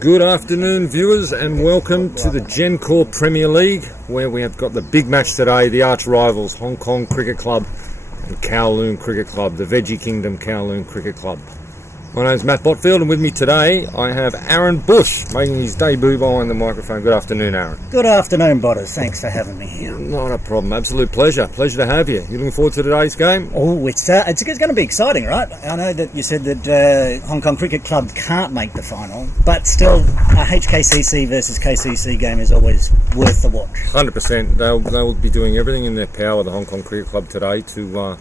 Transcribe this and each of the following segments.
Good afternoon, viewers, and welcome to the Gencor Premier League, where we have got the big match today, the arch rivals Hong Kong Cricket Club and Kowloon Cricket Club, the Veggie Kingdom Kowloon Cricket Club. My name is Matt Botfield, and with me today I have Aaron Bush making his debut behind the microphone. Good afternoon, Aaron. Good afternoon, Botters. Thanks for having me here. Not a problem. Absolute pleasure. Pleasure to have you. You looking forward to today's game? Oh, it's going to be exciting, right? I know that you said that Hong Kong Cricket Club can't make the final, but still, a HKCC versus KCC game is always worth the watch. 100%. They'll be doing everything in their power, the Hong Kong Cricket Club, today to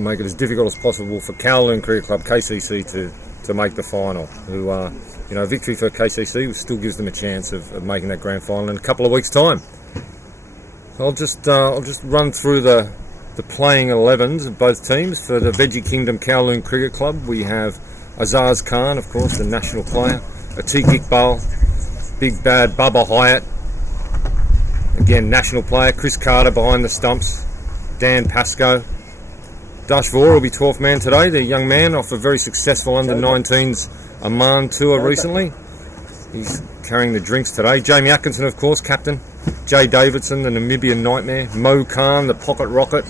make it as difficult as possible for Kowloon Cricket Club, KCC, to make the final. Victory for KCC still gives them a chance of making that grand final in a couple of weeks' time. I'll just run through the playing 11s of both teams. For the Veggie Kingdom Kowloon Cricket Club, we have Azaz Khan, of course, the national player, Atiq Iqbal, Big Bad Bubba Hyatt, again national player, Chris Carter behind the stumps, Dan Pascoe. Dash Vora will be 12th man today, the young man off a very successful under-19s Amman tour recently. He's carrying the drinks today. Jamie Atkinson, of course, captain. Jay Davidson, the Namibian nightmare. Mo Khan, the pocket rocket,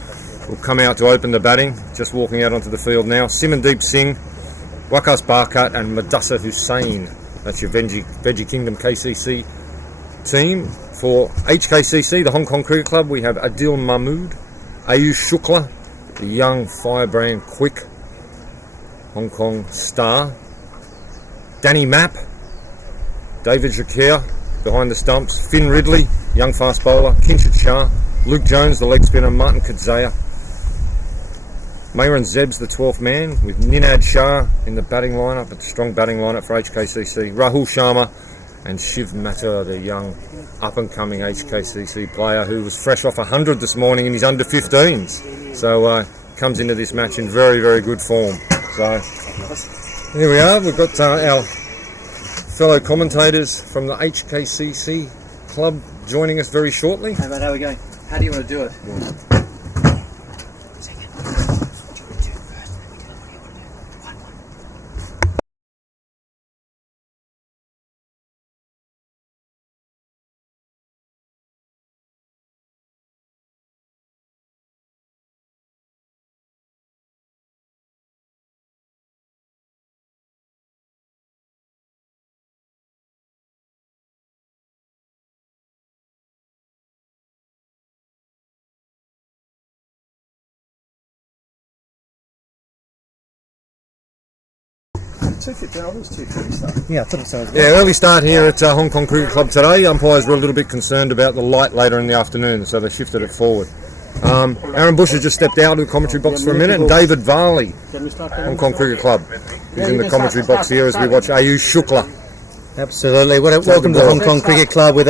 will come out to open the batting, just walking out onto the field now. Simandeep Singh, Waqas Barkat and Madassa Hussain. That's your Veggie Kingdom KCC team. For HKCC, the Hong Kong Cricket Club, we have Adil Mahmood, Ayush Shukla, the young firebrand quick Hong Kong star, Danny Mapp, David Shakir behind the stumps, Finn Ridley, young fast bowler, Kinshit Shah, Luke Jones, the leg spinner, Martin Kadzaya, Mayron Zeb's the 12th man, with Ninad Shah in the batting lineup, a strong batting lineup for HKCC, Rahul Sharma and Shiv Mathur, the young up-and-coming HKCC player who was fresh off 100 this morning in his under-15s. So comes into this match in very, very good form. So here we are. We've got our fellow commentators from the HKCC club joining us very shortly. How are we going? How do you want to do it? Yeah, I thought so as well. Yeah, early start here at Hong Kong Cricket Club today. Umpires were a little bit concerned about the light later in the afternoon, so they shifted it forward. Aaron Bush has just stepped out of the commentary box for a minute, and David Varley, Hong Kong Cricket Club, is in the commentary box here as we watch Ayush Shukla. Absolutely. Welcome to the Hong Kong Cricket Club with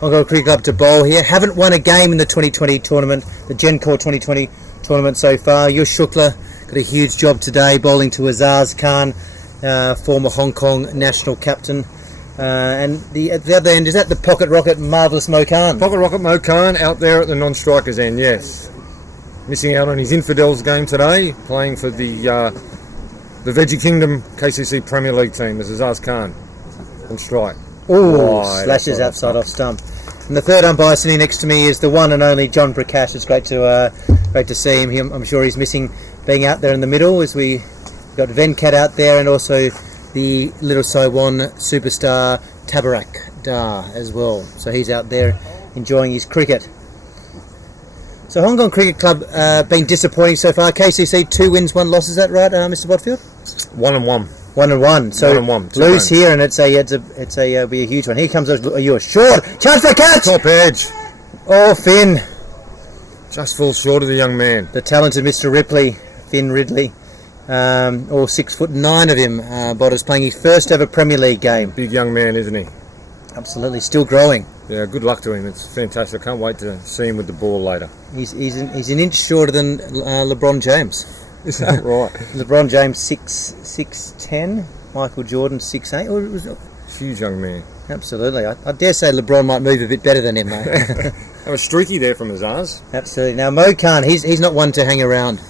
Hong Kong Cricket Club to bowl here. Haven't won a game in the 2020 tournament, the Gencor 2020 tournament so far. Ayush Shukla got a huge job today, bowling to Azaz Khan, former Hong Kong national captain. And at the other end, is that the pocket rocket, Marvellous Mo Khan? Pocket rocket Mo Khan out there at the non-strikers end, yes. Missing out on his Infidels game today, playing for the Veggie Kingdom KCC Premier League team as Azaz Khan on strike. Oh, slashes outside off stump. And the third umpire sitting next to me is the one and only John Prakash. It's great to see him. I'm sure he's missing being out there in the middle as we've got Venkat out there, and also the Little Saiwan superstar Tabarak Dar as well. So he's out there enjoying his cricket. So Hong Kong Cricket Club been disappointing so far. KCC 2 wins, 1 loss. Is that right, Mr. Botfield? 1-1. 1-1. So 1-1. Lose here, and it's a be a huge one. Here comes you're short. Chance for a catch. Top edge. Oh, Finn. Just falls short of the young man. The talented Mr. Ripley, Finn Ridley. Or 6'9" of him. Bottas playing his first ever Premier League game. Big young man, isn't he? Absolutely, still growing. Yeah, good luck to him. It's fantastic. I can't wait to see him with the ball later. He's an inch shorter than LeBron James. Is that right? LeBron James 6'10", Michael Jordan 6'8". Or it was huge young man. Absolutely. I dare say LeBron might move a bit better than him, though. That was streaky there from Azaz. Absolutely. Now Mo Khan, he's not one to hang around.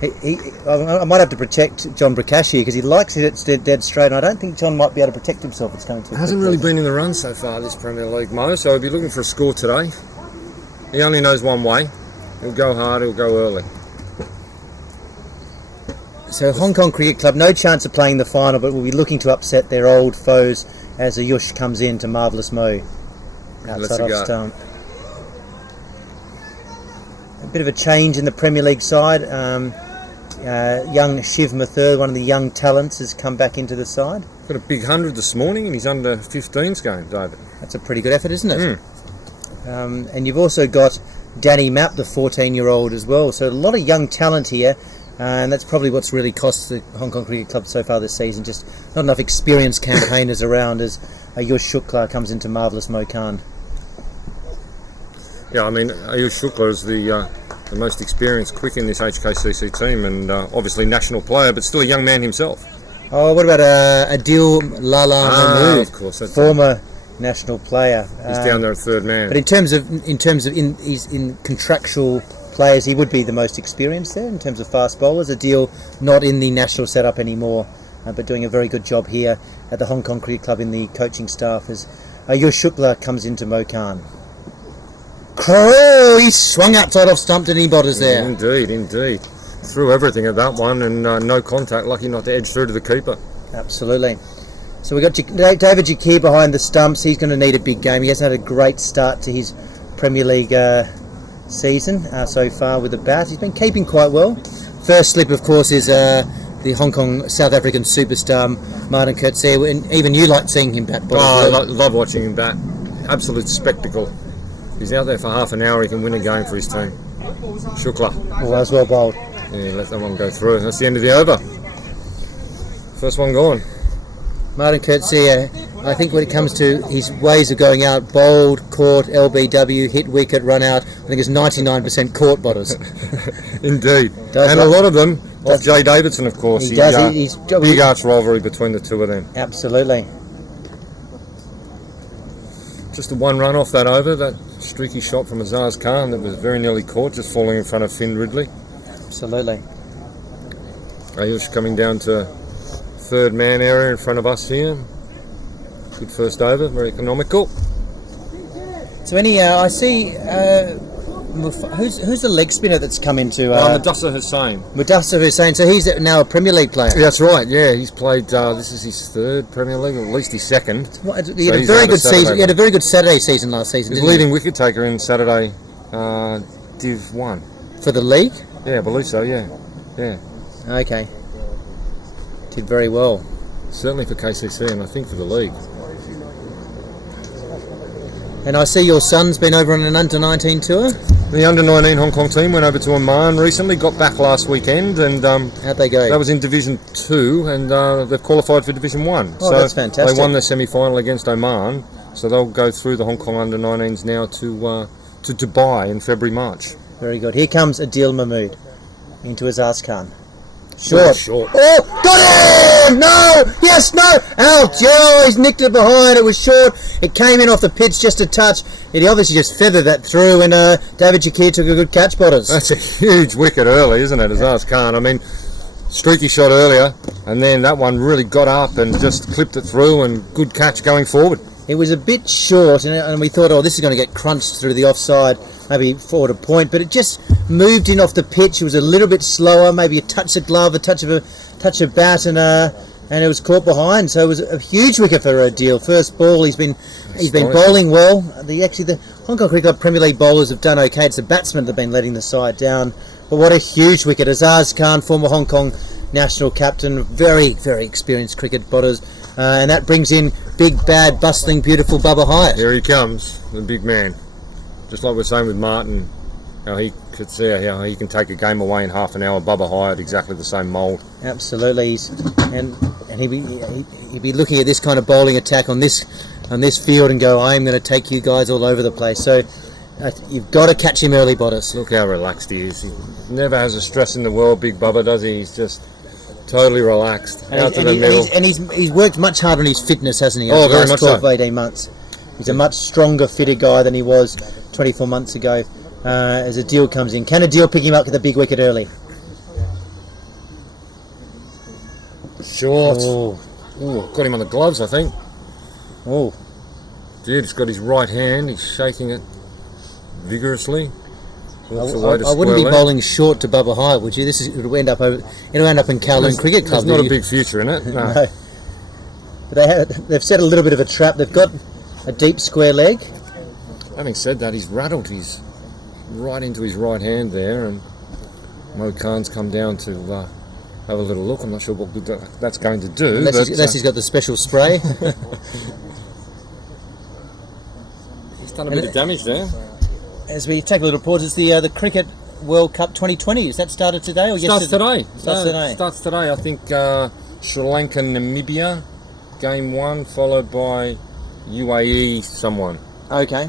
I might have to protect John Brakash here because he likes it dead straight, and I don't think John might be able to protect himself. It's going to hasn't really been in the run so far this Premier League, Mo, so he'll be looking for a score today. He only knows one way. He'll go hard, he'll go early. So Hong Kong Cricket Club, no chance of playing the final, but will be looking to upset their old foes as Ayush comes in to Marvellous Mo outside off stump. A bit of a change in the Premier League side. Young Shiv Mathur, one of the young talents, has come back into the side. Got a big 100 this morning in his under 15s game, David. That's a pretty good effort, isn't it? And you've also got Danny Mapp, the 14-year-old as well. So a lot of young talent here. And that's probably what's really cost the Hong Kong Cricket Club so far this season. Just not enough experienced campaigners around as Ayush Shukla comes into Marvellous Mo Khan. Yeah, I mean, Ayush Shukla is the most experienced quick in this HKCC team, and obviously national player, but still a young man himself. Oh, what about Adil Lala Mahmood? Of course, that's former national player. He's down there at third man. But in terms of in contractual players, he would be the most experienced there in terms of fast bowlers. Adil not in the national setup anymore, but doing a very good job here at the Hong Kong Cricket Club in the coaching staff as Ayush Shukla comes into Mo Khan. Oh, he swung outside off stump, didn't he, Botters there? Indeed. Threw everything at that one and no contact, lucky not to edge through to the keeper. Absolutely. So we've got David Jakir behind the stumps. He's going to need a big game. He hasn't had a great start to his Premier League season so far with the bat. He's been keeping quite well. First slip, of course, is the Hong Kong South African superstar Martin Coetzee, and even you like seeing him bat. I love watching him bat. Absolute spectacle. He's out there for half an hour. He can win a game for his team. Shukla. Oh, that was well bowled. Yeah, let that one go through. That's the end of the over. First one gone. Martin Coetzee, I think when it comes to his ways of going out, bowled, caught, LBW, hit wicket, run out, I think it's 99% caught, Botters. Indeed. And a lot of them off Jay Davidson, of course. He's big arch rivalry between the two of them. Absolutely. Just a one run off that over, that streaky shot from Azaz Khan that was very nearly caught, just falling in front of Finn Ridley. Absolutely. Ayush coming down to third man area in front of us here. Good first over, very economical. So I see who's the leg spinner that's come into Mudassar Hussain. Mudassar Hussain. So he's now a Premier League player. Yeah, that's right. Yeah, he's played. This is his third Premier League, or at least his second. He had a very good season. He had a very good Saturday season last season. He's leading wicket taker in Saturday Div 1 for the league. Yeah, I believe so. Yeah. Okay. Did very well. Certainly for KCC, and I think for the league. And I see your son's been over on an under-19 tour. The under-19 Hong Kong team went over to Oman recently, got back last weekend, and how'd they go? That was in Division 2, and they've qualified for Division 1. Oh, so that's fantastic. They won their semi-final against Oman, so they'll go through the Hong Kong under-19s now to Dubai in February, March. Very good. Here comes Adil Mahmood into Azaz Khan. Short. Oh, got him! No! Yes, no! Out! Oh, he's nicked it behind. It was short. It came in off the pitch just a touch. He obviously just feathered that through, and David Jakir took a good catch, Botters. That's a huge wicket early, isn't it, Azaz Khan? I mean, streaky shot earlier, and then that one really got up and just clipped it through, and good catch going forward. It was a bit short, and we thought, this is going to get crunched through the offside, maybe forward a point, but it just moved in off the pitch. It was a little bit slower, maybe a touch of glove, a touch of bat, and it was caught behind. So it was a huge wicket for Adil. First ball, he's been bowling well. The Hong Kong Cricket Club Premier League bowlers have done okay. It's the batsmen that have been letting the side down. But what a huge wicket! Azaz Khan, former Hong Kong national captain, very, very experienced cricket botters. And that brings in big, bad, bustling, beautiful Bubba Hyatt. Here he comes, the big man. Just like we're saying with Martin, how he could see how he can take a game away in half an hour. Bubba Hyatt, exactly the same mould. Absolutely, and he'd be looking at this kind of bowling attack on this field and go, I am going to take you guys all over the place. So you've got to catch him early, Bottas. Look how relaxed he is. He never has a stress in the world, big Bubba, does he? He's just totally relaxed, out to the middle. And he's worked much harder on his fitness, hasn't he, over the last 12, so. 18 months. He's a much stronger, fitter guy than he was 24 months ago. As Adil comes in. Can Adil pick him up with a big wicket early? short. Oh, Ooh, got him on the gloves, I think. oh. Dude's got his right hand. He's shaking it vigorously. I wouldn't be bowling short to Bubba High, would you? It'll end up in Kowloon Cricket Club. There's not a big future in it. No. No. But they've set a little bit of a trap. They've got a deep square leg. Having said that, he's rattled. He's right into his right hand there, and Mo Khan's come down to have a little look. I'm not sure what that's going to do. Unless he's got the special spray. He's done a bit of damage there. As we take a little pause, it's the Cricket World Cup 2020. Has that started today or yesterday? Starts today. I think Sri Lanka, Namibia, game 1, followed by UAE, someone. Okay.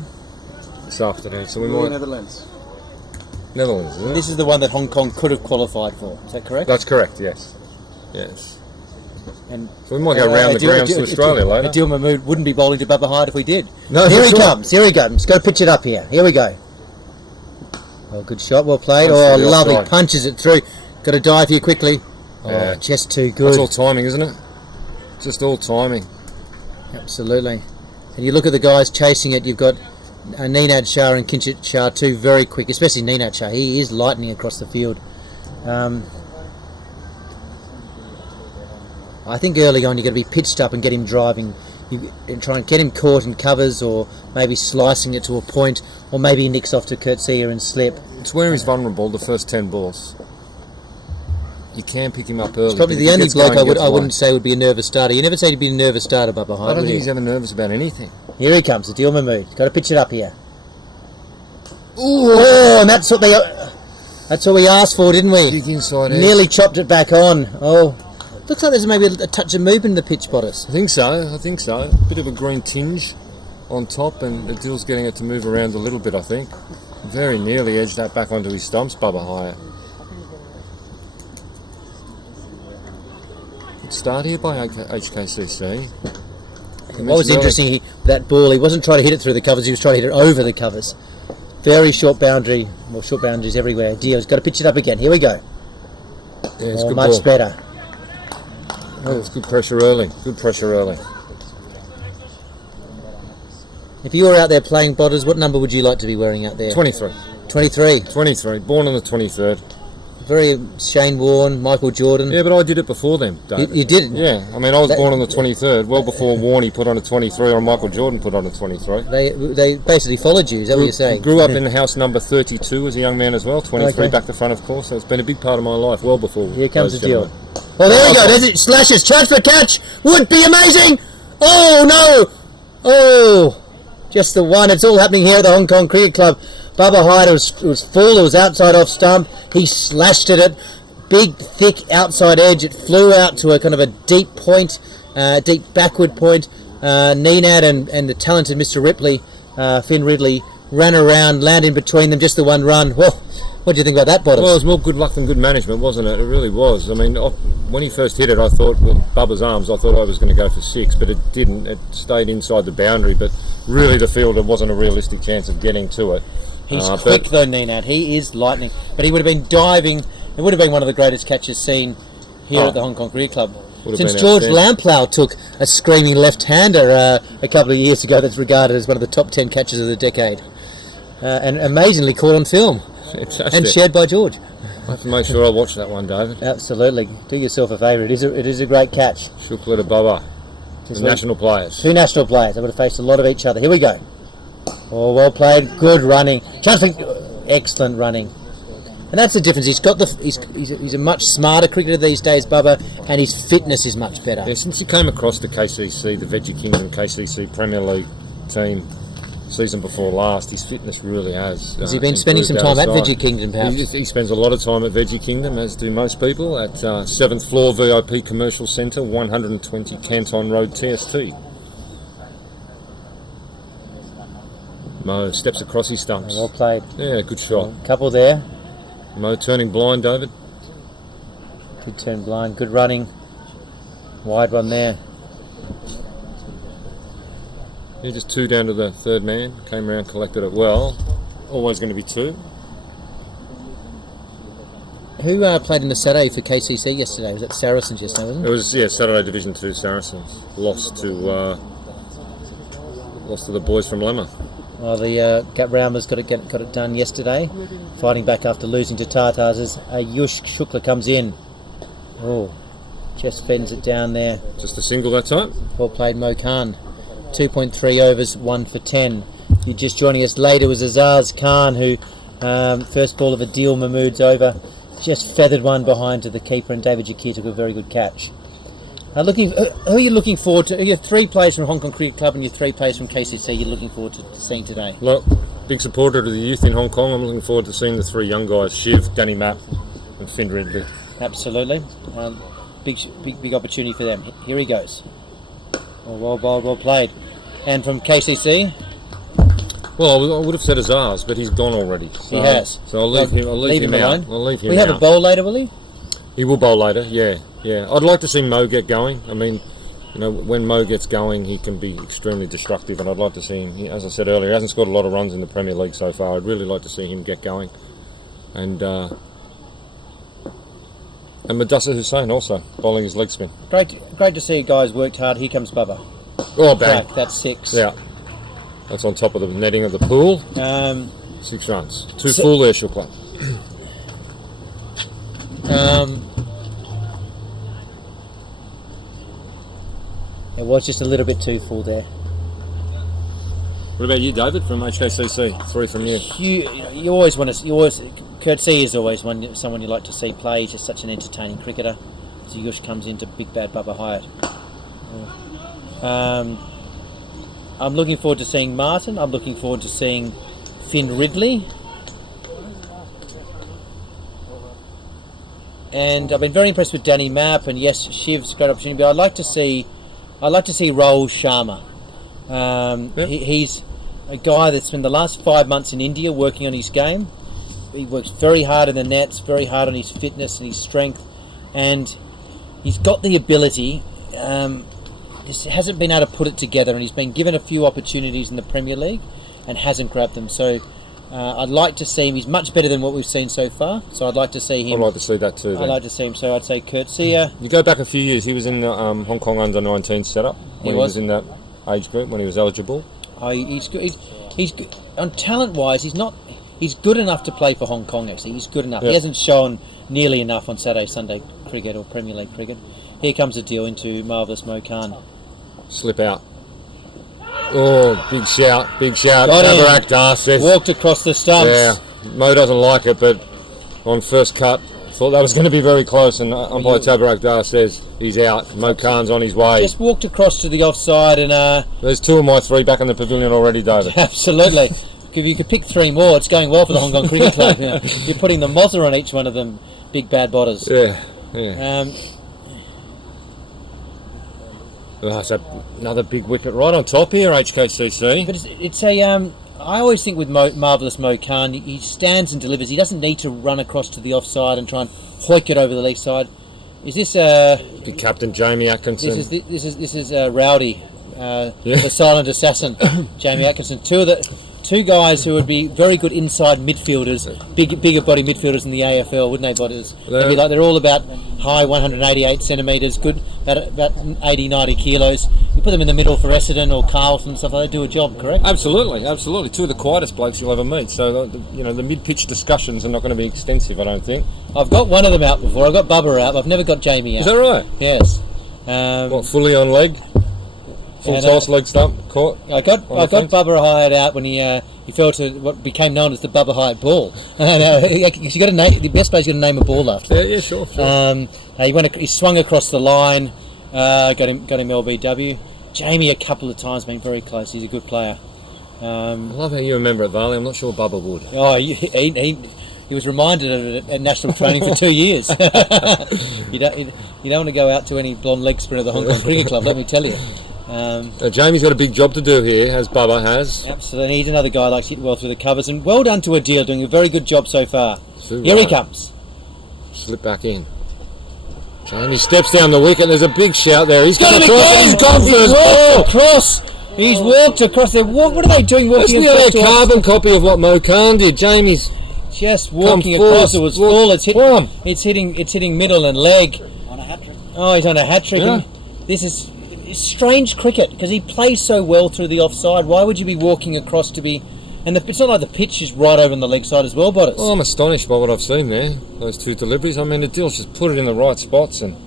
This afternoon. So we might... Netherlands. Netherlands, isn't it? This is the one that Hong Kong could have qualified for. Is that correct? That's correct, yes. Yes. And so we might go round the grounds to Australia later. Adil Mahmood wouldn't be bowling to Bubba Hyde if we did. No, here he comes. Here he comes. Got to pitch it up here. Here we go. Oh, good shot. Well played. Oh, lovely. Offside. Punches it through. Got to dive here quickly. Oh, yeah. Just too good. That's all timing, isn't it? Just all timing. Absolutely. And you look at the guys chasing it. You've got Ninad Shah and Kinchit Shah, two very quick, especially Ninad Shah. He is lightning across the field. I think early on you've got to be pitched up and get him driving. And try and get him caught in covers, or maybe slicing it to a point, or maybe he nicks off to Kurtzia and slip. It's where he's vulnerable, the first 10 balls. You can pick him up early. It's probably the only bloke I wouldn't say would be a nervous starter. You never say he'd be a nervous starter, Bubba Hyde. I don't think he's ever nervous about anything. Here he comes, Adil Mahmood. Got to pitch it up here. Ooh, oh, and that's what we asked for, didn't we? Big inside edge. Nearly chopped it back on. Oh. Looks like there's maybe a touch of movement in the pitch, Bottas. I think so. Bit of a green tinge on top, and Adil's getting it to move around a little bit, I think. Very nearly edged that back onto his stumps, Bubba High. Good start here by HKCC. What was interesting, that ball, he wasn't trying to hit it through the covers, he was trying to hit it over the covers. Very short boundary, well, short boundaries everywhere. Dio's got to pitch it up again. Here we go. Yeah, it's good much ball. Better. Oh, it's good pressure early. Good pressure early. If you were out there playing Bottas, what number would you like to be wearing out there? 23. 23? 23. Born on the 23rd. Very Shane Warne, Michael Jordan. Yeah, but I did it before them, David. You did? Yeah. I mean, I was born on the 23rd. Well before Warney put on a 23 or Michael Jordan put on a 23. They basically followed you, is that what you're saying? Grew up in house number 32 as a young man as well. 23 back to front, of course. So it's been a big part of my life well before. Here comes the deal. Oh, there we go. There's it. Slashes. Chance for catch. Would be amazing. Oh, no. Oh, just the one. It's all happening here at the Hong Kong Cricket Club. Bubba Hyde was full. It was outside off stump. He slashed at it. Big, thick outside edge. It flew out to a kind of a deep point, deep backward point. Ninad and the talented Mr. Ripley, Finn Ridley, ran around, landed in between them. Just the one run. Whoa. What do you think about that, Bottas? Well, it was more good luck than good management, wasn't it? It really was. I mean, when he first hit it, I thought, with Bubba's arms, I thought I was going to go for 6, but it didn't. It stayed inside the boundary, but really the fielder wasn't a realistic chance of getting to it. He's quick though, Ninad. He is lightning. But he would have been diving. It would have been one of the greatest catches seen here at the Hong Kong Cricket Club. Since George Lamplough took a screaming left-hander a couple of years ago, that's regarded as one of the top 10 catches of the decade. And amazingly caught on film. Fantastic. And shared by George. I have to make sure I watch that one, David. Absolutely. Do yourself a favour. It is a great catch. Shukla to Bubba. The national players. 2 national players. They would have faced a lot of each other. Here we go. Oh, well played. Good running. Excellent running. And that's the difference. He's a much smarter cricketer these days, Bubba, and his fitness is much better. Yeah, since he came across the KCC, the Veggie Kingdom KCC Premier League team, season before last, his fitness really has. He been spending some time at Veggie Kingdom, perhaps? He spends a lot of time at Veggie Kingdom, as do most people, at 7th floor VIP Commercial Centre, 120 Canton Road, TST. Mo steps across his stumps. Well played. Yeah, good shot. Couple there. Mo turning blind, David. Good turn blind, good running. Wide one there. Yeah, just 2 down to the third man. Came around, collected it well. Always going to be 2. Who played in the Saturday for KCC yesterday? Was it Saracens yesterday, wasn't It was Saturday Division 2 Saracens lost to the boys from Lemmer. Well, the Gap Rounders got it done yesterday, fighting back after losing to Tartars as Yush Shukla comes in. Oh, just fends it down there. Just a single that time. Well played, Mo Khan. 2.3 overs, 1 for 10. You're just joining us later was Azaz Khan, who first ball of Adil Mahmood's over, just feathered one behind to the keeper, and David Jakir took a very good catch. Who are you looking forward to? You have 3 players from Hong Kong Cricket Club and you have 3 players from KCC you're looking forward to seeing today. Look, big supporter of the youth in Hong Kong. I'm looking forward to seeing the 3 young guys, Shiv, Danny Mapp and Finn Ridley. Absolutely. Big opportunity for them. Here he goes. Well played. And from KCC? Well, I would have said Azaz, but he's gone already. So, he has. So I'll leave him out. alone. I'll leave him Will he have a bowl later, will he? He will bowl later, yeah. I'd like to see Mo get going. I mean, when Mo gets going, he can be extremely destructive, and I'd like to see him, as I said earlier, he hasn't scored a lot of runs in the Premier League so far. I'd really like to see him get going. And Mudassar Hussain also, bowling his leg spin. Great to see guys worked hard. Here comes Bubba. Oh, bang. That's 6. Yeah. That's on top of the netting of the pool. 6 runs. 2 full there, Shukla. It was just a little bit too full there. What about you, David, from HKCC? 3 from you. You always want to. Kurt C is always someone you like to see play. He's just such an entertaining cricketer. Yush comes into big bad Bubba Hyatt. I'm looking forward to seeing Martin. I'm looking forward to seeing Finn Ridley. And I've been very impressed with Danny Mapp, and yes, Shiv's a great opportunity. But I'd like to see Rahul Sharma. He's a guy that's spent the last 5 months in India working on his game. He works very hard in the nets, very hard on his fitness and his strength, and he's got the ability. Just hasn't been able to put it together, and he's been given a few opportunities in the Premier League and hasn't grabbed them. So I'd like to see him. He's much better than what we've seen so far. So I'd like to see him. I'd like to see that too. I'd like to see him. So I'd say Kurt Sear. You go back a few years. He was in the Hong Kong under-19 setup when he was in that age group when he was eligible. Oh, he's good. He's good. On talent-wise, he's not. He's good enough to play for Hong Kong. Actually, he's good enough. Yep. He hasn't shown nearly enough on Saturday, Sunday cricket or Premier League cricket. Here comes a deal into marvellous Mo Khan. Slip out. Oh, big shout. Got him. Says, walked across the stumps. Yeah, Mo doesn't like it, but on first cut, thought that was going to be very close, and umpire Tabarak Dar says he's out. Mo Khan's on his way. Just walked across to the offside, and there's 2 of my 3 back in the pavilion already, David. Absolutely. If you could pick 3 more, it's going well for the Hong Kong Cricket Club. You're putting the mozzer on each one of them, big bad botters. Yeah. That's another big wicket right on top here, HKCC. But it's a. I always think with marvellous Mo Khan, he stands and delivers. He doesn't need to run across to the offside and try and hoik it over the leg side. Is this big captain Jamie Atkinson? This is Rowdy, the silent assassin, Jamie Atkinson. Two guys who would be very good inside midfielders, bigger body midfielders in the AFL, wouldn't they, Botters? They're all about high 188 centimetres, good, about 80, 90 kilos. You put them in the middle for Essendon or Carlton and stuff like that, do a job, correct? Absolutely. 2 of the quietest blokes you'll ever meet. So, the mid-pitch discussions are not going to be extensive, I don't think. I've got one of them out before. I've got Bubba out. I've never got Jamie out. Is that right? Yes. Fully on leg? Full toss, leg stump, caught? I got Bubba Hyatt out when he fell to what became known as the Bubba Hyatt ball. You got to name the best player's got to name a ball after. Yeah, sure. He swung across the line, got him LBW. Jamie a couple of times been very close. He's a good player. I love how you remember it, Varley. I'm not sure Bubba would. Oh, he was reminded of it at national training for 2 years. You don't want to go out to any blonde leg sprinter of the Hong Kong Cricket Club, let me tell you. Jamie's got a big job to do here, as Bubba has. Absolutely, he's another guy who likes to hit well through the covers, and well done to Adil, doing a very good job so far. Here he comes. Slip back in. Jamie steps down the wicket. There's a big shout there. He's got across. He's gone for his ball. Across. He's walked across there. What are they doing? That's nearly a carbon copy of what Mo Khan did. Jamie's just walking Come across. forth. It was Look, full. plumb. It's hitting middle and leg. On a hat trick. Oh, he's on a hat trick. Yeah. And this is strange cricket because he plays so well through the offside. Why would you be walking across to be? And it's not like the pitch is right over on the leg side as well, Bottas. Well, I'm astonished by what I've seen there. Those two deliveries. I mean, Adil's just put it in the right spots and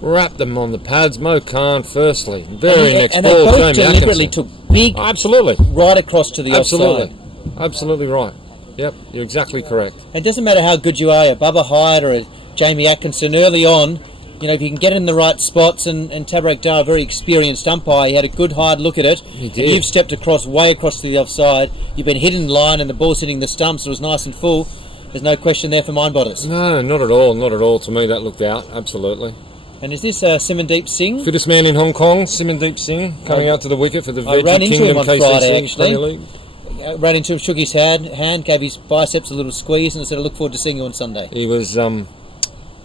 wrapped them on the pads. Mo Khan, firstly, very next and ball. they both Jamie deliberately Atkinson. took big Absolutely, right across to the absolutely, offside. absolutely right. Yep, you're exactly correct. It doesn't matter how good you are, a Bubba Hyde or a Jamie Atkinson early on. You know, if you can get in the right spots, and Tabrak Dar, a very experienced umpire, he had a good hard look at it. He did. And you've stepped way across to the offside. You've been hit in line, and the ball's hitting the stumps. It was nice and full. There's no question there for mine, Bottas. No, not at all, not at all. To me, that looked out, absolutely. And is this Simandeep Singh? Fittest man in Hong Kong, Simandeep Singh, coming out to the wicket for the I ran Veggie into Kingdom him on KCC Friday, actually. Premier League. Ran into him, shook his hand, gave his biceps a little squeeze, and said, I look forward to seeing you on Sunday. He was,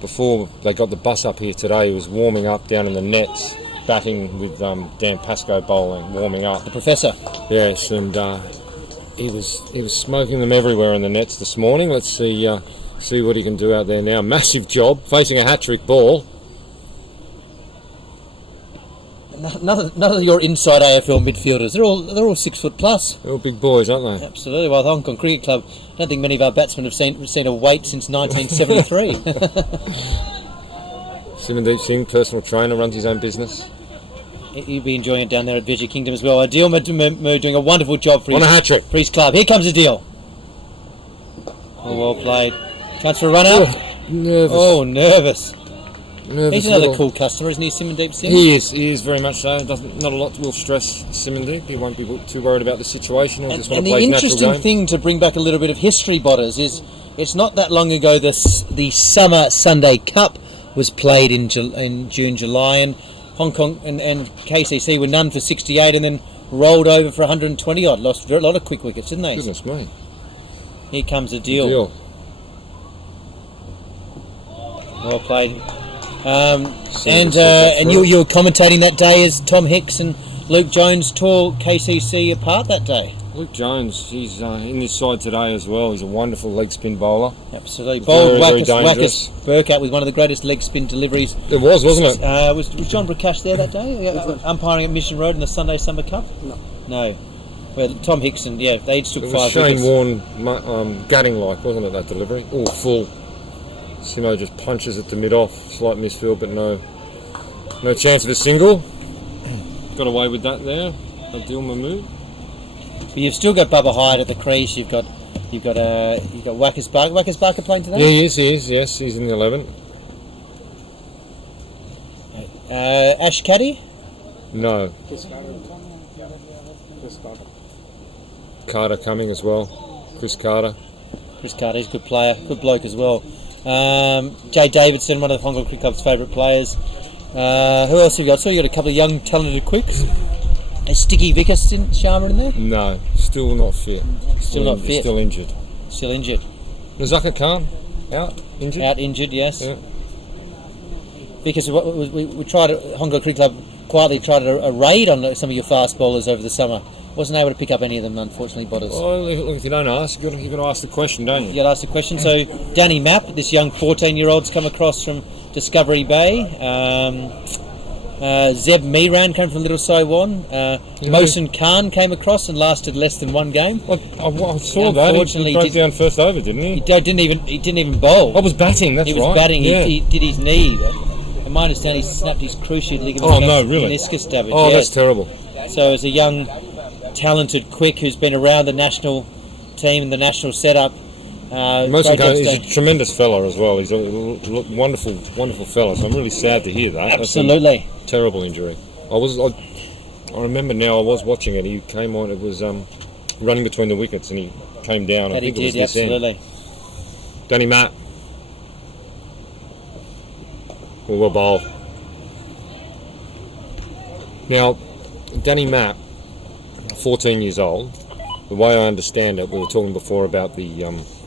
before they got the bus up here today, he was warming up down in the nets, batting with Dan Pascoe bowling, warming up. The professor. Yes, and he was smoking them everywhere in the nets this morning. Let's see what he can do out there now. Massive job, facing a hat-trick ball. None of your inside AFL midfielders. They're all 6 foot plus. They're all big boys, aren't they? Absolutely. Well, the Hong Kong Cricket Club, I don't think many of our batsmen have seen a weight since 1973. Simandeep Singh, personal trainer, runs his own business. You'll be enjoying it down there at Veggie Kingdom as well. Adil Moo doing a wonderful job for On a hat-trick. his club. Here comes Adil. Oh, well played. Chance for a run out. Nervous. Oh, nervous. Nervous He's another little- cool customer, isn't he, Simandeep Singh? He is very much so. Not a lot will stress Simandeep. He won't be too worried about the situation. He'll just want And to the play his natural interesting game. thing to bring back a little bit of history, Botters, is it's not that long ago the Summer Sunday Cup was played in June, July, and Hong Kong and KCC were none for 68 and then rolled over for 120 odd. Lost a lot of quick wickets, didn't they? Goodness me. Here comes a deal. Well played. And you were commentating that day as Tom Hicks and Luke Jones tore KCC apart that day. Luke Jones, he's in this side today as well. He's a wonderful leg spin bowler. Absolutely. Bowled Very Wackus dangerous. Burkout with one of the greatest leg spin deliveries. It was, wasn't it? Was John Prakash there that day? Umpiring at Mission Road in the Sunday Summer Cup? No. Well, Tom Hickson, they each took It 5 was Shane wickets. Warne gutting-like, wasn't it, that delivery? All full. Simo just punches it to mid-off. Slight misfield, but no chance of a single. Got away with that there. Adil Mahmood. But you've still got Bubba Hyde at the crease. You've got Wackus Barker. Wackus Barker playing today? Yeah, he is. Yes, he's in the 11. Ash Caddy? No. Carter coming as well. Chris Carter. Chris Carter, he's a good player, good bloke as well. Jay Davidson, one of the Hong Kong Cricket Club's favourite players. Who else have you got? So you got a couple of young, talented quicks. Is Sticky Vickers Sharma in there? No, still not fit. Still not fit. Still injured. Still injured. Nazaka Khan, out, injured. Out injured, yes. Yeah. Because we tried, Hong Kong Cricket Club quietly tried a raid on some of your fast bowlers over the summer. Wasn't able to pick up any of them, unfortunately, Botters. Oh, look, if you don't ask, you've got to ask the question, don't you? You got to ask the question. So, Danny Mapp, this young 14-year-old's come across from Discovery Bay. Zeb Miran came from Little Saiwan. Mohsin Khan came across and lasted less than one game. I saw that. He broke down first over, didn't he? He didn't even bowl. I was batting. That's right. He was batting. Yeah. He did his knee. In my understanding, he snapped his cruciate ligament. Oh no, really? Meniscus damage. Oh, yes. that's terrible. So, as a young, talented quick who's been around the national team and the national setup. Mohsin Khan is a tremendous fella as well. He's a wonderful, wonderful fella. So I'm really sad to hear that. Absolutely. That's a terrible injury. I remember now. I was watching it. He came on. It was running between the wickets, and he came down. I think it was this absolutely. end. Danny Matt. Well bowled. Now, Danny Matt, 14 years old. The way I understand it, we were talking before about the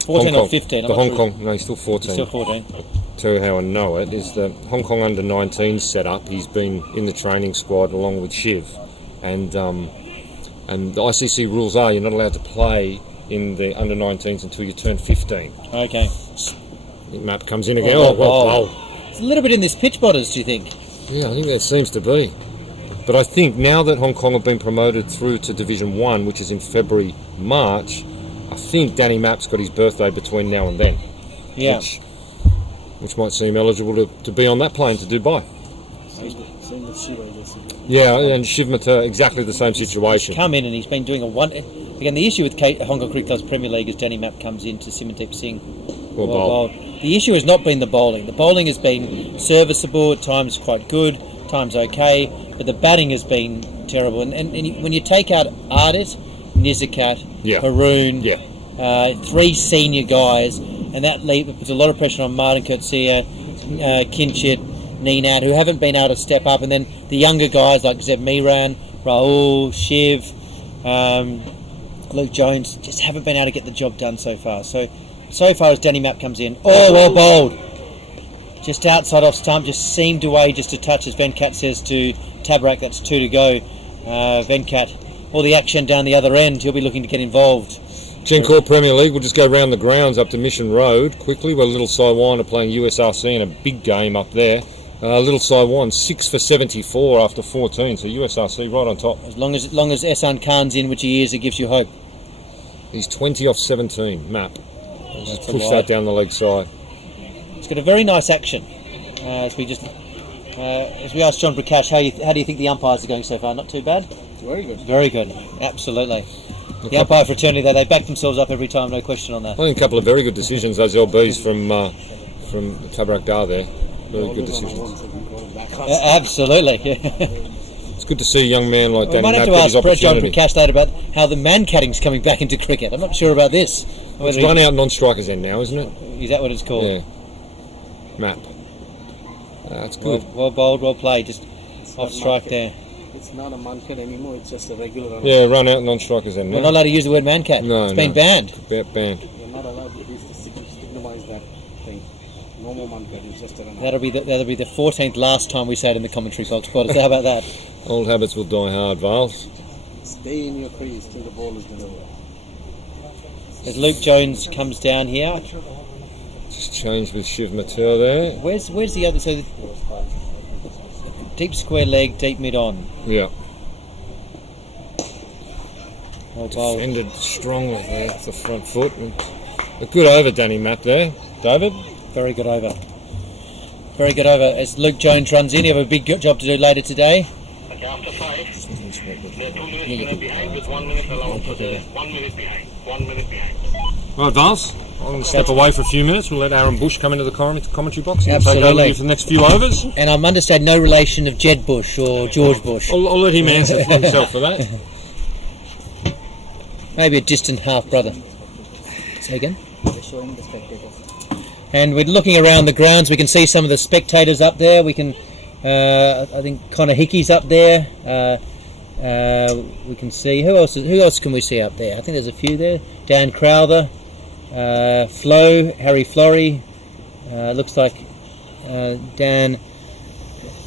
14 or 15. The Hong Kong. No, he's still 14. He's still 14. Tell you how I know it is the Hong Kong under-19 setup. He's been in the training squad along with Shiv, and the ICC rules are you're not allowed to play in the under-19s until you turn 15. Okay. Map comes in again. Oh. It's a little bit in this pitch botters, do you think? Yeah, I think that seems to be. But I think now that Hong Kong have been promoted through to Division 1, which is in February, March, I think Danny Mapp's got his birthday between now and then. Yeah. Which might seem eligible to be on that plane to Dubai. Yeah, and Shiv Mathur, exactly the same situation. Come in and he's been doing a one. Again, the issue with Hong Kong Cricket Club's Premier League is Danny Mapp comes in to Simandeep Singh. Well bowled. The issue has not been the bowling. The bowling has been serviceable, at times quite good, times okay, but the batting has been terrible. And when you take out Ardit, Nizakat, Haroon, three senior guys, and that puts a lot of pressure on Martin Coetzee, Kinchit, Ninad, who haven't been able to step up, and then the younger guys like Zeb Miran, Rahul, Shiv, Luke Jones just haven't been able to get the job done so far. So far as Danny Mapp comes in, well bowled, just outside off stump, just seemed away just a touch, as Venkat says to Tabrak. That's 2 to go. Venkat, all the action down the other end, he'll be looking to get involved. Gencor Premier League, we'll just go round the grounds up to Mission Road quickly, where Little Saiwan are playing USRC in a big game up there. Little Saiwan 6 for 74 after 14, so USRC right on top. As long as Ehsan Khan's in, which he is, it gives you hope. He's 20 off 17, Map. Just push that down the leg side. It's got a very nice action. As we asked John Prakash, how do you think the umpires are going so far? Not too bad? Very good. Very good, absolutely. The umpire fraternity, they back themselves up every time, no question on that. I think a couple of very good decisions, those LBs from Tabrak Dar there. Very good decisions. Absolutely, yeah. It's good to see a young man like Danny Mapp get his opportunity. We might have to ask John Prakash later about how the man-cutting's coming back into cricket. I'm not sure about this. It's run out non-strikers end now, isn't it? Is that what it's called? Yeah. Map. That's good. Well bowled, well played. Just off strike there. It's not a man-cut anymore, it's just a regular run. Yeah, run out non-strikers end now. We're not allowed to use the word man-cat. No, it's been banned. Banned. You're not allowed to stigmatize that thing. No more man-cut, it's just a run. That'll be the 14th last time we say it in the commentary, folks. How about that? Old habits will die hard, Vales. Stay in your crease till the ball is delivered. As Luke Jones comes down here. Just changed with Shiv Mathur there. Where's the other? So deep square leg, deep mid on. Yeah. Well bowled. Defended strongly there, the front foot. A good over, Danny Mapp there, David. Very good over. Very good over. As Luke Jones runs in, you have a big job to do later today. Okay, after 5, they're 2 minutes behind with 1 minute allowed. So they're 1 minute behind. 1 minute behind. Right, Vales. I'm going to step away for a few minutes. We'll let Aaron Bush come into the commentary box and Absolutely. take over for the next few overs. And I'm understand no relation of Jed Bush or George Bush. I'll let him answer for himself for that. Maybe a distant half brother. Say again. They're showing the spectators. And we're looking around the grounds. We can see some of the spectators up there. We can, I think Connor Hickey's up there. We can see who else can we see up there? I think there's a few there. Dan Crowther, Flo, Harry Flory. Looks like Dan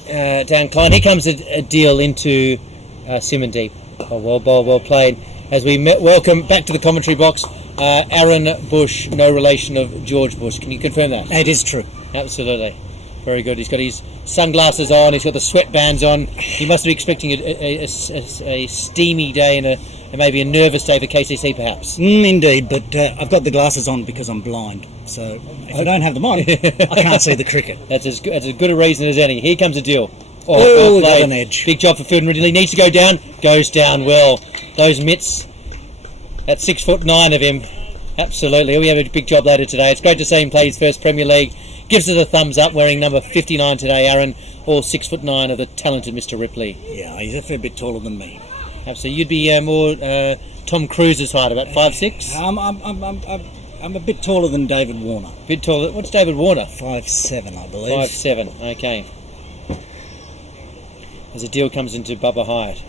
Klein. Here comes a deal into Simandeep. Oh, well played. As we welcome back to the commentary box, Aaron Bush, no relation of George Bush. Can you confirm that? It is true. Absolutely. Very good. He's got his sunglasses on, he's got the sweatbands on. He must be expecting a steamy day and maybe a nervous day for KCC perhaps. Indeed, but I've got the glasses on because I'm blind. So if I don't have them on, I can't see the cricket. That's as good a reason as any. Here comes a deal. Oh, got an edge. Big job for Fielden Ridley. Needs to go down. Goes down well. Those mitts. That's 6'9" of him. Absolutely. He'll have a big job later today. It's great to see him play his first Premier League. Gives us a thumbs up, wearing number 59 today, Aaron. All 6'9" of the talented Mr. Ripley. Yeah, he's a fair bit taller than me. Absolutely. You'd be more Tom Cruise's height, about 5'6". I'm a bit taller than David Warner. Bit taller. What's David Warner? 5'7", I believe. 5'7". Okay. As a deal comes into Bubba Hyatt.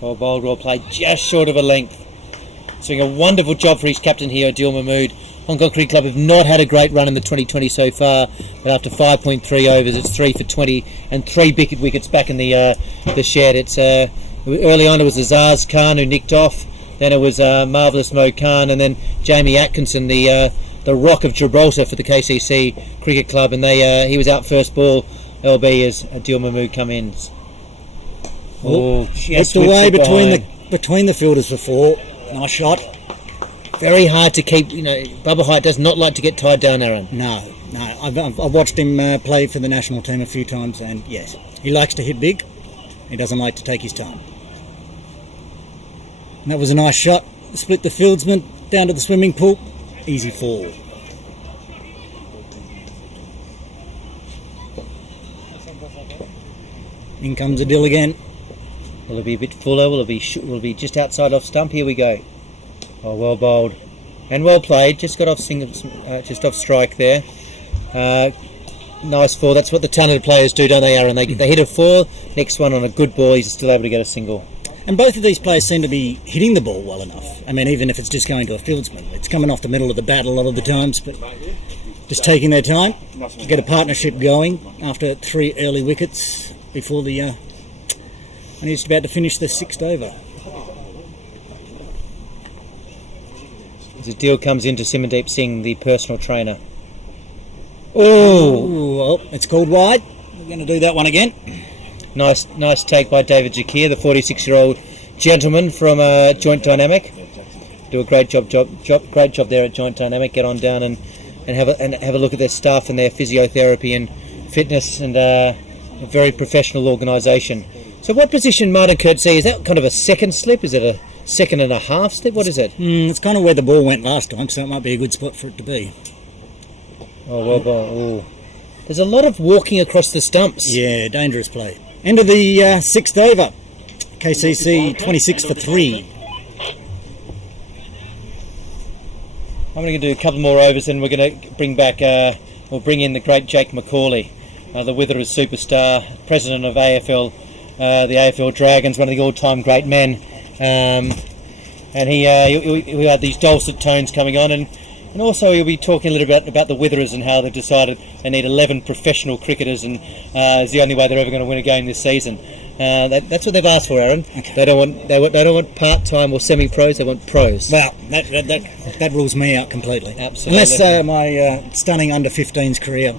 Well bowled, well played, just short of a length. He's doing a wonderful job for his captain here, Adil Mahmood. Hong Kong Cricket Club have not had a great run in the 2020 so far, but after 5.3 overs, it's 3 for 20 and 3 big wickets back in the shed. It's early on it was Azaz Khan who nicked off. Then it was Marvellous Mo Khan, and then Jamie Atkinson, the Rock of Gibraltar for the KCC Cricket Club, and he was out first ball, LB, as Adil Mahmood come in. Just away between the fielders for 4. Nice shot. Very hard to keep. Bubba Hyatt does not like to get tied down, Aaron. No. I've watched him play for the national team a few times, and yes, he likes to hit big. He doesn't like to take his time. And that was a nice shot. Split the fieldsman down to the swimming pool. Easy 4. In comes Adil again. Will it be a bit fuller? Will it be just outside off stump? Here we go. Oh, well bowled and well played. Just got off just off strike there. Nice 4. That's what the talented players do, don't they, Aaron? They hit a 4. Next one on a good ball, he's still able to get a single. And both of these players seem to be hitting the ball well enough. I mean, even if it's just going to a fieldsman, it's coming off the middle of the bat a lot of the times, but just taking their time to get a partnership going after 3 early wickets before the and he's about to finish the 6th over. As a deal comes into Simandeep Singh, the personal trainer. Oh, well, it's called wide. We're going to do that one again. Nice take by David Jakir, the 46-year-old gentleman from Joint Dynamic. Do a great job there at Joint Dynamic. Get on down and have a look at their staff and their physiotherapy and fitness, and a very professional organisation. So what position, Martin Kurtzee, is that kind of a second slip? Is it a 2.5 second slip? What is it? It's kind of where the ball went last time, so it might be a good spot for it to be. Oh, well ball. Ooh. There's a lot of walking across the stumps. Yeah, dangerous play. End of the 6th over. KCC 26 for 3. I'm going to do a couple more overs, and we're going to bring in the great Jake McCauley, the Witherers superstar, president of AFL, the AFL Dragons, one of the all-time great men. And he had these dulcet tones coming on, and also he'll be talking a little bit about the Witherers and how they've decided they need 11 professional cricketers, and it's the only way they're ever going to win a game this season. That's what they've asked for, Aaron. Okay. They don't want part-time or semi-pros. They want pros. Well, that rules me out completely. Absolutely. Unless my stunning under-15s career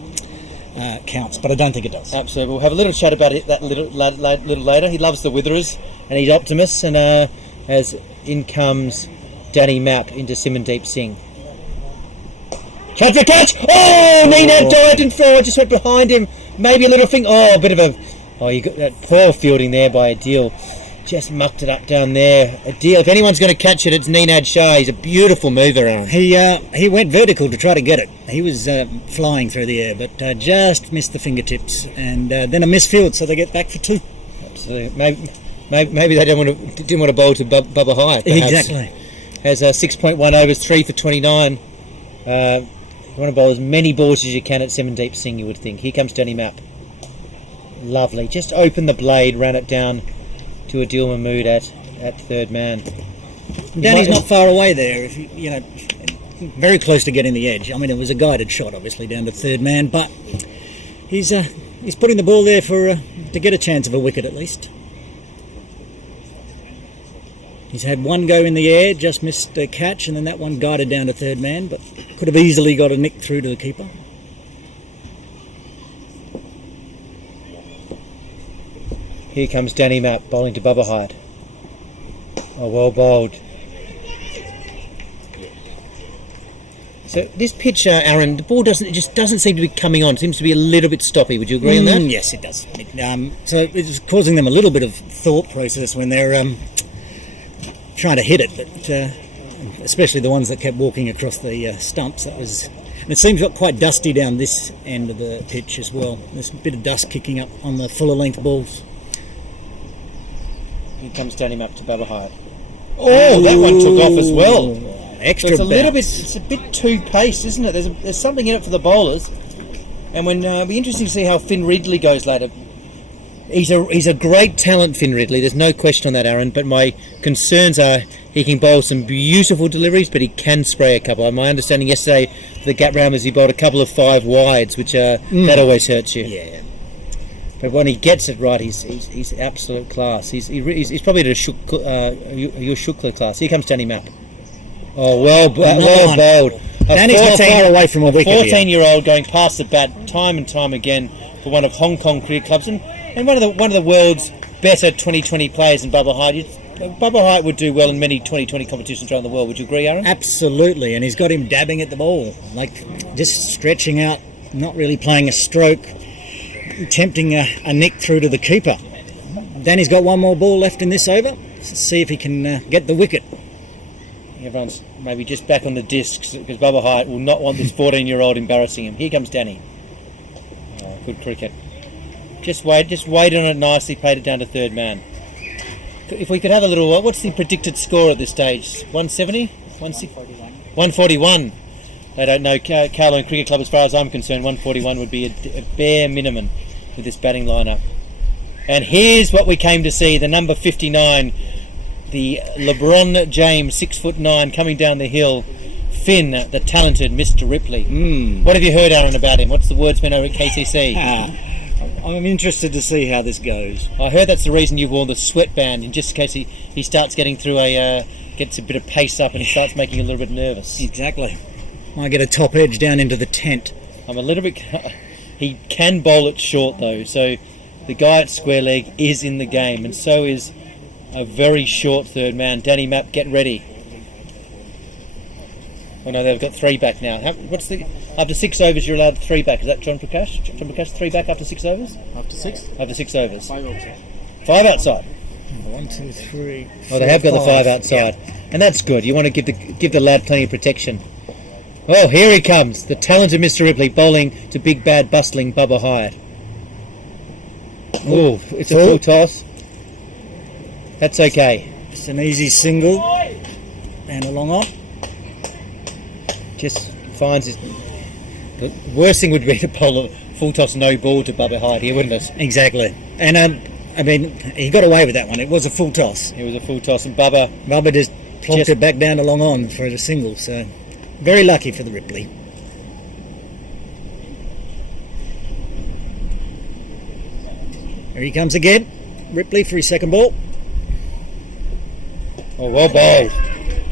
counts, but I don't think it does. Absolutely. We'll have a little chat about it that little later. He loves the Witherers, and he's optimist. And as in comes Danny Mapp into Simandeep Singh. Chance for catch! Oh, Neenad dived and forward, just went behind him. Maybe a little thing. Oh, a bit of a. Oh, you got that poor fielding there by Adil. Just mucked it up down there. Adil, if anyone's going to catch it, it's Neenad Shah. He's a beautiful mover, Aaron. He went vertical to try to get it. He was flying through the air, but just missed the fingertips, and then a misfield, so they get back for 2. Absolutely. Maybe they didn't want to bowl to Bubba Hyatt. Exactly. Has 6.1 overs, 3 for 29. You want to bowl as many balls as you can at Simandeep Singh, you would think. Here comes Danny Mapp. Lovely. Just open the blade, ran it down to Adil Mahmood at third man. Danny's not far away there. Very close to getting the edge. I mean, it was a guided shot, obviously, down to third man, but he's putting the ball there for to get a chance of a wicket at least. He's had one go in the air, just missed a catch, and then that one guided down to third man, but could have easily got a nick through to the keeper. Here comes Danny Mapp bowling to Bubba Hyatt. Oh, well bowled. So this pitch, Aaron, the ball just doesn't seem to be coming on. It seems to be a little bit stoppy. Would you agree on that? Yes, it does. So it's causing them a little bit of thought process when they're trying to hit it, but especially the ones that kept walking across the stumps. And it seems quite dusty down this end of the pitch as well. There's a bit of dust kicking up on the fuller length balls. Here comes Danny Mapp to Bubba Hyatt. Oh, that one took off as well. Extra so it's a bit too paced, isn't it? There's something in it for the bowlers. And it'll be interesting to see how Finn Ridley goes later. He's a great talent, Finn Ridley. There's no question on that, Aaron. But my concerns are he can bowl some beautiful deliveries, but he can spray a couple. My understanding yesterday for the gap round was he bowled a couple of 5 wides, which that always hurts you. Yeah. But when he gets it right, he's absolute class. He's probably at a Shukla class. Here comes Danny Mapp. Oh, well bowled. Danny's not far away from a wicket. 14-year-old going past the bat time and time again for one of Hong Kong cricket clubs and one of the world's better 2020 players in Bubba Hyatt. Bubba Hyatt would do well in many 2020 competitions around the world. Would you agree, Aaron? Absolutely, and he's got him dabbing at the ball, like just stretching out, not really playing a stroke, tempting a nick through to the keeper. Danny's got one more ball left in this over. Let's see if he can get the wicket. Everyone's maybe just back on the discs because Bubba Hyatt will not want this 14-year-old embarrassing him. Here comes Danny. Oh, good cricket. Just waited on it nicely, played it down to third man. If we could have a little, what's the predicted score at this stage? 170? 141. They don't know Kowloon Cricket Club as far as I'm concerned. 141 would be a bare minimum with this batting lineup. And here's what we came to see, the number 59, the LeBron James, 6'9", coming down the hill. Finn, the talented Mr. Ripley. What have you heard, Aaron, about him? What's the words been over at KCC? I'm interested to see how this goes. I heard that's the reason you wore the sweatband, in just in case he starts getting through gets a bit of pace up and he starts making you a little bit nervous. Exactly. Might get a top edge down into the tent. I'm a little bit... He can bowl it short though, so the guy at square leg is in the game, and so is a very short third man. Danny Mapp, get ready. Oh no, they've got three back now. After 6 overs you're allowed 3 back. Is that John Prakash? John Prakash 3 back after 6 overs? After 6? After 6 overs. 5 outside. 5 outside. 1, 2, 3. Oh, they have got the 5 outside, and that's good. You want to give the lad plenty of protection. Oh, here he comes, the talented Mr. Ripley bowling to big bad bustling Bubba Hyatt. Oh, it's a full toss. That's okay. It's an easy single and a long on. Just finds it. The worst thing would be to bowl a full toss no ball to Bubba Hyatt here, wouldn't it? Exactly. And I mean, he got away with that one. It was a full toss. It was a full toss, and Bubba just plonked it back down to long on for a single. So very lucky for the Ripley. Here he comes again. Ripley for his second ball. Oh, well bowled.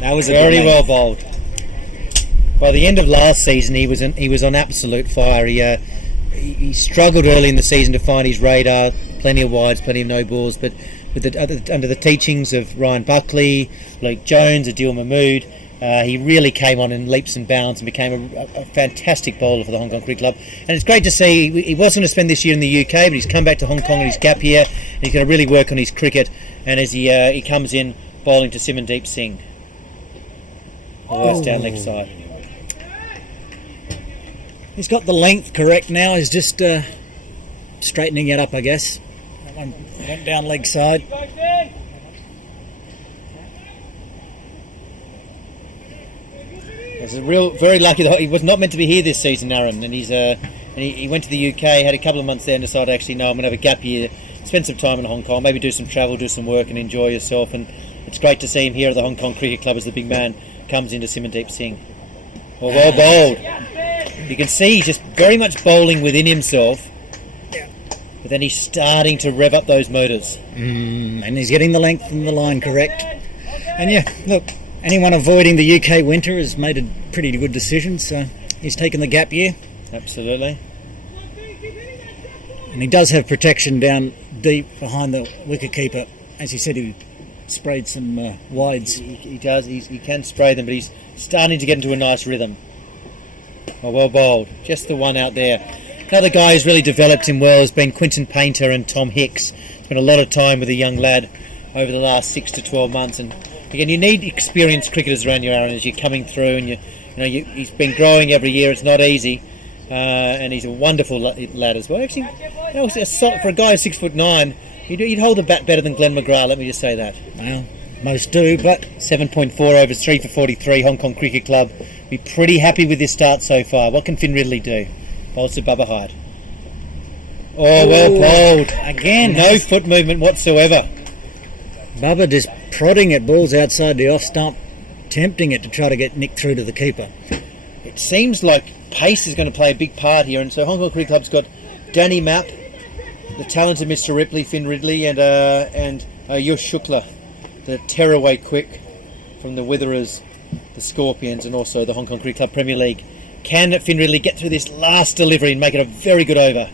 That was very well bowled. By the end of last season, he was on absolute fire. He struggled early in the season to find his radar. Plenty of wides, plenty of no balls, but under the teachings of Ryan Buckley, Luke Jones, Adil Mahmood, he really came on in leaps and bounds and became a fantastic bowler for the Hong Kong Cricket Club. And it's great to see he was going to spend this year in the UK, but he's come back to Hong Kong in his gap year. And he's going to really work on his cricket. And as he comes in bowling to Simandeep Singh, that's down leg side. He's got the length correct now. He's just straightening it up, I guess. That one went down leg side. It's very lucky that he was not meant to be here this season, Aaron. And he went to the UK, had a couple of months there, and decided actually no, I'm going to have a gap year, spend some time in Hong Kong, maybe do some travel, do some work, and enjoy yourself. And it's great to see him here at the Hong Kong Cricket Club as the big man comes into Simandeep Singh. Well bowled. You can see he's just very much bowling within himself, but then he's starting to rev up those motors. And he's getting the length and the line correct. And yeah, look, anyone avoiding the UK winter has made a pretty good decision, so he's taken the gap year. Absolutely. And he does have protection down deep behind the wicketkeeper. As you said, he sprayed some wides. He does. He can spray them, but he's starting to get into a nice rhythm. Oh, well bowled. Just the one out there. Another guy who's really developed him well has been Quinton Painter and Tom Hicks. Spent a lot of time with a young lad over the last 6 to 12 months. And again, you need experienced cricketers around you, Aaron, as you're coming through. And he's been growing every year. It's not easy. And he's a wonderful lad as well. Actually, for a guy who's 6'9", he'd hold the bat better than Glenn McGrath. Let me just say that. Well, most do, but 7.4 overs, 3 for 43. Hong Kong Cricket Club be pretty happy with this start so far. What can Finn Ridley do? Bowls to Bubba Hyatt. Oh, well bowled. Again. No foot movement whatsoever. Bubba just prodding at balls outside the off stump, tempting it to try to get Nick through to the keeper. It seems like pace is going to play a big part here, and so Hong Kong Cricket Club's got Danny Mapp the talented Mr. Ripley, Finn Ridley, and Yush Shukla, the tearaway quick from the Witherers, the Scorpions, and also the Hong Kong Cricket Club Premier League. Can Finn Ridley get through this last delivery and make it a very good over?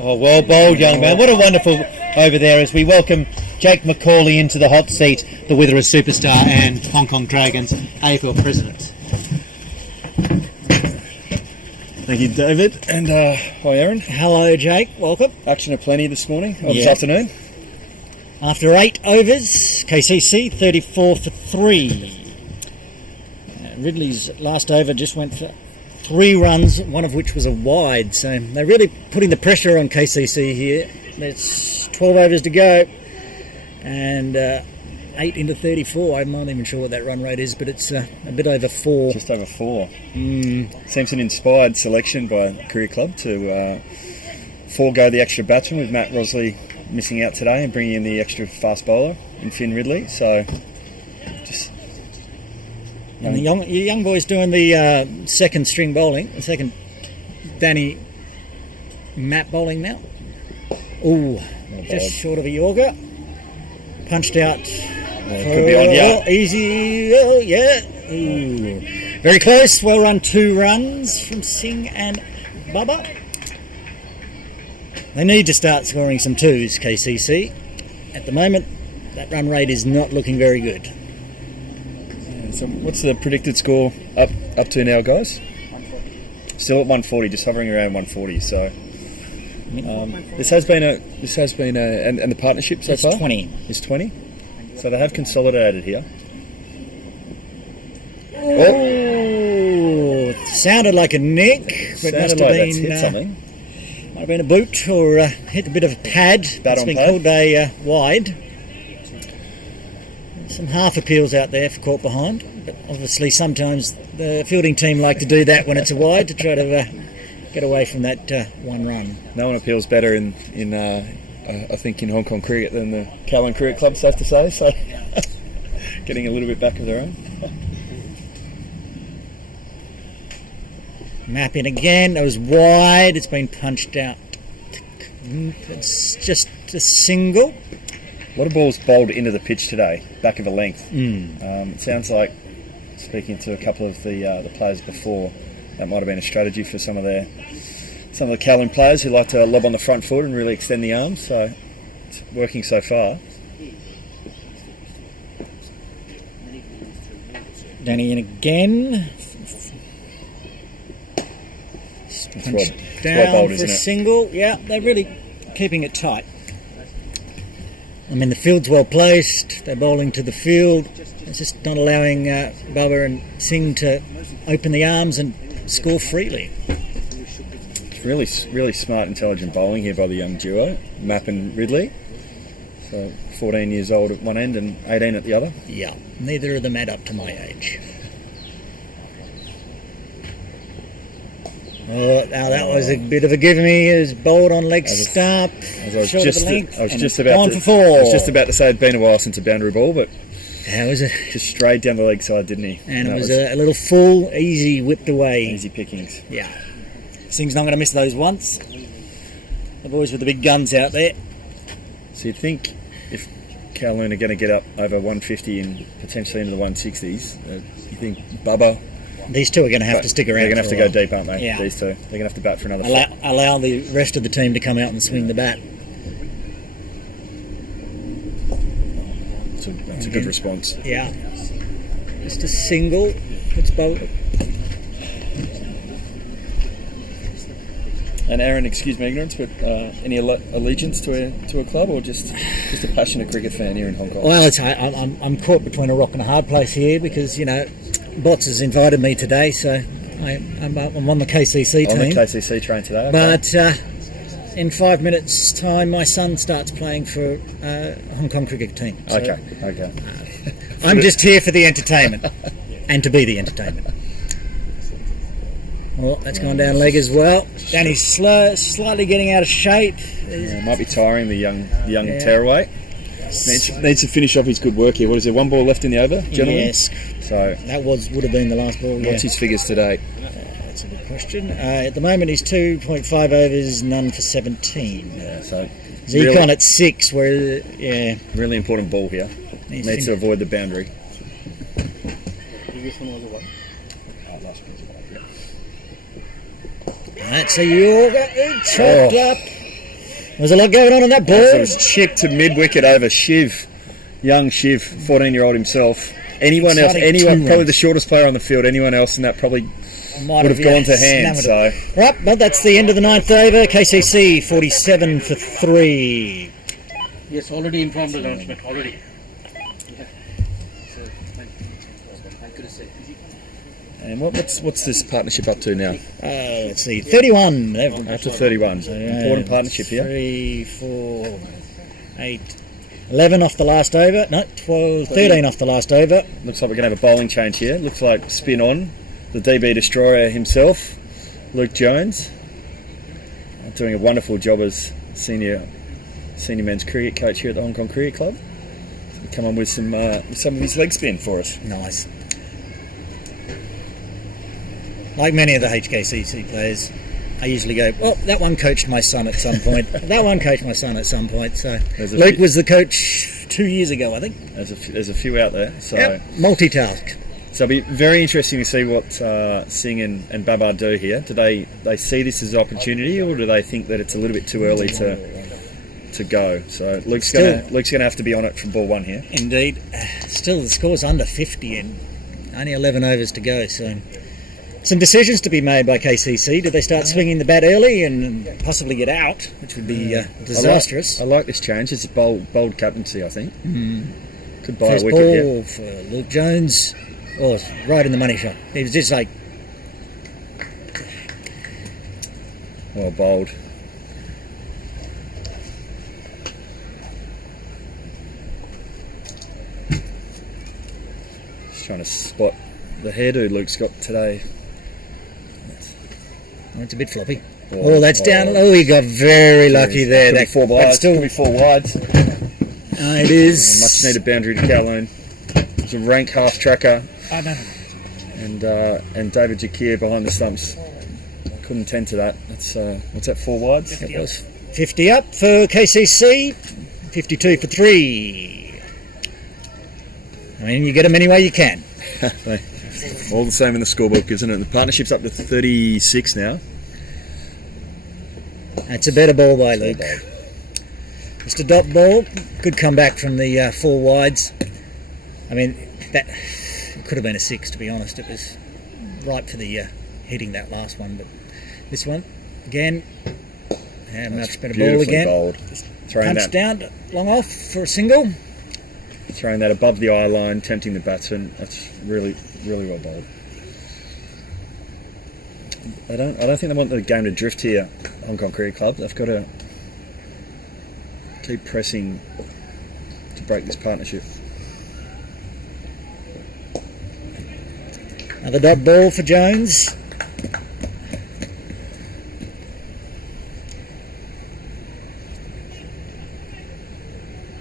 Oh, well bowled, young man. What a wonderful over there as we welcome Jake McCauley into the hot seat, the Witherers superstar and Hong Kong Dragons AFL president. Thank you, David. And hi, Aaron. Hello, Jake. Welcome. Action aplenty this morning, or this afternoon. After 8 overs, KCC 34 for 3. Ridley's last over just went for 3 runs, one of which was a wide. So they're really putting the pressure on KCC here. There's 12 overs to go, and 8 into 34. I'm not even sure what that run rate is, but it's a bit over 4. Just over 4. Seems an inspired selection by the Career Club to forego the extra batsman with Matt Rosley missing out today and bringing in the extra fast bowler in Finn Ridley. So just... And the young boy's doing the second string bowling, the second Danny Matt bowling now. Ooh, just short of a Yorker. Punched out. Could be on, yeah. Easy, yeah. Ooh. Very close, well run, 2 runs from Singh and Bubba. They need to start scoring some 2s, KCC. At the moment, that run rate is not looking very good. So what's the predicted score up to now, guys? 140. Still at 140, just hovering around 140. So this has been and the partnership so far. 20. It's 20. So they have consolidated here. Oh, sounded like a nick, but must have been hit something. Might have been a boot or hit a bit of a pad. It's been called a wide. Some half appeals out there for caught behind, but obviously sometimes the fielding team like to do that when it's a wide to try to get away from that 1 run. No one appeals better in I think in Hong Kong cricket than the Kowloon Cricket Club, safe to say. So getting a little bit back of their own. Mapping again. It was wide. It's been punched out. It's just a single. A lot of balls bowled into the pitch today, back of a length. It sounds like, speaking to a couple of the players before, that might have been a strategy for some of the Kowloon players who like to lob on the front foot and really extend the arms. So it's working so far. Danny in again. Punched down bowled, for isn't a it? single. Yeah, they're really keeping it tight. I mean, the field's well placed. They're bowling to the field. It's just not allowing Bubba and Singh to open the arms and score freely. It's really smart, intelligent bowling here by the young duo, Mapp and Ridley. So 14 years old at one end and 18 at the other. Yeah, neither of them add up to my age. Oh, now that was a bit of a give me. It was bowled on leg stump. I was just about to say it'd been a while since a boundary ball, but it was just straight down the leg side, didn't he? And it was a little full, easy whipped away. Easy pickings. Yeah. Singh's not going to miss those once. The boys with the big guns out there. So you'd think if Kowloon are going to get up over 150 and potentially into the 160s, you think Bubba... These two are going to have to stick around. They're going to have to go deep, aren't they? Yeah. These two. They're going to have to bat for another... Allow the rest of the team to come out and swing the bat. That's a good response. Yeah. Just a single. Puts both. And Aaron, excuse my ignorance, but any allegiance to a club or just a passionate cricket fan here in Hong Kong? Well, I'm caught between a rock and a hard place here because, Bots has invited me today, so I'm on the KCC team. On the KCC train today. Okay. But in 5 minutes' time, my son starts playing for Hong Kong cricket team. So Okay. I'm just here for the entertainment and to be the entertainment. Well, that's gone down leg as well. Danny's slightly getting out of shape. Might be tiring the young tearaway. Needs to finish off his good work here. What is there? 1 ball left in the over, gentlemen? Yes. So that would have been the last ball. What's his figures today? That's a good question. At the moment, he's 2.5 overs, none for 17. Yeah, so Zekon at 6, where, really important ball here. Needs to avoid the boundary. Previous one was a what? Last one's a wide, yeah. that's a Yorker, chopped up. There's a lot going on in that ball. So it was chipped to mid-wicket over Shiv. Young Shiv, 14-year-old himself. Anyone else, probably the shortest player on the field, anyone else in that probably would have gone to hand. So. Right, but that's the end of the 9th over. KCC 47 for 3. Yes, already informed the announcement, already. And what's this partnership up to now? Let's see, 31. Up to 31. So important partnership here. 3, 4, 8, 11 off the last over. No, 12, 13 off the last over. Looks like we're going to have a bowling change here. Looks like spin on. The DB destroyer himself, Luke Jones, doing a wonderful job as senior men's cricket coach here at the Hong Kong Cricket Club. So come on with some of his leg spin for us. Nice. Like many of the HKCC players, I usually go, well, that one coached my son at some point. That one coached my son at some point. So Luke was the coach 2 years ago, I think. There's a few out there. So yep, multitask. So it'll be very interesting to see what Singh and Babar do here. Do they see this as an opportunity, or do they think that it's a little bit too early to go? So Luke's gonna have to be on it from ball 1 here. Indeed. Still, the score's under 50 and only 11 overs to go. So some decisions to be made by KCC. Do they start swinging the bat early and possibly get out, which would be disastrous? I like this change. It's a bold captaincy, I think. Could buy First a wicket ball here. for Luke Jones. Oh, right in the money shot. He was just like... Oh, bold. Just trying to spot the hairdo Luke's got today. Oh, it's a bit floppy. Oh, that's down. Oh, he got very lucky there. That could be 4 wides. Could be 4 wides. It is. Much needed boundary to Kowloon. It's a rank half tracker. I know. And David Jakir behind the stumps. Couldn't tend to that. That's what's that? 4 wides. It was 50 up for KCC. 52 for 3. I mean, you get them any way you can. All the same in the scorebook, isn't it? The partnership's up to 36 now. That's a better ball by Luke. Just a dot ball. Good comeback from the 4 wides. I mean, that it could have been a 6, to be honest. It was ripe for the hitting that last one, but this one again, much better ball again. Bowled. Punch down, long off for a single. Throwing that above the eye line, tempting the batsman. That's really well bowled. I don't think they want the game to drift here, Hong Kong Cricket Club. They've got to keep pressing to break this partnership. Another dot ball for Jones.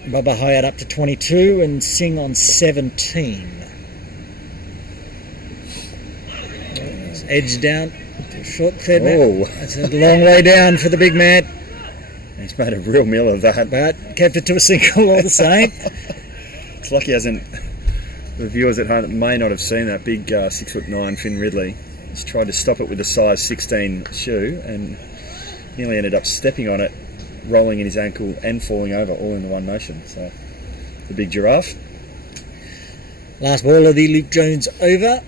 Bubba hired up to 22 and Singh on 17. It's edged down to a short third man. That's a long way down for the big man. He's made a real meal of that. But kept it to a single all the same. It's lucky he hasn't. The viewers at home may not have seen that big 6'9" Finn Ridley. He's tried to stop it with a size 16 shoe and nearly ended up stepping on it, rolling in his ankle and falling over all in the one motion. So the big giraffe. Last ball of the Luke Jones over.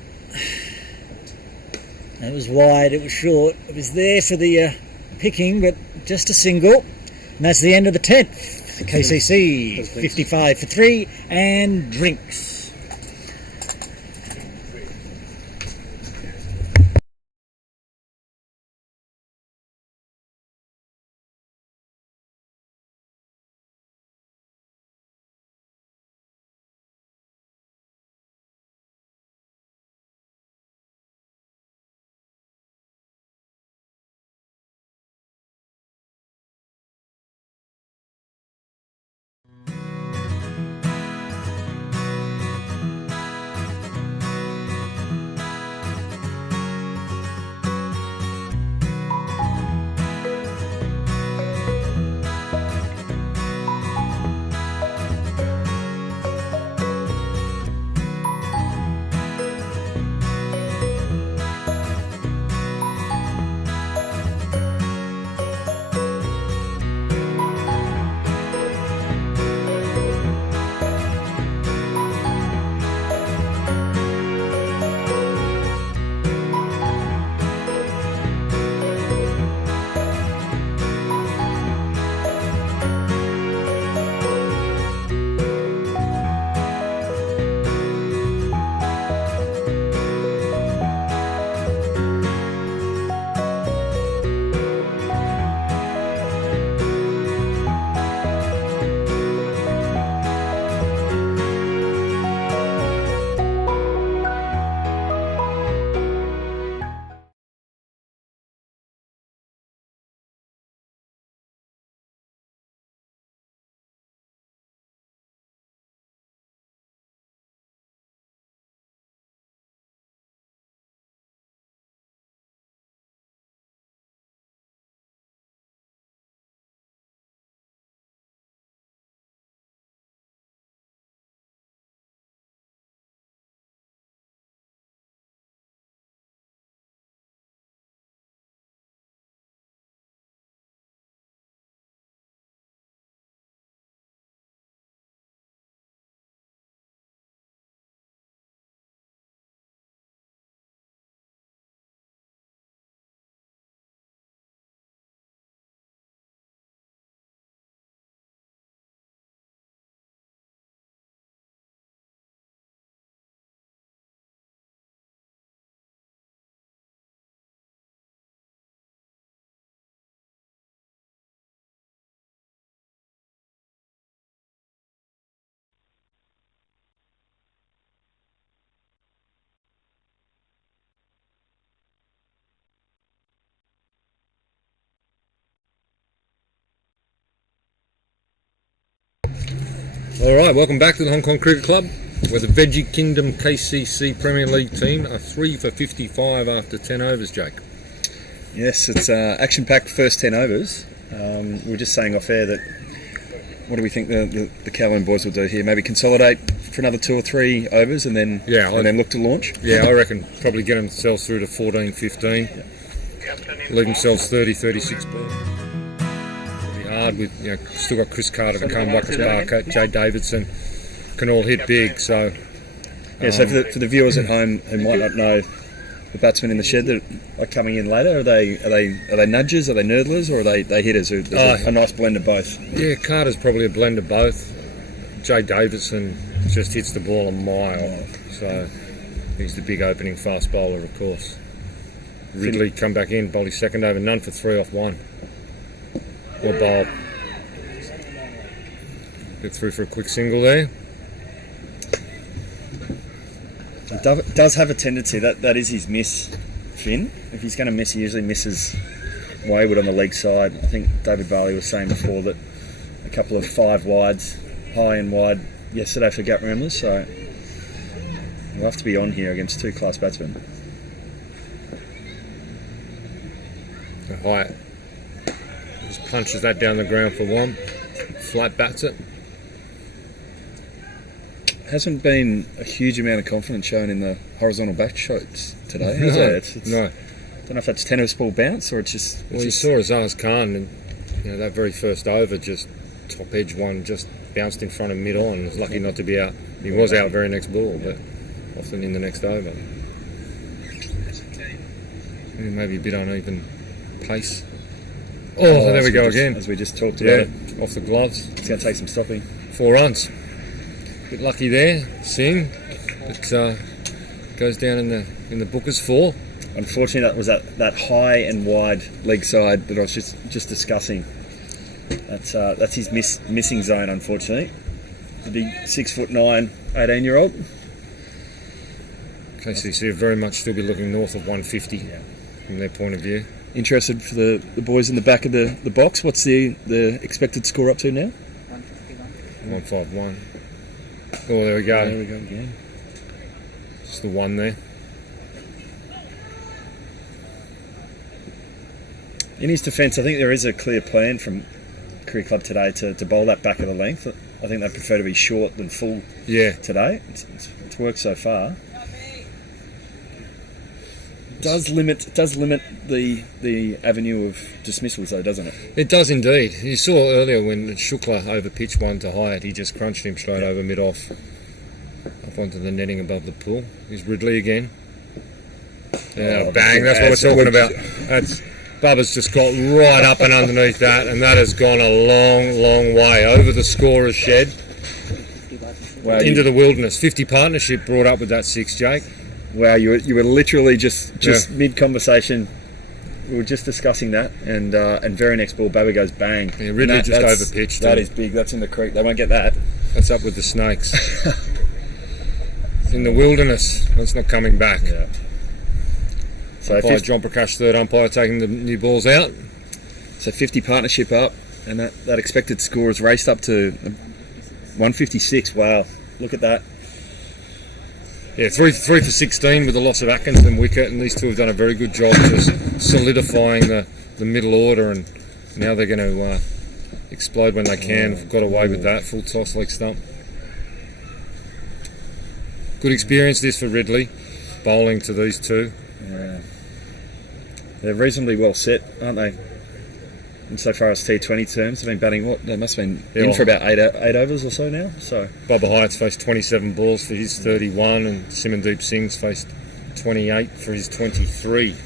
It was wide, it was short, it was there for the picking, but just a single. And that's the end of the 10th. KCC 55 for 3 and drinks. All right, welcome back to the Hong Kong Cricket Club, where the Veggie Kingdom KCC Premier League team are 3 for 55 after 10 overs, Jake. Yes, it's action-packed first 10 overs. We were just saying off air that what do we think the Kowloon boys will do here? Maybe consolidate for another 2 or 3 overs and then look to launch? Yeah, I reckon probably get themselves through to 14, 15, leave themselves 30, 36 balls. It'll be hard with, still got Chris Carter to come, Wackett Barker, Jay Davidson, can all hit big, so... So for the viewers at home who might not know the batsmen in the shed that are coming in later, are they nudgers, are they nurdlers, or are they hitters? There's a nice blend of both. Yeah, Carter's probably a blend of both. Jay Davidson just hits the ball a mile, so he's the big opening fast bowler, of course. Ridley come back in, bowled his second over, none for 3 off 1. Or bowl. Get through for a quick single there. It does have a tendency, that is his miss, Finn. If he's going to miss, he usually misses wayward on the leg side. I think David Varley was saying before that a couple of 5 wides, high and wide, yesterday for gut ramblers, so we'll have to be on here against 2 class batsmen. Hyatt just punches that down the ground for 1. Flat bats it. Hasn't been a huge amount of confidence shown in the horizontal back shots today, has it? No. I don't know if that's tennis ball bounce or it's just... Well, you saw Azaz Khan, and that very first over, just top edge one, just bounced in front of mid on. Was lucky not to be out. He was out very next ball, but often in the next over. Maybe a bit uneven pace. Oh, there we go again. As we just talked about it. Off the gloves. It's going to take some stopping. 4 runs. Bit lucky there, Singh. But goes down in the book as 4. Unfortunately, that was that high and wide leg side that I was just discussing. That's his missing zone, unfortunately. The big 6'9", 18-year-old. KCC will very much still be looking north of 150 from their point of view. Interested for the boys in the back of the box. What's the expected score up to now? 151. Oh, there we go. There we go again. Just the 1 there. In his defence, I think there is a clear plan from Cricket Club today to bowl that back of the length. I think they prefer to be short than full today. It's worked so far. Does limit the avenue of dismissals though, doesn't it? It does indeed. You saw earlier when Shukla over-pitched one to Hyatt, he just crunched him straight over mid-off, up onto the netting above the pool. Here's Ridley again. Yeah, bang, that's what we're talking about. Bubba's just got right up and underneath that, and that has gone a long, long way over the scorer's shed into the wilderness. 50 partnership brought up with that 6, Jake. Wow, you were literally just mid-conversation. We were just discussing that, and very next ball, Baba goes bang. Yeah, Ridley just over-pitched. That is big. That's in the creek. They won't get that. That's up with the snakes. It's in the wilderness. That's not coming back. Yeah. So John Prakash, third umpire, taking the new balls out. So 50 partnership up, and that expected score is raced up to 156. Wow, look at that. Yeah, 3 for 16 with the loss of Atkins and wicket, and these two have done a very good job just solidifying the middle order, and now they're going to explode when they can. Got away with that, full toss leg stump. Good experience this for Ridley, bowling to these two. Yeah. They're reasonably well set, aren't they? Insofar as T20 terms, they've been batting they must have been in for about 8 overs or so now. So Bubba Hyatt's faced 27 balls for his 31, and Simandeep Singh's faced 28 for his 23.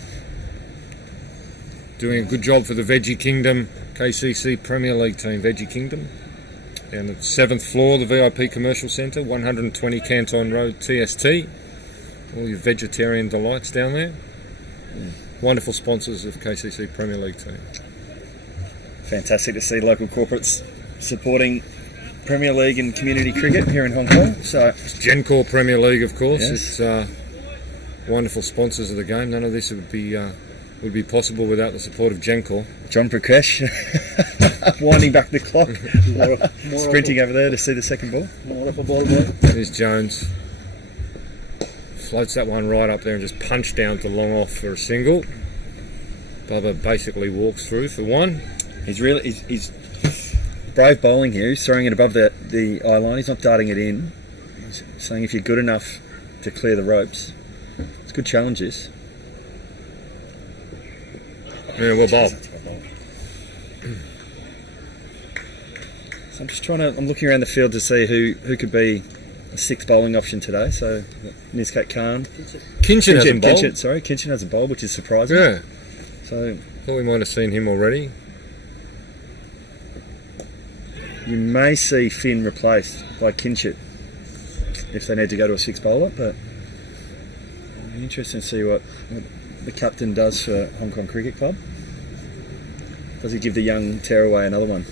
Doing a good job for the Veggie Kingdom KCC Premier League team. Veggie Kingdom down the 7th floor, the VIP Commercial Centre, 120 Canton Road, TST. All your vegetarian delights down there. Wonderful sponsors of KCC Premier League team. Fantastic to see local corporates supporting Premier League and community cricket here in Hong Kong. So it's Gencor Premier League, of course. Yes. It's wonderful sponsors of the game. None of this would be would be possible without the support of Gencor. John Prakash winding back the clock, sprinting over there to see the second ball. More of a ball boy. There's Jones. Floats that one right up there and just punch down to long off for a single. Bubba basically walks through for one. He's brave bowling here. He's throwing it above the eye line. He's not darting it in. He's saying if you're good enough to clear the ropes, it's good challenges. Yeah, well bowled. So I'm looking around the field to see who could be a sixth bowling option today. So Nizkat Khan, Kinchin hasn't bowled. Kinchin hasn't bowled, which is surprising. Yeah. So Thought we might have seen him already. you may see Finn replaced by Kinchit if they need to go to a six bowler, but it'll be interesting to see what the captain does for Hong Kong Cricket Club. Does he give the young tearaway another one?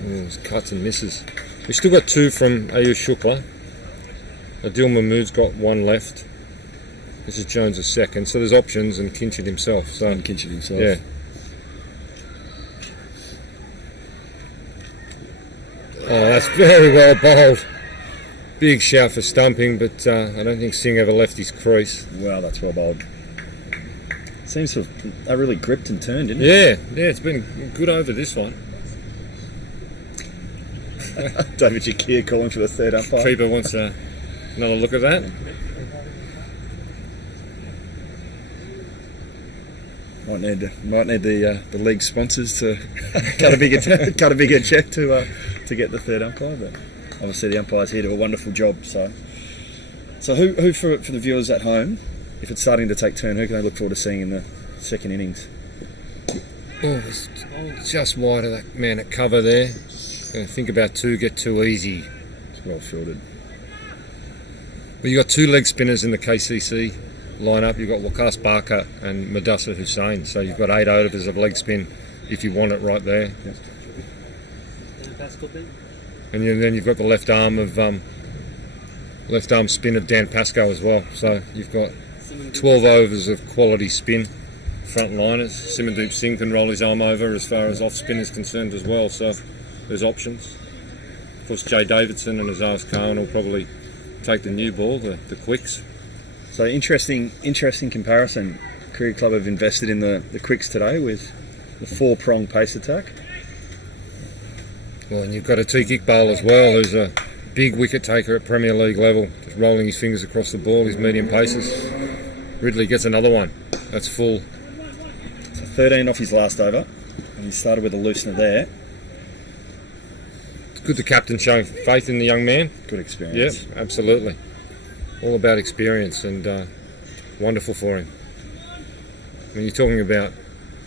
It's cuts and misses. We've still got two from Ayush Shukla. Adil Mahmood's got one left. This is Jones' second, so there's options, and Kinchin himself. So yeah. Oh, that's very well bowled. Big shout for stumping, but I don't think Singh ever left his crease. Wow, that's well bowled. Seems to have really gripped and turned, didn't it? Yeah, it's been good over this one. David Jakir calling for the third umpire. Keeper wants another look at that. Might need the league sponsors to cut a bigger check to get the third umpire, but obviously the umpires here do a wonderful job. So who for the viewers at home, if it's starting to take turn, who can they look forward to seeing in the second innings? Oh, it's just wide of that man at cover there. Going to think about two, get too easy. It's well fielded. But you've got two leg spinners in the KCC lineup. You've got Waqas Barker and Madassa Hussain. So you've got 8 overs of leg spin if you want it right there. Yep. And then you've got the left arm spin of Dan Pascoe as well. So you've got 12 overs of quality spin frontliners. Simandeep Singh can roll his arm over as far as off spin is concerned as well. So there's options. Of course, Jay Davidson and Azaz Khan will probably take the new ball, the quicks. So interesting comparison. Cricket Club have invested in the quicks today with the 4-prong pace attack. Well, and you've got a T-kick bowl as well, who's a big wicket taker at Premier League level, just rolling his fingers across the ball, his medium paces. Ridley gets another one. That's full. So 13 off his last over, and he started with a loosener there. It's good the captain showing faith in the young man. Good experience. Yep, absolutely. All about experience, and wonderful for him. When you're talking about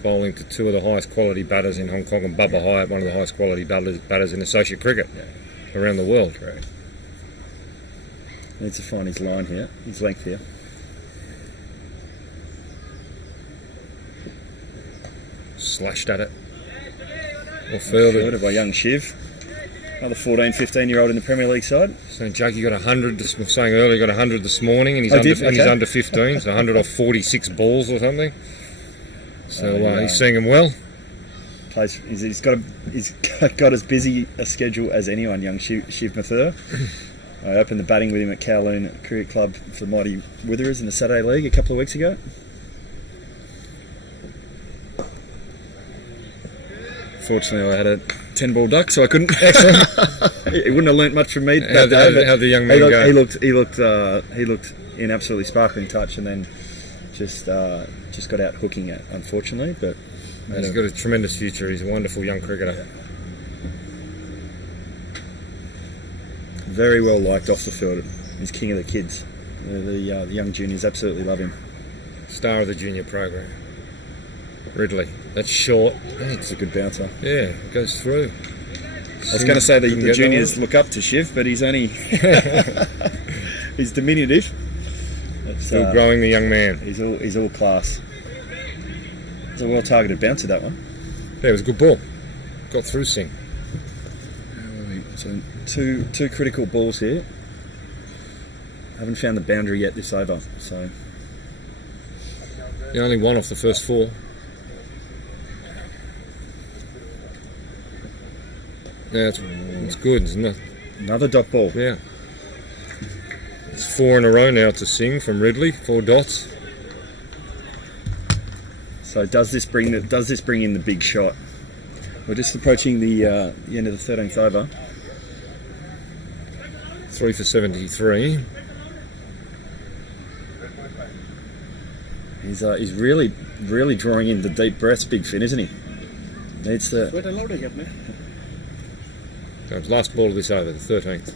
bowling to two of the highest quality batters in Hong Kong, and Bubba Hyatt, one of the highest quality batters in associate cricket around the world. Correct. Needs to find his line here, his length here. Slashed at it. Or fielded by young Shiv. Another 14, 15-year-old in the Premier League side. So Jakey got 100, I was saying earlier, got 100 this morning, and he's under 15, so 100 off 46 balls or something. So he's seeing him well. He's got as busy a schedule as anyone, young Shiv Mathur. I opened the batting with him at Kowloon Cricket Club for the mighty Witherers in the Saturday League a couple of weeks ago. Fortunately, I had a 10-ball duck, so I couldn't. He wouldn't have learnt much from me that day. How'd the young man go? He looked in absolutely sparkling touch, and then just got out hooking it, unfortunately. But he's got a tremendous future. He's a wonderful young cricketer. Very well liked off the field. He's king of the kids. The young juniors absolutely love him. Star of the junior program. Ridley. That's short. It's a good bouncer. Yeah, goes through. I was going to say the juniors look up to Shiv, but he's only he's diminutive. Still growing the young man. He's all class. It's a well targeted bouncer, that one. Yeah, it was a good ball. Got through Singh. So two critical balls here. haven't found the boundary yet this over. So The only one off the first 4. Yeah, it's good, isn't it? another dot ball. Yeah. It's 4 in a row now to Sing from Ridley, 4 dots. So does this bring in the big shot? We're just approaching the end of the 13th over. 3 for 73. He's really drawing in the deep breaths, Big Finn, isn't he? Needs to. Sweat allowed again, mate. So it's last ball of this over, the 13th.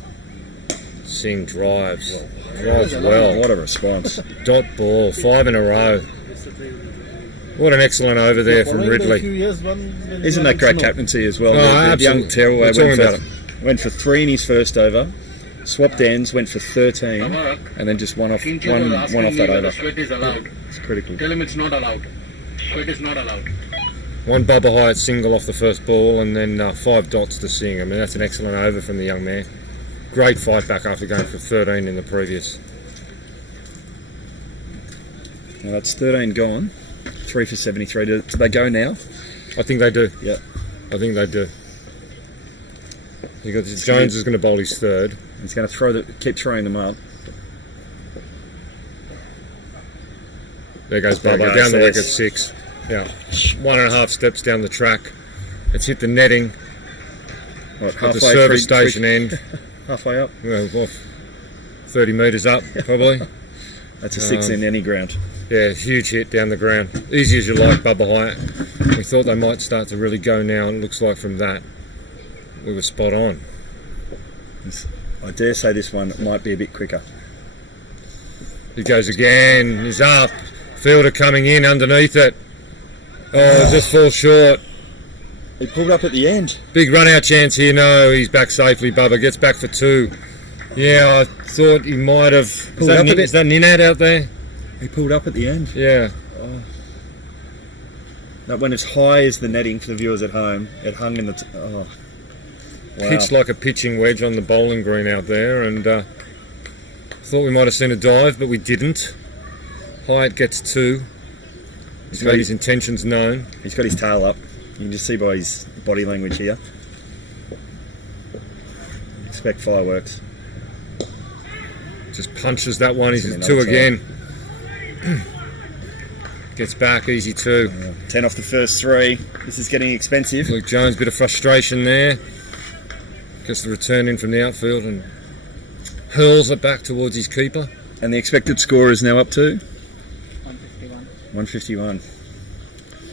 Sing drives well. What a response! Dot ball, 5 in a row. What an excellent over there from Ridley. Isn't that great captaincy as well? Oh, the young tearaway Absolutely. went for 3 in his first over, swapped ends, went for 13, and then just one off that over. Sweat is allowed. It's critical. Tell him it's not allowed. Sweat is not allowed. 1 Bubba Hyatt single off the first ball, and then 5 dots to Sing. I mean, that's an excellent over from the young man. Great fight back after going for 13 in the previous. Now that's 13 gone. 3 for 73. Do they go now? I think they do. Yeah. I think they do. Jones is going to bowl his third. He's going to keep throwing them up. There goes There Bubba, goes, down the yes. wicket 6. Yeah. 1.5 steps down the track. It's hit the netting What, at the service station end. Halfway up. Well, 30 metres up, probably. That's a 6 in any ground. Yeah, huge hit down the ground. Easy as you like, Bubba Hyatt. We thought they might start to really go now, and it looks like from that, we were spot on. I dare say this one might be a bit quicker. He goes again, he's up. Fielder coming in underneath it. Oh, just falls short. He pulled up at the end. Big run out chance here. No, he's back safely. Bubba gets back for 2. Yeah, I thought he might have. Is that Ninad out there? He pulled up at the end. Yeah. That went as high as the netting for the viewers at home. It hung in the. Wow. Pitched like a pitching wedge on the bowling green out there, and thought we might have seen a dive, but we didn't. Hyatt gets 2. He's made his intentions known. He's got his tail up. You can just see by his body language here. Expect fireworks. Just punches that one. He's at 2 again. Gets back, easy 2. 10 off the first 3. This is getting expensive. Luke Jones, bit of frustration there. Gets the return in from the outfield and hurls it back towards his keeper. And the expected score is now up to? 151. 151.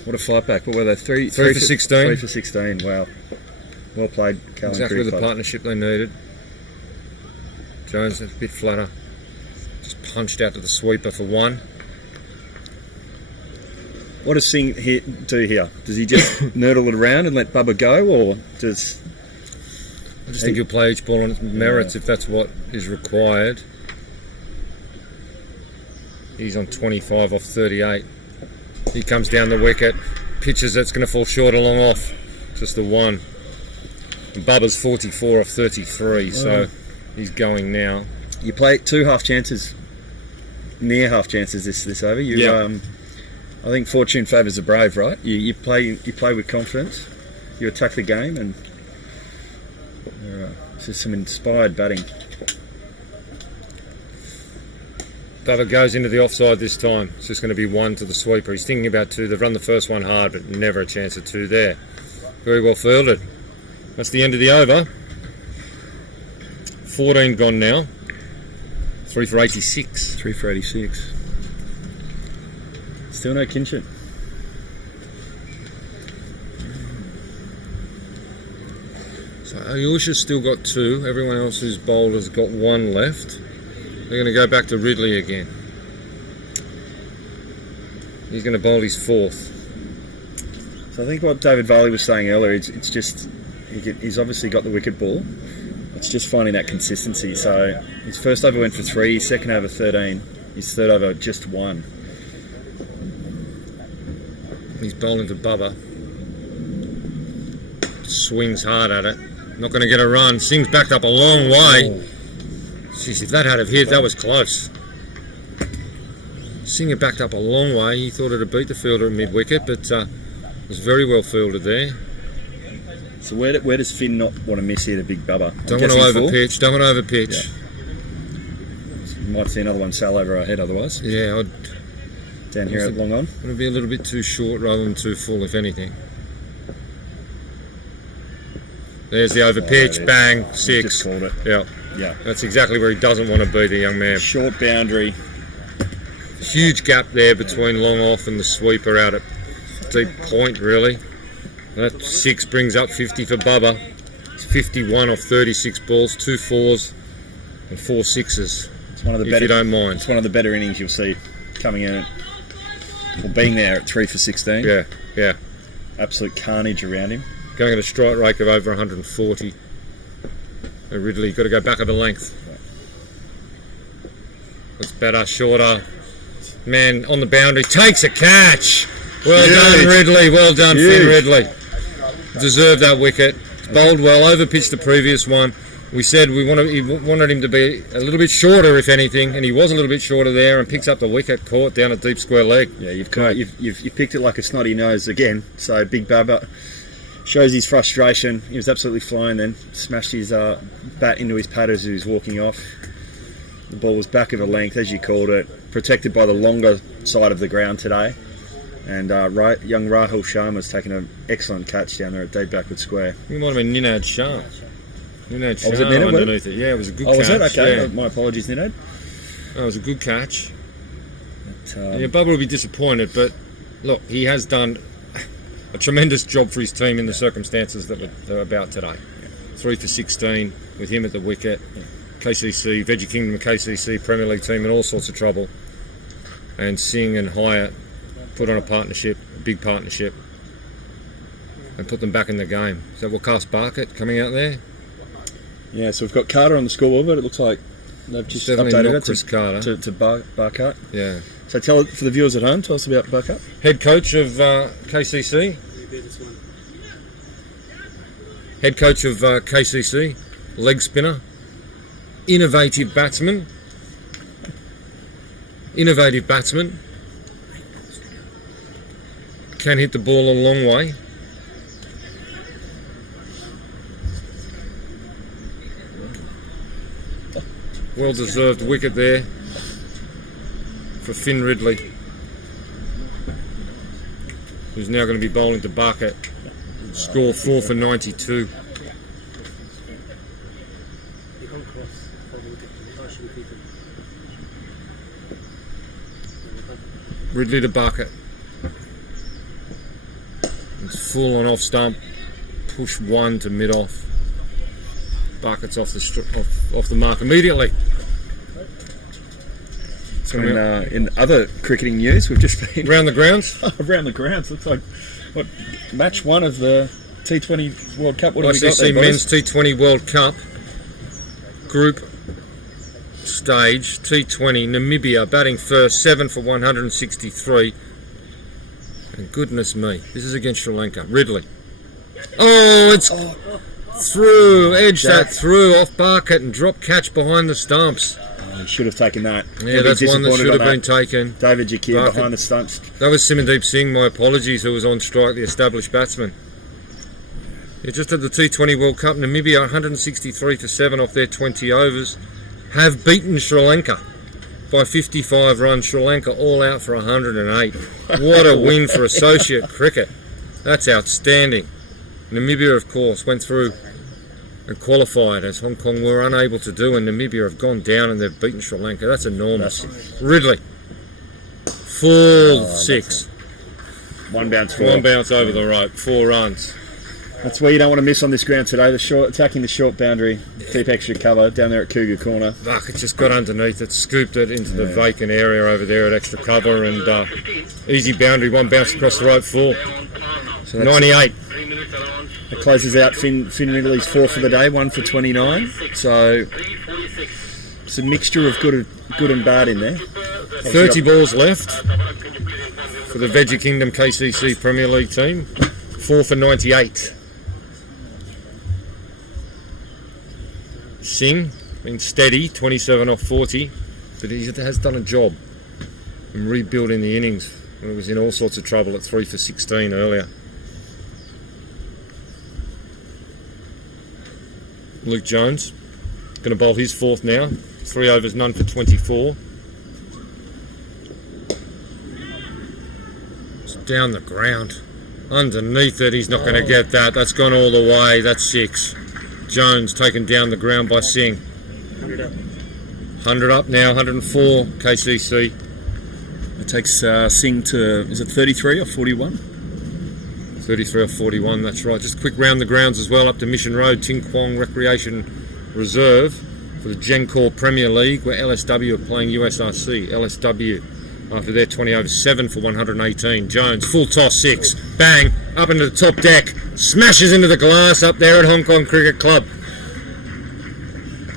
What a fight back. What were they? 3 for 16. 3 for 16. Wow. Well played, Callan Exactly Cricket the Club. partnership they needed. Jones a bit flatter. Just punched out to the sweeper for 1. What does Singh do here? Does he just nurdle it around and let Bubba go, or does... I just think he'll play each ball on its merits if that's what is required. He's on 25 off 38. He comes down the wicket, pitches it's going to fall short along off. Just the 1. And Bubba's 44 off 33, so he's going now. You play 2 half chances, near half chances this over. I think fortune favours the brave, right? You play with confidence. You attack the game, and this is some inspired batting. Bubba goes into the offside this time. It's just going to be 1 to the sweeper. He's thinking about 2. They've run the first one hard, but never a chance at 2 there. Very well fielded. That's the end of the over. 14 gone now. 3 for 86. 3 for 86. Still no Kinship. So Ayusha's still got 2. Everyone else who's bowled has got 1 left. They're going to go back to Ridley again. He's going to bowl his 4th. So I think what David Varley was saying earlier, it's just he's obviously got the wicket ball. It's just finding that consistency. So his first over went for 3, his second over 13, his third over just 1. He's bowling to Bubba. Swings hard at it. Not going to get a run. Singh's backed up a long way. Jeez, if that had have hit, that was close. Singer backed up a long way. He thought it had beat the fielder at mid-wicket, but was very well fielded there. So where does Finn not want to miss here, the big bubba? Don't want to overpitch. Don't want to overpitch. Yeah. Might see another one sail over our head otherwise. Yeah, Down here at long on. Want to be a little bit too short rather than too full, if anything. There's the overpitch. Bang, 6. Just called it. Yeah. Yeah. That's exactly where he doesn't want to be, the young man. Short boundary. Huge gap there between long off and the sweeper out at deep point, really. That 6 brings up 50 for Bubba. It's 51 off 36 balls, 2 4s and 4 6s. It's one of the if better, you don't mind. It's one of the better innings you'll see coming in. Or being there at 3 for 16. Yeah, yeah. Absolute carnage around him. Going at a strike rate of over 140. And Ridley, got to go back of a length. It's better, shorter. Man on the boundary takes a catch. Well done, Ridley. Well done, Finn Ridley. Deserved that wicket. Bowled well, overpitched the previous one. We said he wanted him to be a little bit shorter, if anything, and he was a little bit shorter there, and picks up the wicket, caught down a deep square leg. Yeah, you've picked it like a snotty nose again. So Big Bubba shows his frustration. He was absolutely flying then, smashed his bat into his pad as he was walking off. The ball was back of a length, as you called it, protected by the longer side of the ground today. And young Rahul Sharma's taken an excellent catch down there at deep backward square. It might have been Ninad Shah. Ninad Shah was it Ninad, underneath it? Yeah, it was a good catch. Oh, was it? Okay, yeah. My apologies, Ninad. That was a good catch. But, yeah, Bubba will be disappointed, but look, he has done a tremendous job for his team in the circumstances that they're about today. 3 for 16 with him at the wicket. KCC, Veggie Kingdom KCC Premier League team in all sorts of trouble. And Singh and Hyatt put on a partnership, a big partnership, and put them back in the game. So we'll cast Barkett coming out there. Yeah, so we've got Carter on the scoreboard, but it looks like they've just updated it Chris Carter. to Barkett. Yeah. So for the viewers at home, tell us about Barkett. Head coach of KCC. Head coach of KCC, leg spinner, innovative batsman. Can hit the ball a long way. Well deserved wicket there for Finn Ridley, who's now going to be bowling to Barkett. Score 4 for 92. Ridley to Barkett. It's full on off stump. Push 1 to mid off. Barkett's off the mark immediately. So in other cricketing news, we've just been around the grounds. Around the grounds. Looks like match 1 of the T20 World Cup. What have we got there, Men's T20 World Cup group stage. T20 Namibia batting first, 7 for 163. And goodness me, this is against Sri Lanka. Ridley. Oh, it's through, edged that through off Barkett and drop catch behind the stumps. He should have taken that. Yeah, that's one that should have been taken. David Jakir behind the stumps. That was Simandeep Singh, my apologies, who was on strike, the established batsman. He just had the T20 World Cup. Namibia 163 for 7 off their 20 overs. Have beaten Sri Lanka by 55 runs. Sri Lanka all out for 108. What a win for associate cricket. That's outstanding. Namibia, of course, went through and qualified, as Hong Kong were unable to do, and Namibia have gone down and they've beaten Sri Lanka. That's enormous. Ridley, full 6. One bounce over the rope, 4 runs. That's where you don't want to miss on this ground today. Attacking the short boundary, deep extra cover down there at Cougar Corner. It just got underneath it, scooped it into the vacant area over there at extra cover, and easy boundary, 1 bounce across the rope, 4. So 98. It closes out Finn Ridley's 4 for the day, 1 for 29. So it's a mixture of good and bad in there. 30 balls left for the Veggie Kingdom KCC Premier League team, 4 for 98. Singh been steady, 27 off 40, but he has done a job in rebuilding the innings when it was in all sorts of trouble at 3 for 16 earlier. Luke Jones going to bowl his fourth now. 3 overs, none for 24. It's down the ground. Underneath it, he's not going to get that. That's gone all the way. That's 6. Jones taken down the ground by Singh. 100 up now, 104 KCC. It takes Singh to, is it 33 or 41? 33 or 41, that's right. Just quick round the grounds as well, up to Mission Road, Ting Kwong Recreation Reserve for the Gencor Premier League, where LSW are playing USRC. LSW after their 20 over 7 for 118. Jones, full toss 6, bang, up into the top deck, smashes into the glass up there at Hong Kong Cricket Club.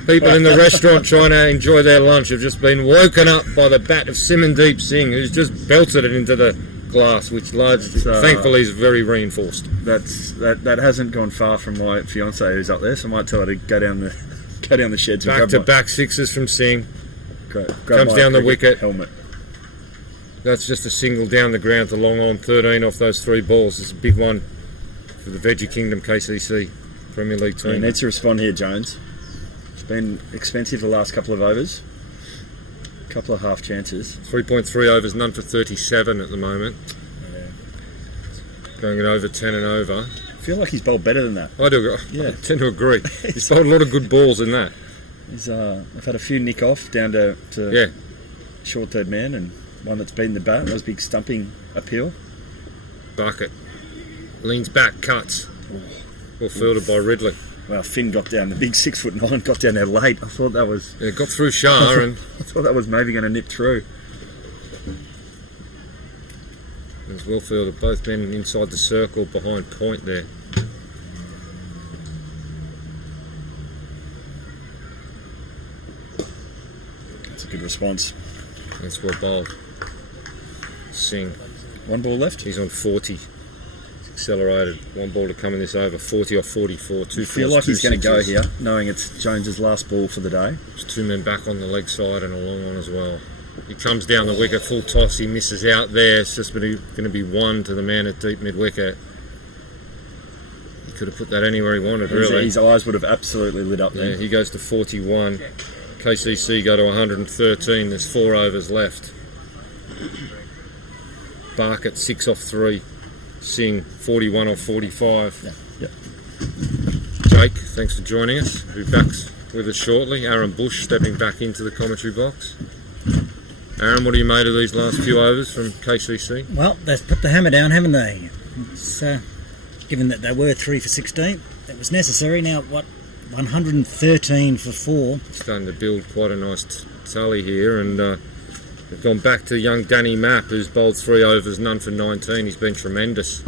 People in the restaurant trying to enjoy their lunch have just been woken up by the bat of Simandeep Singh, who's just belted it into the glass, which thankfully is very reinforced. That hasn't gone far from my fiance who's up there, so I might tell her to go down the sheds. Back to back sixes from Singh. Grab Comes down the wicket. Helmet. That's just a single down the ground to long on. 13 off those 3 balls. It's a big one for the Veggie Kingdom KCC Premier League team. You need to respond here, Jones. It's been expensive the last couple of overs. Couple of half chances. 3.3 overs, none for 37 at the moment. Yeah. Going at over 10 and over. I feel like he's bowled better than that. I do. Yeah. I tend to agree. He's bowled a lot of good balls in that. I've had a few nick off down to short third man, and one that's beaten the bat. That was a big stumping appeal. Bucket. Leans back, cuts. Well fielded by Ridley. Well, Finn got down, the big 6'9", got down there late. I thought that was... Yeah, got through Shah and... I thought that was maybe going to nip through. It was well fielded, both men inside the circle behind point there. That's a good response. That's well bowled. Singh. 1 ball left. He's on 40. Accelerated. 1 ball to come in this over. 40 off 44. I feel like he's going to go here, knowing it's Jones's last ball for the day. There's 2 men back on the leg side and a long one as well. He comes down the wicket, full toss. He misses out there. It's just going to be 1 to the man at deep mid wicket. He could have put that anywhere he wanted, really. His eyes would have absolutely lit up there. Yeah, he goes to 41. KCC go to 113. There's 4 overs left. Barkett 6 off 3. Singh 41 off 45. Yep. Jake, thanks for joining us. We'll be back with us shortly. Aaron Bush stepping back into the commentary box. Aaron, what do you made of these last few overs from KCC? Well, they've put the hammer down, haven't they? It's, given that they were 3 for 16, that was necessary. Now, 113 for 4. Starting to build quite a nice tally here, and we've gone back to young Danny Mapp, who's bowled 3 overs, none for 19. He's been tremendous.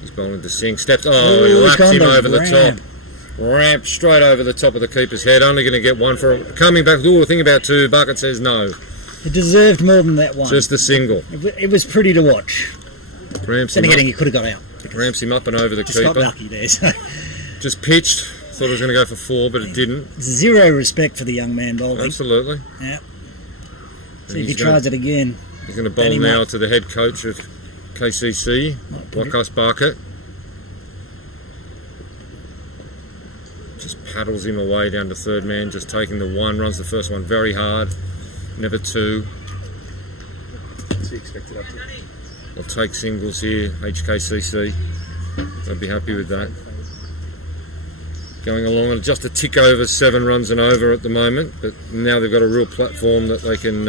He's bowling to Singh. Steps. Oh, he lapped him over the top. Ramp straight over the top of the keeper's head. Only going to get 1 for coming back. Ooh, think about 2. Bucket says no. It deserved more than that 1. Just a single. It was pretty to watch. Ramps Then him again, up. he could have got out. Ramps him up and over the Just keeper. got lucky there. So. Just pitched. Thought it was going to go for 4, but it didn't. Zero respect for the young man bowling. Absolutely. Yeah. And See if he tries it again. He's going to bowl now to the head coach of KCC, Wakas Barkett. Just paddles him away down to third man, just taking the 1, runs the first one very hard, never 2. What's he expected up to? They'll take singles here, HKCC. They'll be happy with that. Going along at just a tick over 7 runs and over at the moment, but now they've got a real platform that they can,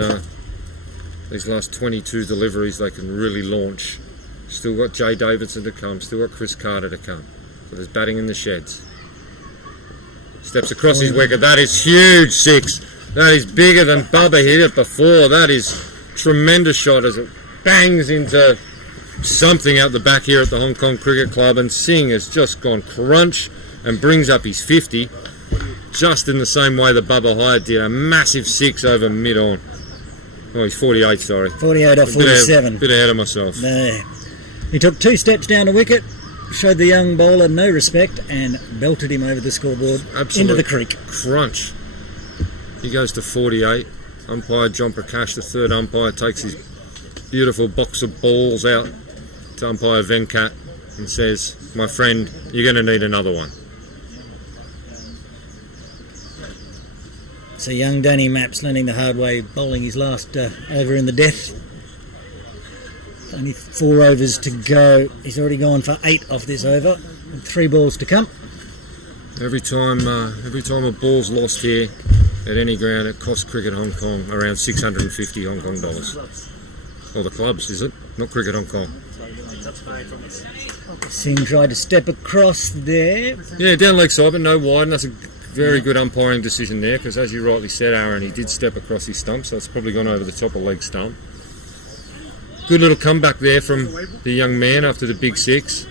these last 22 deliveries, they can really launch. Still got Jay Davidson to come, still got Chris Carter to come. So there's batting in the sheds. Steps across his wicket. That is huge 6. That is bigger than Bubba hit it before. That is tremendous shot as it bangs into something out the back here at the Hong Kong Cricket Club. And Singh has just gone crunch and brings up his 50, just in the same way that Bubba Hyatt did. A massive 6 over mid-on. Oh, he's 48, sorry. 48 off 47. Bit ahead of myself. There. He took 2 steps down the wicket, showed the young bowler no respect and belted him over the scoreboard into the creek. Crunch. He goes to 48. Umpire John Prakash, the third umpire, takes his beautiful box of balls out to umpire Venkat and says, "My friend, you're going to need another one." So young Danny Mapps learning the hard way, bowling his last over in the death. Only 4 overs to go. He's already gone for 8 off this over, and 3 balls to come. Every time a ball's lost here at any ground, it costs Cricket Hong Kong around 650 Hong Kong dollars. Or the clubs, is it? Not Cricket Hong Kong. Singh tried to step across there. Yeah, down leg side, but no wide, and that's a very good umpiring decision there, because as you rightly said, Aaron, he did step across his stump, so it's probably gone over the top of leg stump. Good little comeback there from the young man after the big 6.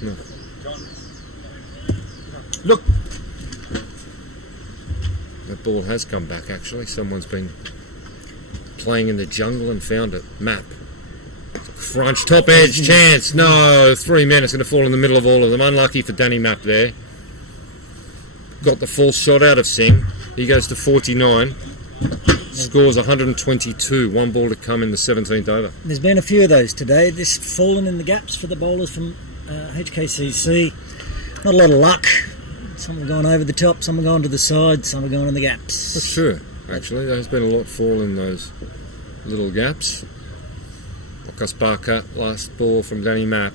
No. Look! That ball has come back, actually. Someone's been playing in the jungle and found it. Map. Crunch, top edge, chance. No, 3 men. It's going to fall in the middle of all of them. Unlucky for Danny Map there. Got the false shot out of Singh. He goes to 49. Scores 122. 1 ball to come in the 17th over. There's been a few of those today. This fallen in the gaps for the bowlers from HKCC. Not a lot of luck. Some have gone over the top, some have gone to the side, some have gone in the gaps. That's true, actually. There's been a lot fall in those little gaps. Okas Barkat, last ball from Danny Map.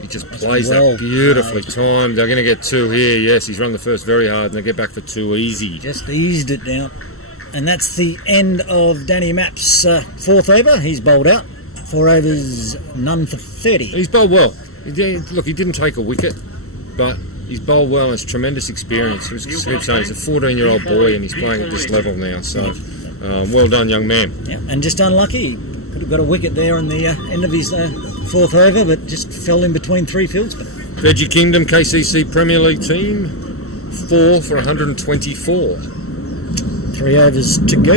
He just plays that beautifully timed. They're going to get 2 here. Yes, he's run the first very hard and they get back for 2 easy. Just eased it down. And that's the end of Danny Map's 4th over. He's bowled out. 4 overs, none for 30. He's bowled well. Look, he didn't take a wicket, but he's bowled well and has tremendous experience. As I keep saying, he's a 14-year-old boy and he's playing at this level now. So, well done, young man. Yeah, and just unlucky. Could have got a wicket there on the end of his 4th over, but just fell in between 3 fieldsmen. Veggie Kingdom KCC Premier League team, 4 for 124. 3 overs to go.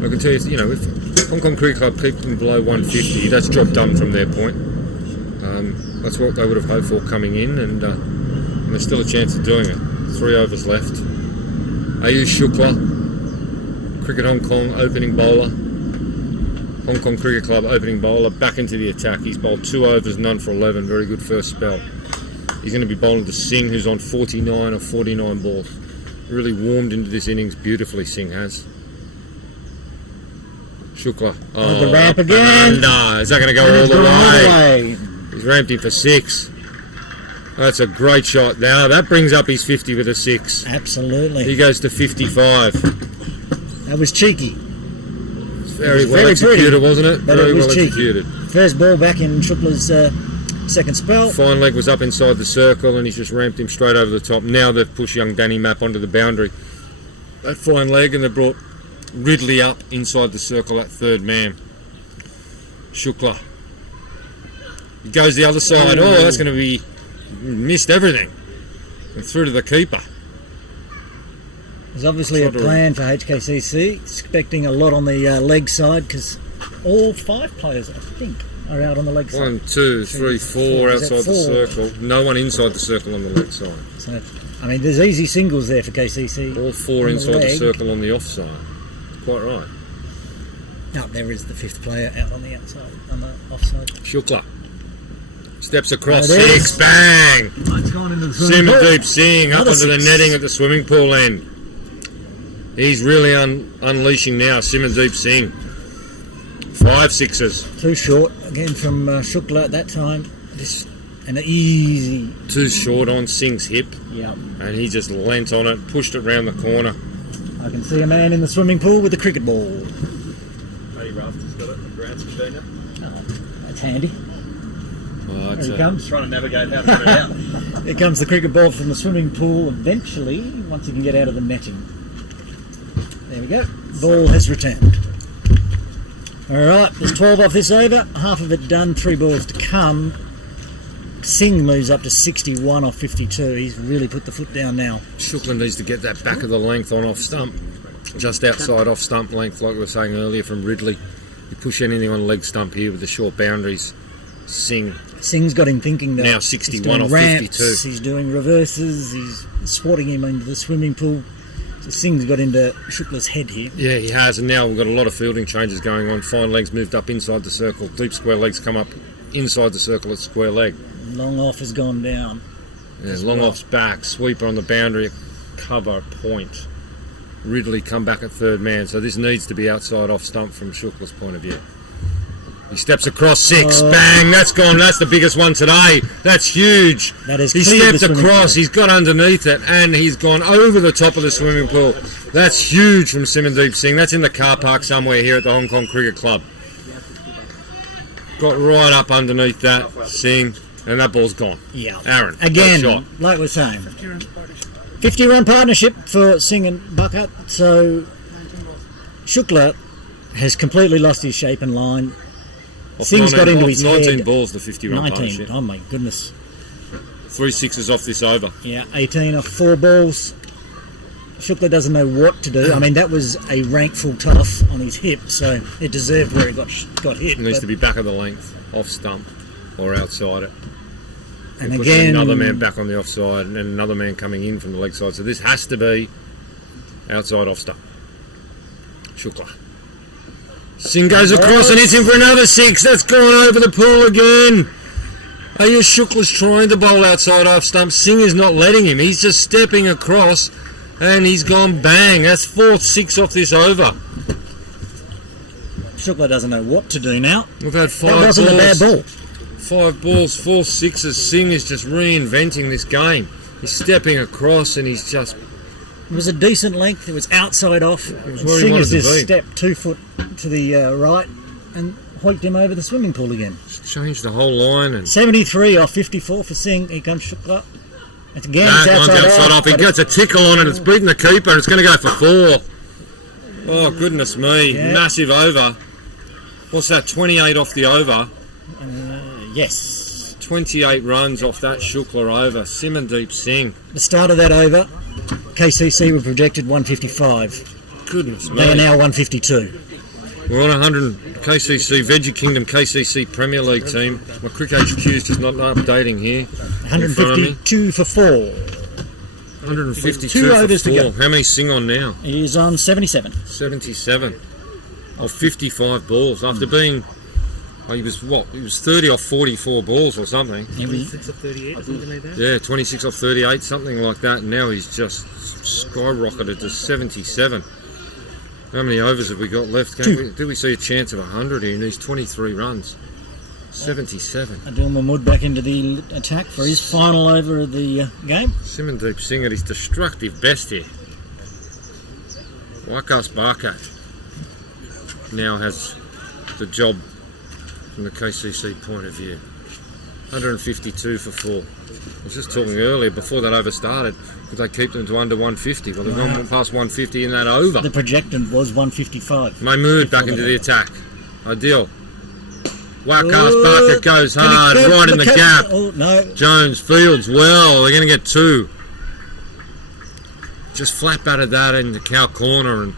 I can tell you, if Hong Kong Cricket Club keep them below 150, that's job done from their point. That's what they would have hoped for coming in, and there's still a chance of doing it. 3 overs left. Ayush Shukla, Cricket Hong Kong opening bowler. Hong Kong Cricket Club opening bowler, back into the attack. He's bowled 2 overs, none for 11. Very good first spell. He's going to be bowling to Singh, who's on 49 or 49 balls. Really warmed into this innings beautifully, Singh has. Shukla. Oh, the ramp again. No, is that going to go all the way? He's ramped him for 6. That's a great shot. Now that brings up his 50 with a 6. Absolutely. He goes to 55. That was cheeky. Very well executed, wasn't it? But Very it was well cheeky. executed. First ball back in Shukla's 2nd spell. Fine leg was up inside the circle and he's just ramped him straight over the top. Now they've pushed young Danny Map onto the boundary. That fine leg, and they've brought Ridley up inside the circle, that 3rd man. Shukla. He goes the other side. Oh, that's going to be... Missed everything. And through to the keeper. There's obviously a plan for HKCC, expecting a lot on the leg side, because all 5 players, I think, are out on the leg side. 1, 2, 3, 4 outside the circle. No one inside the circle on the leg side. So, I mean, there's easy singles there for KCC. All 4 inside the circle on the offside. Quite right. No, there is the 5th player out on the outside, on the offside. Shukla. Steps across, 6, bang! It's gone into the swimming pool. Simadeep Singh up onto the netting at the swimming pool end. He's really unleashing now, Simadeep Singh. 5 sixes. Too short, again from Shukla at that time. Just an easy... Too short on Singh's hip. Yeah. And he just leant on it, pushed it round the corner. I can see a man in the swimming pool with a cricket ball. Hey, Rafter's got it in the grounds between you. Oh, that's handy. Oh, Here he comes. Trying to navigate how to get it out. Here comes the cricket ball from the swimming pool eventually, once he can get out of the netting. There we go. Ball has returned. Alright, there's 12 off this over. Half of it done, 3 balls to come. Singh moves up to 61 off 52. He's really put the foot down now. Shukla needs to get that back of the length on off stump. Just outside off stump length, like we were saying earlier from Ridley. You push anything on leg stump here with the short boundaries, Singh's got him thinking that Now he's 61 doing off ramps, 52. he's doing reverses, he's swatting him into the swimming pool. So Singh's got into Shukla's head here. Yeah, he has, and now we've got a lot of fielding changes going on. Fine legs moved up inside the circle. Deep square legs come up inside the circle at square leg. Long off has gone down. Yeah, long off's back. Sweeper on the boundary at cover point. Ridley come back at third man, so this needs to be outside off stump from Shukla's point of view. He steps across 6, bang, that's gone, that's the biggest one today. That's huge. That is he cleared the stepped swimming across, pool. he's got underneath it, and he's gone over the top of the swimming pool. That's huge from Simandeep Singh. That's in the car park somewhere here at the Hong Kong Cricket Club. Got right up underneath that, Singh, and that ball's gone. Yeah. Aaron, Again, good shot. like we're saying, 50-run partnership for Singh and Bucket. So Shukla has completely lost his shape and line. Off Singh's got into his 19 head. balls, the 50-run 19. partnership. Oh my goodness. 3 sixes off this over. Yeah, 18 off 4 balls. Shukla doesn't know what to do. I mean, that was a rank full toss on his hip, so it deserved where he got hit. It needs but- to be back of the length, off stump, or outside it. and It puts again, another man back on the offside, and then another man coming in from the leg side. So this has to be outside off stump. Shukla. Singh goes across and hits him for another 6. That's gone over the pool again. Ayush Shukla's trying to bowl outside off stump. Singh is not letting him. He's just stepping across, and he's gone bang. That's 4th 6 off this over. Shukla doesn't know what to do now. We've had 5 That wasn't balls. a bad ball. 5 balls, 4 sixes. Singh is just reinventing this game. He's stepping across and he's just... It was a decent length. It was outside off. was where he Singh wanted has to just be. stepped 2 foot to the right and hoiked him over the swimming pool again. changed the whole line. And 73 off 54 for Singh. Here comes Shukla. It's again, that it's one's outside off. He but gets a tickle on it. It's beaten the keeper. It's going to go for 4. Oh, goodness me. Yeah. Massive over. What's that? 28 off the over. Yes. 28 runs off that Shukla over. Simandeep Singh. The start of that over, KCC were projected 155. Goodness me. They are now 152. We're on 100 KCC, Veggie Kingdom KCC Premier League team. My Cricket HQ is just not updating here. In front of me. 152 for 4. 152 2 for overs to 4. go. How many Sing on now? He is on 77. 77 of 55 balls after being... Oh, he was what? He was 30 off 44 balls or something. He was- 6 of 38, something like that. Yeah, 26 off 38, something like that. And now he's just skyrocketed to 77. How many overs have we got left? Do we see a chance of 100 here in these 23 runs? 77. Adil Mahmood back into the attack for his final over of the game. Simandeep Singh at his destructive best here. Wakas Barkat now has the job from the KCC point of view. 152 for 4. I was just talking earlier, before that over started, could they keep them to under 150? Well, they've gone past 150 in that over. The projected was 155. Mahmood back into the attack. Ideal. Wakas Oh, Barkat goes can he hard, get right in the catch? gap. Oh, no. Jones fields well. They're going to get 2. Just flat batted that in the cow corner and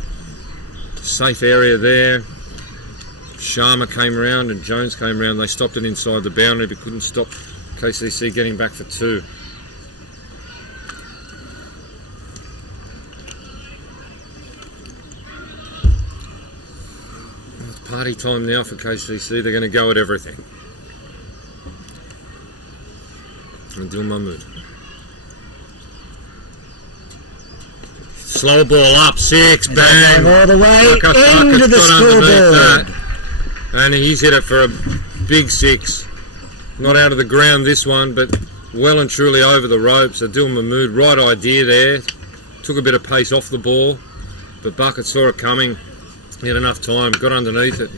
safe area there. Sharma came round and Jones came round. They stopped it inside the boundary but couldn't stop KCC getting back for 2. It's party time now for KCC. They're going to go at everything. Adil Mahmood. Slow ball up, 6, bang. All the way Wakas into Barkat's the got underneath scoreboard. that. And he's hit it for a big 6. Not out of the ground this one, but well and truly over the ropes. Adil Mahmood, right idea there. Took a bit of pace off the ball, but Bucket saw it coming. He had enough time, got underneath it,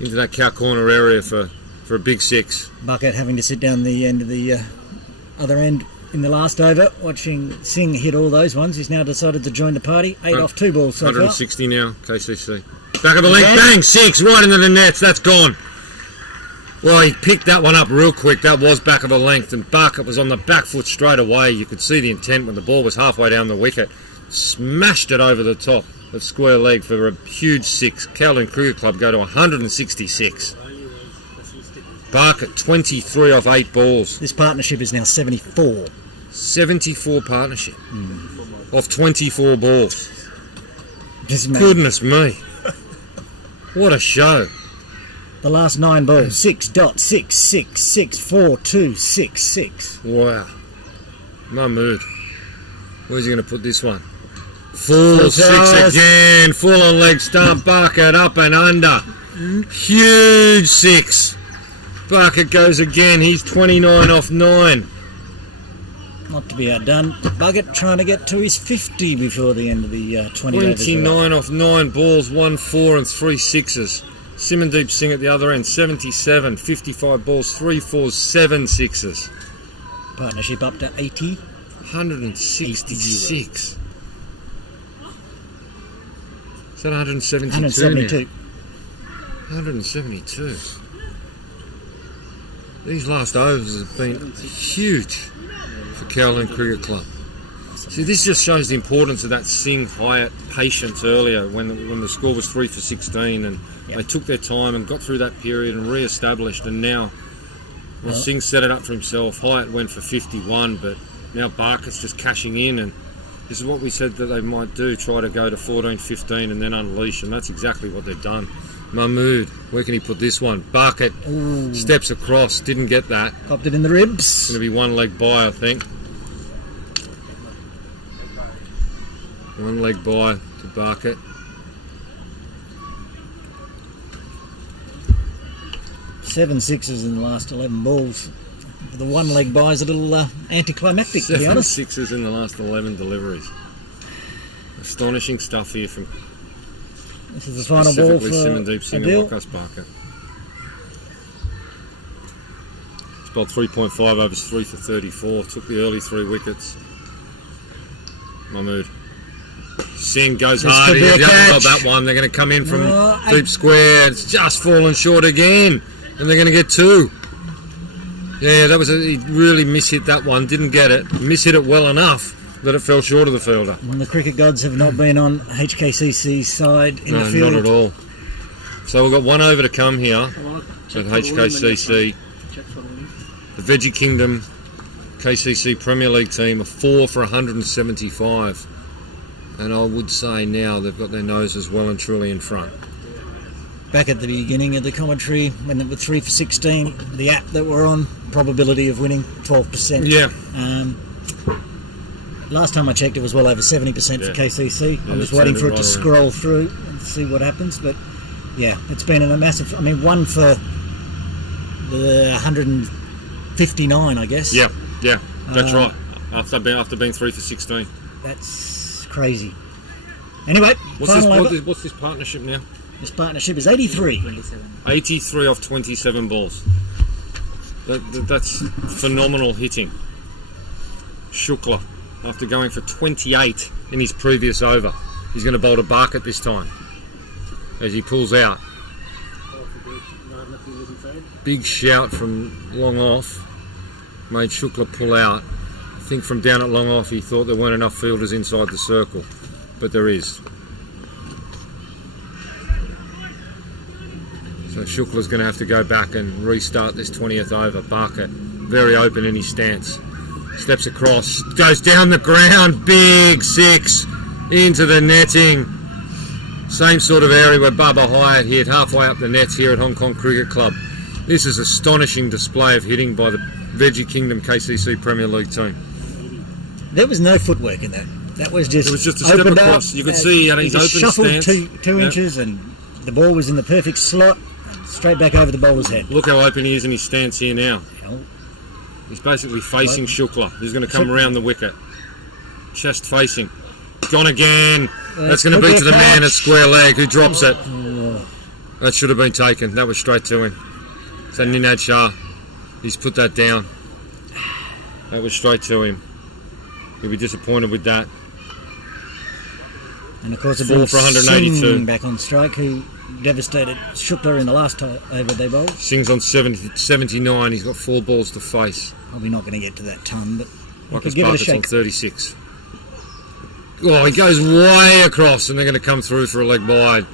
into that cow corner area for a big 6. Bucket having to sit down the end of the other end in the last over, watching Singh hit all those ones. He's now decided to join the party. 8 off 2 balls so far. 160 now, KCC. Back of the length, Again. bang, 6, right into the nets, that's gone. Well, he picked that one up real quick. That was back of the length, and Bucket was on the back foot straight away. You could see the intent when the ball was halfway down the wicket. Smashed it over the top of square leg for a huge 6. Kowloon Cricket Club go to 166. Barker, 23 off 8 balls. This partnership is now 74. 74 partnership off 24 balls. Just mad. Goodness me. What a show. The last 9 balls, 6.6664266. Wow. Mahmood. Where's he going to put this one? Full 6 again. Full on leg stump. Bucket up and under. Huge 6. Bucket goes again. He's 29 off 9. Not to be outdone. Bucket trying to get to his 50 before the end of the 20 overs. 29 off 9 balls, 1 4 and 3 6s. Simandeep Singh at the other end, 77, 55 balls, 3 4s, 7 6s. Partnership up to 80. 166. Is that 172 172. now? 172. These last overs have been huge for Kowloon Cricket Club. See, this just shows the importance of that Singh Hyatt patience earlier when the score was 3 for 16, and they took their time and got through that period and re-established, and now Singh set it up for himself. Hyatt went for 51, but now Barker's just cashing in, and this is what we said that they might do, try to go to 14, 15 and then unleash, and that's exactly what they've done. Mahmood, where can he put this one? Barker steps across, didn't get that. Copped it in the ribs. Going to be 1 leg by, I think. 1 leg by to Barker. Seven 6s in the last 11 balls. The 1 leg by is a little anticlimactic, to be 7 honest. 6s in the last 11 deliveries. Astonishing stuff here from This is the final ball for Simandeep Singh and Adil. Waqas Barker. It's bowled 3.5 overs, 3 for 34. Took the early 3 wickets. Mahmood. Singh goes This hard. could He be a hasn't got catch. that one. They're going to come in from No, deep square. It's just fallen short again. And they're going to get 2. Yeah, that was he really mishit that one. Didn't get it. Mishit it well enough that it fell short of the fielder. And the cricket gods have not been on HKCC's side in the field. Not at all. So we've got 1 over to come here at HKCC. The Veggie Kingdom KCC Premier League team are 4 for 175. And I would say now they've got their noses well and truly in front. Back at the beginning of the commentary, when it was 3 for 16, the app that we're on, probability of winning 12%. Yeah. Last time I checked, it was well over 70% for KCC. I'm just waiting for it to scroll through and see what happens. But yeah, it's been a massive. I mean, 1 for the 159, I guess. Yeah, that's right. After being 3 for 16. That's crazy. Anyway, what's this partnership now? This partnership is 83. 83 off 27 balls. That's phenomenal hitting. Shukla, after going for 28 in his previous over, he's going to bowl to Barkett this time as he pulls out. Big shout from long off made Shukla pull out. I think from down at long off he thought there weren't enough fielders inside the circle, but there is. So Shukla's going to have to go back and restart this 20th over. Barker, very open in his stance. Steps across, goes down the ground, big 6 into the netting. Same sort of area where Bubba Hyatt hit, halfway up the nets here at Hong Kong Cricket Club. This is astonishing display of hitting by the Veggie Kingdom KCC Premier League team. There was no footwork in that. That was just. It was just a step across. Up, you could see he had his open shuffled stance. 2 inches, and the ball was in the perfect slot, and straight back over the bowler's head. Look how open he is in his stance here now. He's basically facing Shukla. He's going to come around the wicket. Chest facing. Gone again. That's going to be to the man at square leg who drops it. That should have been taken. That was straight to him. So Ninad Shah, he's put that down. That was straight to him. He'll be disappointed with that. And of course, it 4 for 182. Singh back on strike, who devastated Shukla in the last over they bowled. Singh's on 79. He's got 4 balls to face. Probably not going to get to that ton, but Waqas give it a Barker's shake. on 36. Oh, he goes way across, and they're going to come through for a leg wide.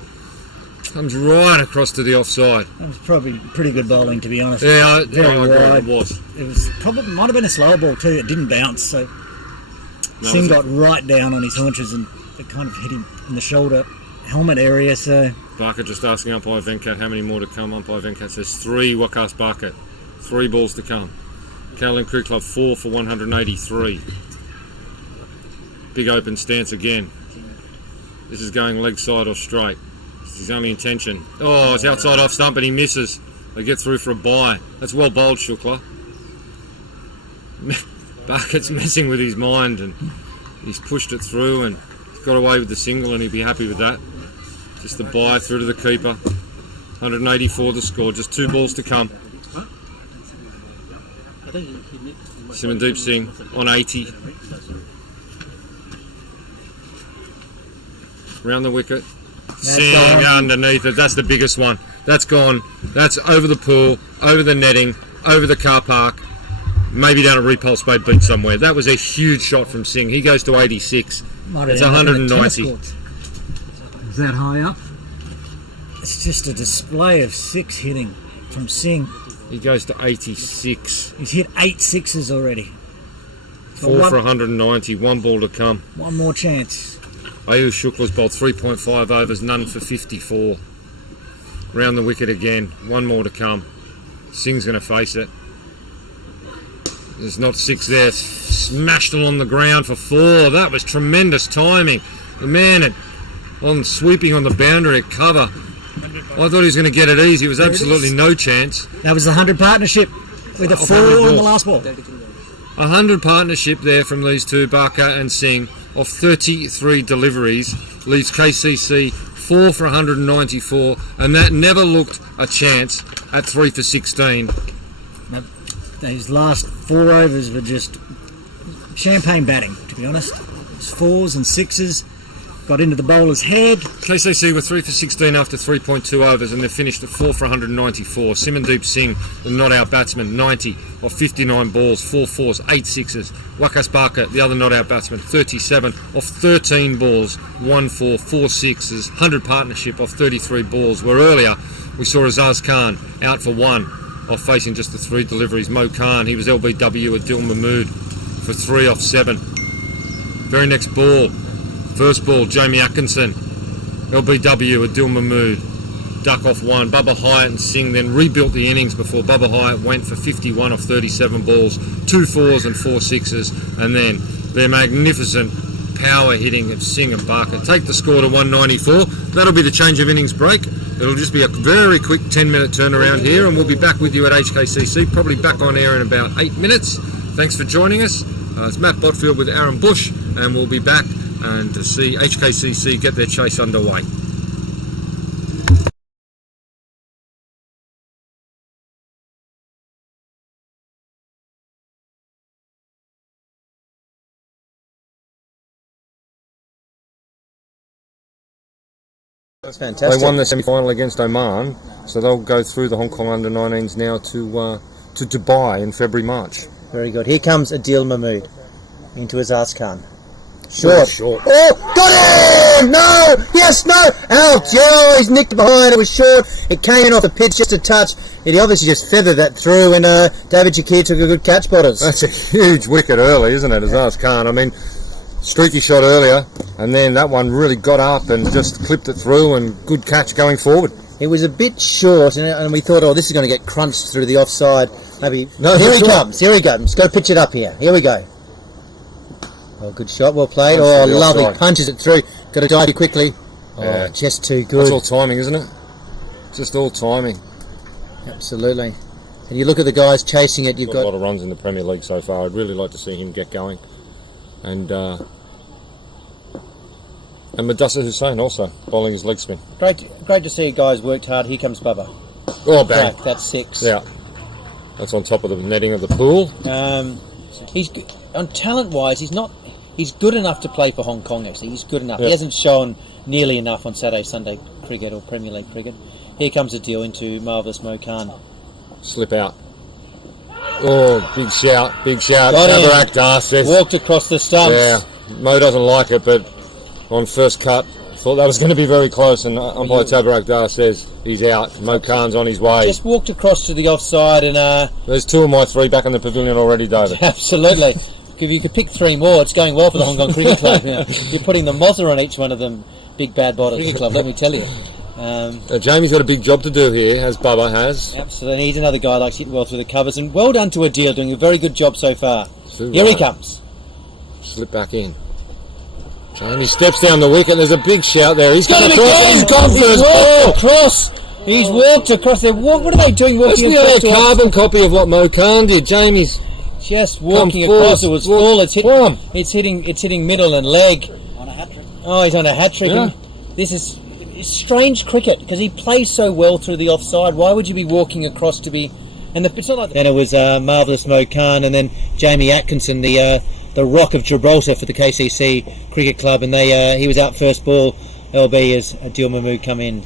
Comes right across to the offside. That was probably pretty good bowling, to be honest. Yeah, I Very agree. wide. It was. It was probably might have been a slower ball too. It didn't bounce, so Singh got right down on his haunches and it kind of hit him in the shoulder helmet area. So Barker just asking umpire Venkat how many more to come. Umpire Venkat says 3. Wakas Barker, 3 balls to come. Caroline Cricket Club 4 for 183. Big open stance again. This is going leg side or straight. This is his only intention. Oh, it's outside off stump and he misses. They get through for a bye. That's well bowled, Shukla. Barker's messing with his mind and he's pushed it through and he's got away with the single and he'll be happy with that. Just the bye through to the keeper. 184 the score, just 2 balls to come. Simandeep Singh on 80. Round the wicket. Singh underneath it. That's the biggest one. That's gone. That's over the pool, over the netting, over the car park. Maybe down at Repulse Bay Beach somewhere. That was a huge shot from Singh. He goes to 86. It's 190. Is that high up? It's just a display of 6 hitting from Singh. He goes to 86. He's hit 8 sixes already. 4 for 190. 1 ball to come. One more chance. Ayush Shukla's bowled 3.5 overs, none for 54. Round the wicket again. 1 more to come. Singh's going to face it. There's not 6 there. Smashed it on the ground for 4. That was tremendous timing. The man on sweeping on the boundary at cover. I thought he was going to get it easy. It was absolutely no chance. That was the 100 partnership with a 4 on the last ball. 100 partnership there from these two, Barker and Singh, of 33 deliveries, leaves KCC 4 for 194, and that never looked a chance at 3 for 16. Now, these last 4 overs were just champagne batting, to be honest. It's 4s and 6s. Got into the bowler's head. KCC were 3 for 16 after 3.2 overs and they finished at 4 for 194. Simandeep Singh, the not-out batsman, 90 of 59 balls, 4 4s, 8 6s. Wakas Barker, the other not-out batsman, 37 of 13 balls, 1 4, 4 6s. 100 partnership of 33 balls, where earlier we saw Azaz Khan out for 1 off facing just the 3 deliveries. Mo Khan, he was LBW at Dil Mahmood for 3 off 7. Very next ball. First ball, Jamie Atkinson, LBW at Dil Mahmood, duck off 1. Bubba Hyatt and Singh then rebuilt the innings before Bubba Hyatt went for 51 of 37 balls, 2 4s and 4 6s, and then their magnificent power hitting of Singh and Barker take the score to 194. That'll be the change of innings break. It'll just be a very quick 10-minute turnaround here, and we'll be back with you at HKCC, probably back on air in about 8 minutes. Thanks for joining us. It's Matt Botfield with Aaron Bush, and we'll be back and to see HKCC get their chase underway. That's fantastic. They won the semi-final against Oman, so they'll go through the Hong Kong under-19s now to Dubai in February, March. Very good. Here comes Adil Mahmood into Azaz Khan. Short. Oh, got him! No! Yes, no! Out! Oh, he's nicked behind. It was short. It came in off the pitch just a touch. He obviously just feathered that through, and David Shakir took a good catch, Potters. That's a huge wicket early, isn't it, Azaz Khan? I mean, streaky shot earlier, and then that one really got up and just clipped it through, and good catch going forward. It was a bit short, and we thought, oh, this is going to get crunched through the offside. Maybe. No, here he comes. Here he comes. Got to pitch it up here. Here we go. Oh, good shot. Well played. Oh, lovely. Offside. Punches it through. Got to dive quickly. Oh, yeah. Just too good. It's all timing, isn't it? Just all timing. Absolutely. And you look at the guys chasing it. You've got a lot of runs in the Premier League so far. I'd really like to see him get going. And Mudassar Hussain also bowling his leg spin. Great to see guys worked hard. Here comes Bubba. Oh, bang. That's 6. Yeah. That's on top of the netting of the pool. He's on talent-wise. He's good enough to play for Hong Kong. Actually, he's good enough. Yeah. He hasn't shown nearly enough on Saturday, Sunday cricket or Premier League cricket. Here comes a deal into marvellous Mo Khan. Slip out. Oh, big shout. Got him. Darcy. Walked across the stumps. Yeah, Mo doesn't like it, but on first cut, Thought that was going to be very close, and umpire Tabarak Dar says he's out. Mo Khan's on his way. Just walked across to the offside, and there's 2 of my 3 back in the pavilion already, David. absolutely. If you could pick 3 more, it's going well for the Hong Kong Cricket Club. You're putting the mozzer on each one of them. Big bad bottle cricket club, let me tell you. Jamie's got a big job to do here, as Bubba has. Absolutely, he's another guy who likes hitting well through the covers, and well done to Adil, doing a very good job so far. Here he comes. Slip back in. Jamie steps down the wicket. There's a big shout there. He's got going to cross. He's gone for his ball. Across. He's walked across there. What are they doing? Must be a carbon copy of what Mo Khan did. Jamie's just walking across. It was full. It's hitting middle and leg. On a hat trick. Oh, he's on a hat trick. Yeah. This is strange cricket because he plays so well through the offside. Why would you be walking across to be? And it's not like. Then it was marvellous Mo Khan, and then Jamie Atkinson, the Rock of Gibraltar for the KCC Cricket Club, and he was out first ball. LB as Adil Mahmood come in.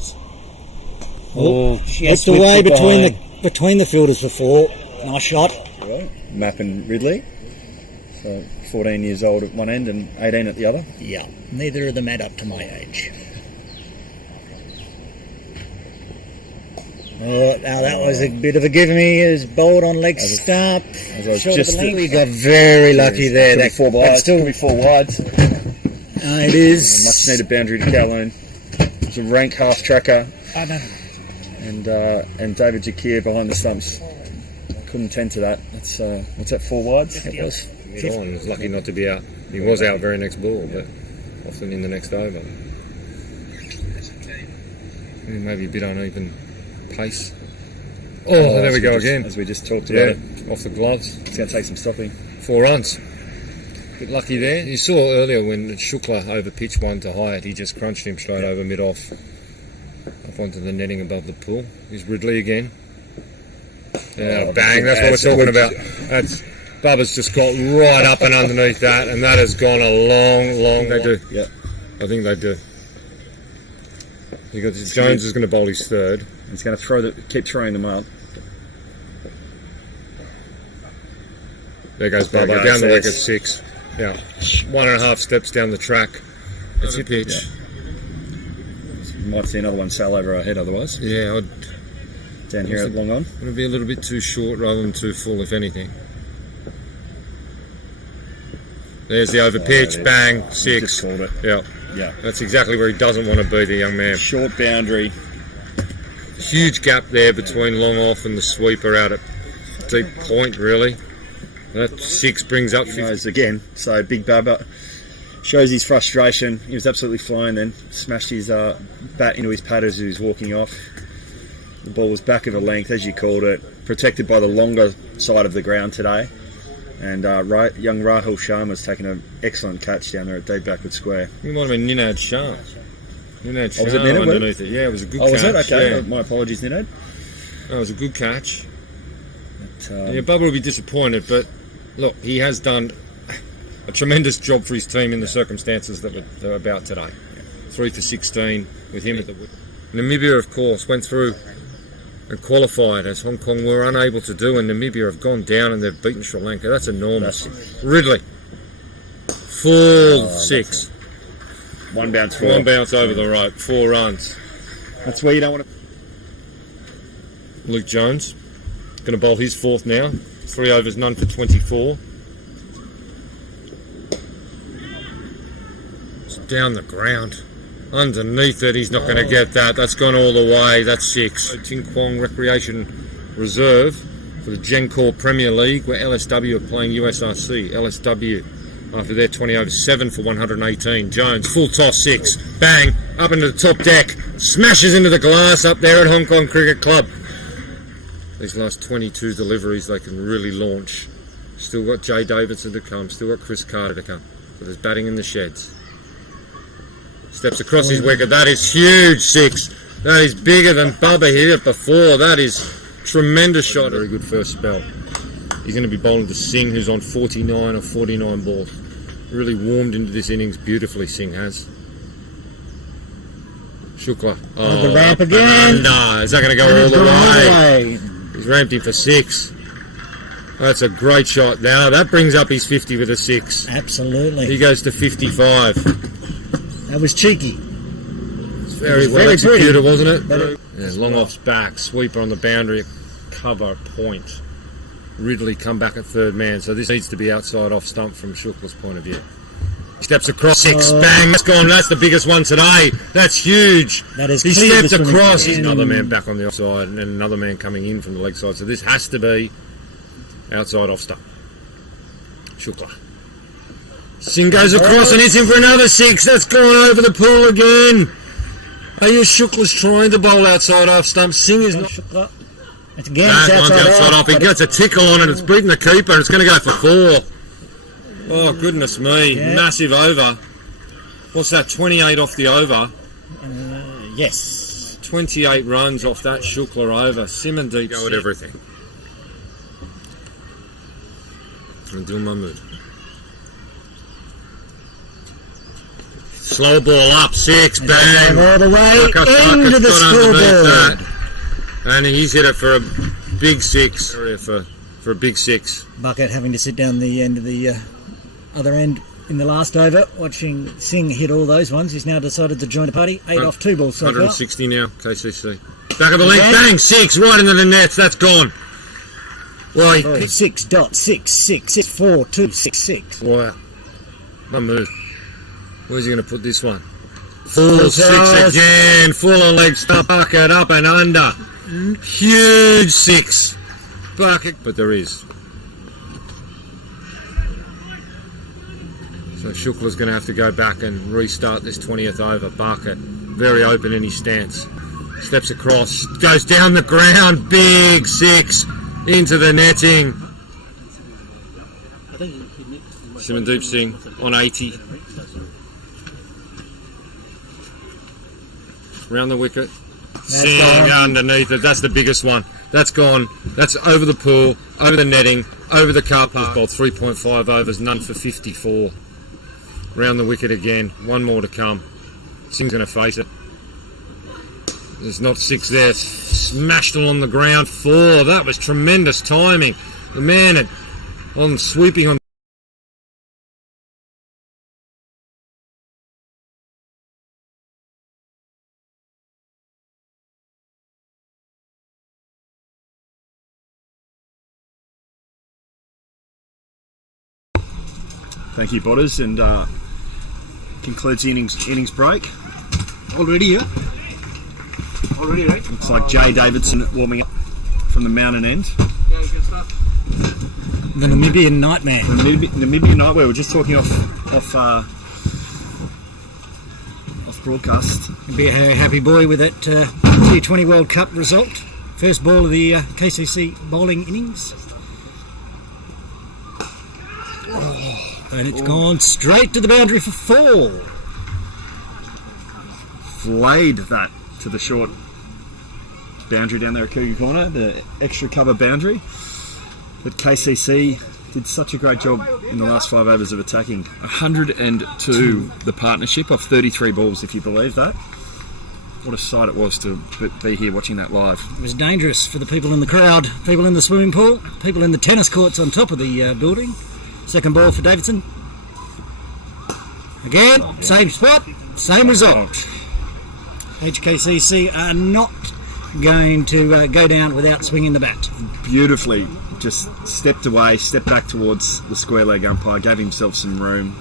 It's away between the fielders for 4. Nice shot. Right. Mapp and Ridley. So 14 years old at one end and 18 at the other. Yeah, neither of them add up to my age. Oh, now that was a bit of a give me. Is bowled on leg stump. We got very lucky there. That 4 wides. Still be 4 wides. It is. Much needed boundary to Kowloon. It's a rank half tracker. And David Jakir behind the stumps. Couldn't tend to that. That's what's that, 4 wides? It was. He was lucky not to be out. He was out very next ball, but often in the next over. Maybe a bit uneven pace. Oh, there we go again. As we just talked about it. Off the gloves. It's going to take some stopping. 4 runs. Bit lucky there. You saw earlier when Shukla over-pitched one to Hyatt, he just crunched him straight over mid-off. Up onto the netting above the pool. Here's Ridley again. Yeah, bang, that's what we're talking about. Bubba's just got right up and underneath that, and that has gone a long They do, yeah. I think they do. Jones is going to bowl his 3rd. He's going to keep throwing them up. There goes Bubba, down the wicket 6. Yeah, 1.5 steps down the track. That's your pitch. Yeah. Might see another one sail over our head otherwise. Yeah, down here at long on. Going to be a little bit too short rather than too full, if anything. There's the over pitch, bang, 6. Just called it. Yeah. Yeah. That's exactly where he doesn't want to be, the young man. Short boundary. Huge gap there between long off and the sweeper out at deep point, really. That 6 brings up 50. Again, so Big Bubba shows his frustration. He was absolutely flying then. Smashed his bat into his pad as he was walking off. The ball was back of a length, as you called it. Protected by the longer side of the ground today. And young Rahul Sharma's taken an excellent catch down there at deep backward square. It might have been Ninad Shah. Ninad Shah was it Ninad, underneath it? Yeah, it was a good catch. Oh, was it? Okay. Yeah. My apologies, Ninad. That was a good catch. Yeah, Bubba will be disappointed, but look, he has done a tremendous job for his team in the circumstances that they're about today. 3 for 16 with him at the wicket. Namibia, of course, went through and qualified, as Hong Kong were unable to do, and Namibia have gone down and they've beaten Sri Lanka. That's enormous. Ridley, full 6. One bounce over the rope, 4 runs. That's where you don't want to. Luke Jones going to bowl his 4th now. 3 overs, none for 24. It's down the ground. Underneath it, he's not going to get that. That's gone all the way. That's 6. Ting Kwong Recreation Reserve for the Gencor Premier League, where LSW are playing USRC. LSW after their 20 overs, 7 for 118. Jones, full toss 6. Bang, up into the top deck. Smashes into the glass up there at Hong Kong Cricket Club. These last 22 deliveries they can really launch. Still got Jay Davidson to come. Still got Chris Carter to come. So there's batting in the sheds. Steps across his wicket. That is huge 6. That is bigger than Bubba hit it before. That is tremendous shot. Very good first spell. He's going to be bowling to Singh, who's on 49 or 49 balls. Really warmed into this innings beautifully, Singh has. Shukla. Oh, the ramp again. No, is that going to go all the way? He's ramped him for 6. That's a great shot. Now that brings up his 50 with a 6. Absolutely. He goes to 55. That was cheeky. Very well very executed, pretty. wasn't it? Yeah, long off's back, sweeper on the boundary, cover point. Ridley come back at third man, so this needs to be outside off stump from Shukla's point of view. Steps across, six, bang, that's gone, that's the biggest one today. That's huge. That is he clear stepped across, and another man back on the offside, and then another man coming in from the leg side, so this has to be outside off stump. Shukla. Singh goes across and hits him for another six, that's gone over the pool again. Are you Shukla's trying to bowl outside off stump? Singh is not. It's again, That one's outside off. He gets a tickle on it. It's beaten the keeper. It's going to go for 4. Oh, goodness me. Yeah. Massive over. What's that, 28 off the over? Yes. 28 runs off that Shukla over. Simandeep go at everything. Abdul Mahmood. Slow ball up, 6, bang. All the way into the scoreboard. And he's hit it for a big 6. For a big 6. Bucket having to sit down the end of the other end in the last over, watching Singh hit all those ones. He's now decided to join the party. 8 off 2 balls so far. 160 now, KCC. Back of the length, bang, 6, right into the nets. That's gone. Why? 6.6664266. Wow. One move. Where's he going to put this one? Full 6 again. Full on leg stump. Bucket up and under. Huge 6. Bucket. But there is. So Shukla's going to have to go back and restart this 20th over. Bucket. Very open in his stance. Steps across. Goes down the ground. Big 6. Into the netting. Simandeep Singh on 80. Round the wicket. Singh underneath it. That's the biggest one. That's gone. That's over the pool, over the netting, over the car park. Bowled 3.5 overs, none for 54. Round the wicket again. One more to come. Singh's going to face it. There's not 6 there. Smashed it on the ground. 4. That was tremendous timing. The man on sweeping on. Thank you, Botters, and concludes the innings break. Already here? Already, right? Looks like Jay Davidson warming up from the mountain end. Yeah, you can start. The Namibian Nightmare. The Namibian Nightmare. We're just talking off broadcast. He'll be a happy boy with that T20 World Cup result. First ball of the KCC bowling innings. And it's gone straight to the boundary for 4. Flayed that to the short boundary down there at Cougar Corner, the extra cover boundary. But KCC did such a great job in the last 5 overs of attacking. 102 the partnership of 33 balls, if you believe that. What a sight it was to be here watching that live. It was dangerous for the people in the crowd, people in the swimming pool, people in the tennis courts on top of the building. Second ball for Davidson. Again, same spot, same result. HKCC are not going to go down without swinging the bat. Beautifully just stepped away, stepped back towards the square leg umpire, gave himself some room,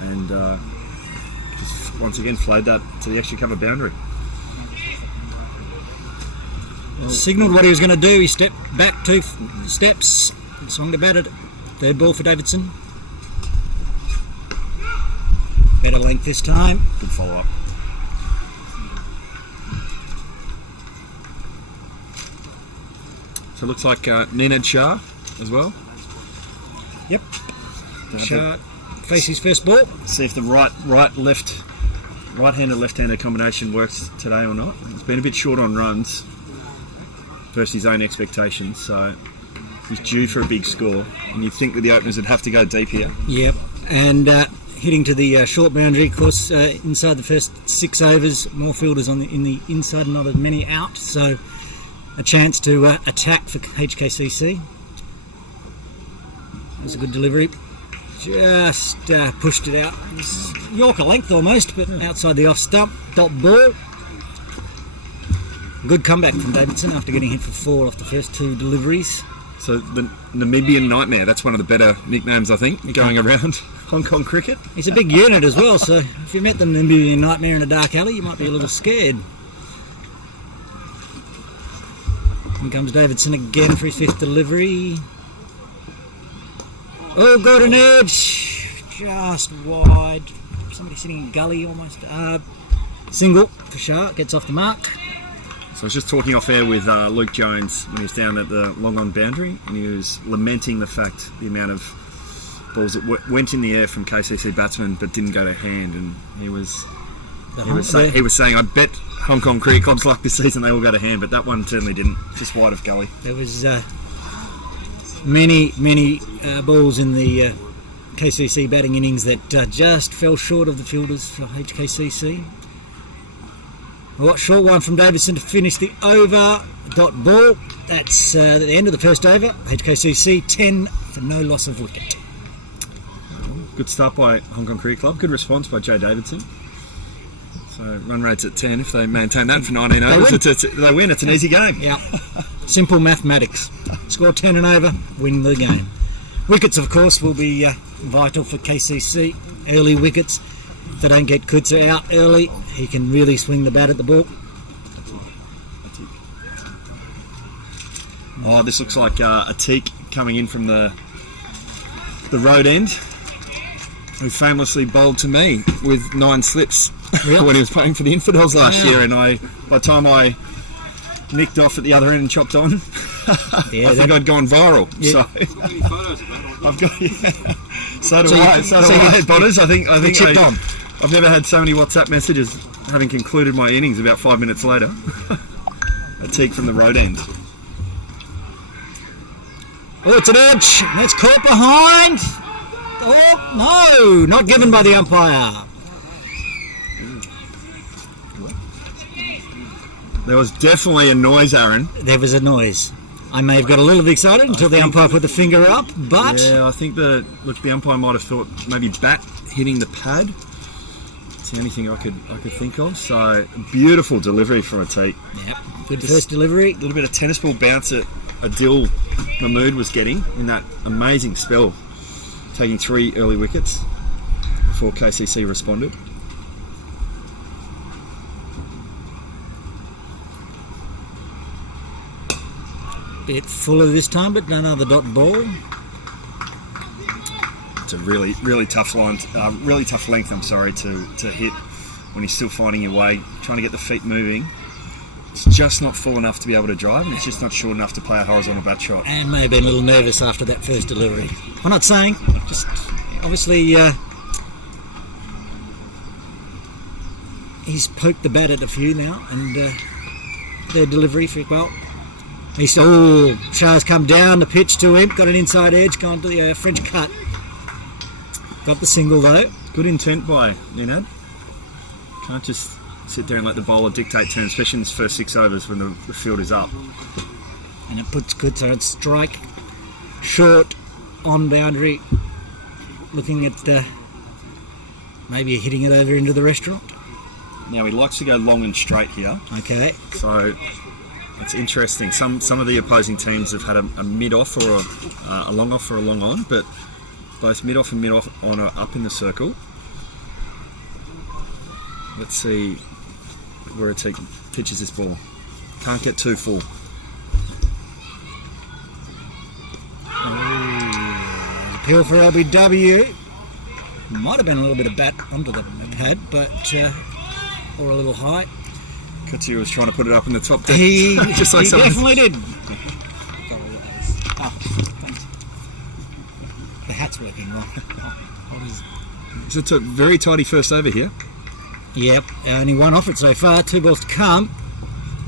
and just once again flayed that to the extra cover boundary. Signalled what he was going to do. He stepped back 2 steps, swung the bat at it. Third ball for Davidson. Better length this time. Good follow up. So it looks like Ninad Shah as well. Yep. Shah face his first ball. See if the right-handed, left-handed combination works today or not. He's been a bit short on runs versus his own expectations, so he's due for a big score. And you'd think that the openers would have to go deep here. Yep. And hitting to the short boundary, of course, inside the first 6 overs, more fielders in the inside, not as many out, so a chance to attack for HKCC. It was a good delivery. Just pushed it out. Yorker length almost, but outside the off stump. Dot ball. Good comeback from Davidson after getting hit for 4 off the first 2 deliveries. So the Namibian Nightmare, that's one of the better nicknames, I think, going around Hong Kong cricket. He's a big unit as well, so if you met the Namibian Nightmare in a dark alley, you might be a little scared. Here comes Davidson again for his 5th delivery. Oh, got an edge, just wide. Somebody sitting in gully almost. Single for Shah, gets off the mark. So I was just talking off air with Luke Jones when he was down at the long on boundary, and he was lamenting the fact, the amount of balls that went in the air from KCC batsmen but didn't go to hand, and he was saying, I bet Hong Kong Cricket Club's luck this season they will go to hand, but that one certainly didn't, just wide of gully. There was many balls in the KCC batting innings that just fell short of the fielders for HKCC. A short one from Davidson to finish the over. Dot ball. That's at the end of the first over. HKCC 10 for no loss of wicket. Good start by Hong Kong Cricket Club. Good response by Jay Davidson. So run rates at 10. If they maintain that for 19 overs, they win. It's an easy game. Yeah. Simple mathematics. Score 10 and over, win the game. Wickets, of course, will be vital for KCC. Early wickets. If they don't get Kutsa out early, he can really swing the bat at the ball. Oh, this looks like a teak coming in from the road end, who famously bowled to me with 9 slips when he was playing for the Infidels last year, and by the time I nicked off at the other end and chopped on, I think I'd gone viral. Yeah. So I've got So do I, Botters. I think I've never had so many WhatsApp messages having concluded my innings about 5 minutes later. A teak from the road end. Oh, it's an edge. That's caught behind. Oh, no, not given by the umpire. There was definitely a noise, Aaron. There was a noise. I may have got a little bit excited until the umpire put the finger up, but... Yeah, I think the umpire might have thought maybe bat hitting the pad. It's the only thing I could think of. So, beautiful delivery from a tee. Yep, good first delivery. A little bit of tennis ball bounce that Adil Mahmood was getting in that amazing spell, taking 3 early wickets before KCC responded. Bit fuller this time, but another dot ball. It's a really tough line, really tough length. I'm sorry to hit when you're still finding your way, trying to get the feet moving. It's just not full enough to be able to drive, and it's just not short enough to play a horizontal bat shot. And may have been a little nervous after that first delivery. I'm not saying, just obviously he's poked the bat at a few now, and their delivery for well. Shah's come down the pitch to him, got an inside edge, gone to the French cut. Got the single though. Good intent by Ninad. Can't just sit there and let the bowler dictate turn, especially in his first 6 overs when the field is up. And it puts Kutsa at strike, short, on boundary, looking at maybe hitting it over into the restaurant. Now he likes to go long and straight here. Okay. So it's interesting. Some of the opposing teams have had a mid-off or a long-off or a long-on, but both mid-off and mid-off on are up in the circle. Let's see where it pitches this ball. Can't get too full. Appeal for LBW. Might have been a little bit of bat onto the pad, but or a little height. Kutsu was trying to put it up in the top. He just like definitely did. Oh, thanks. The hat's working right. It's a very tidy first over here. Yep, only 1 off it so far. 2 balls to come.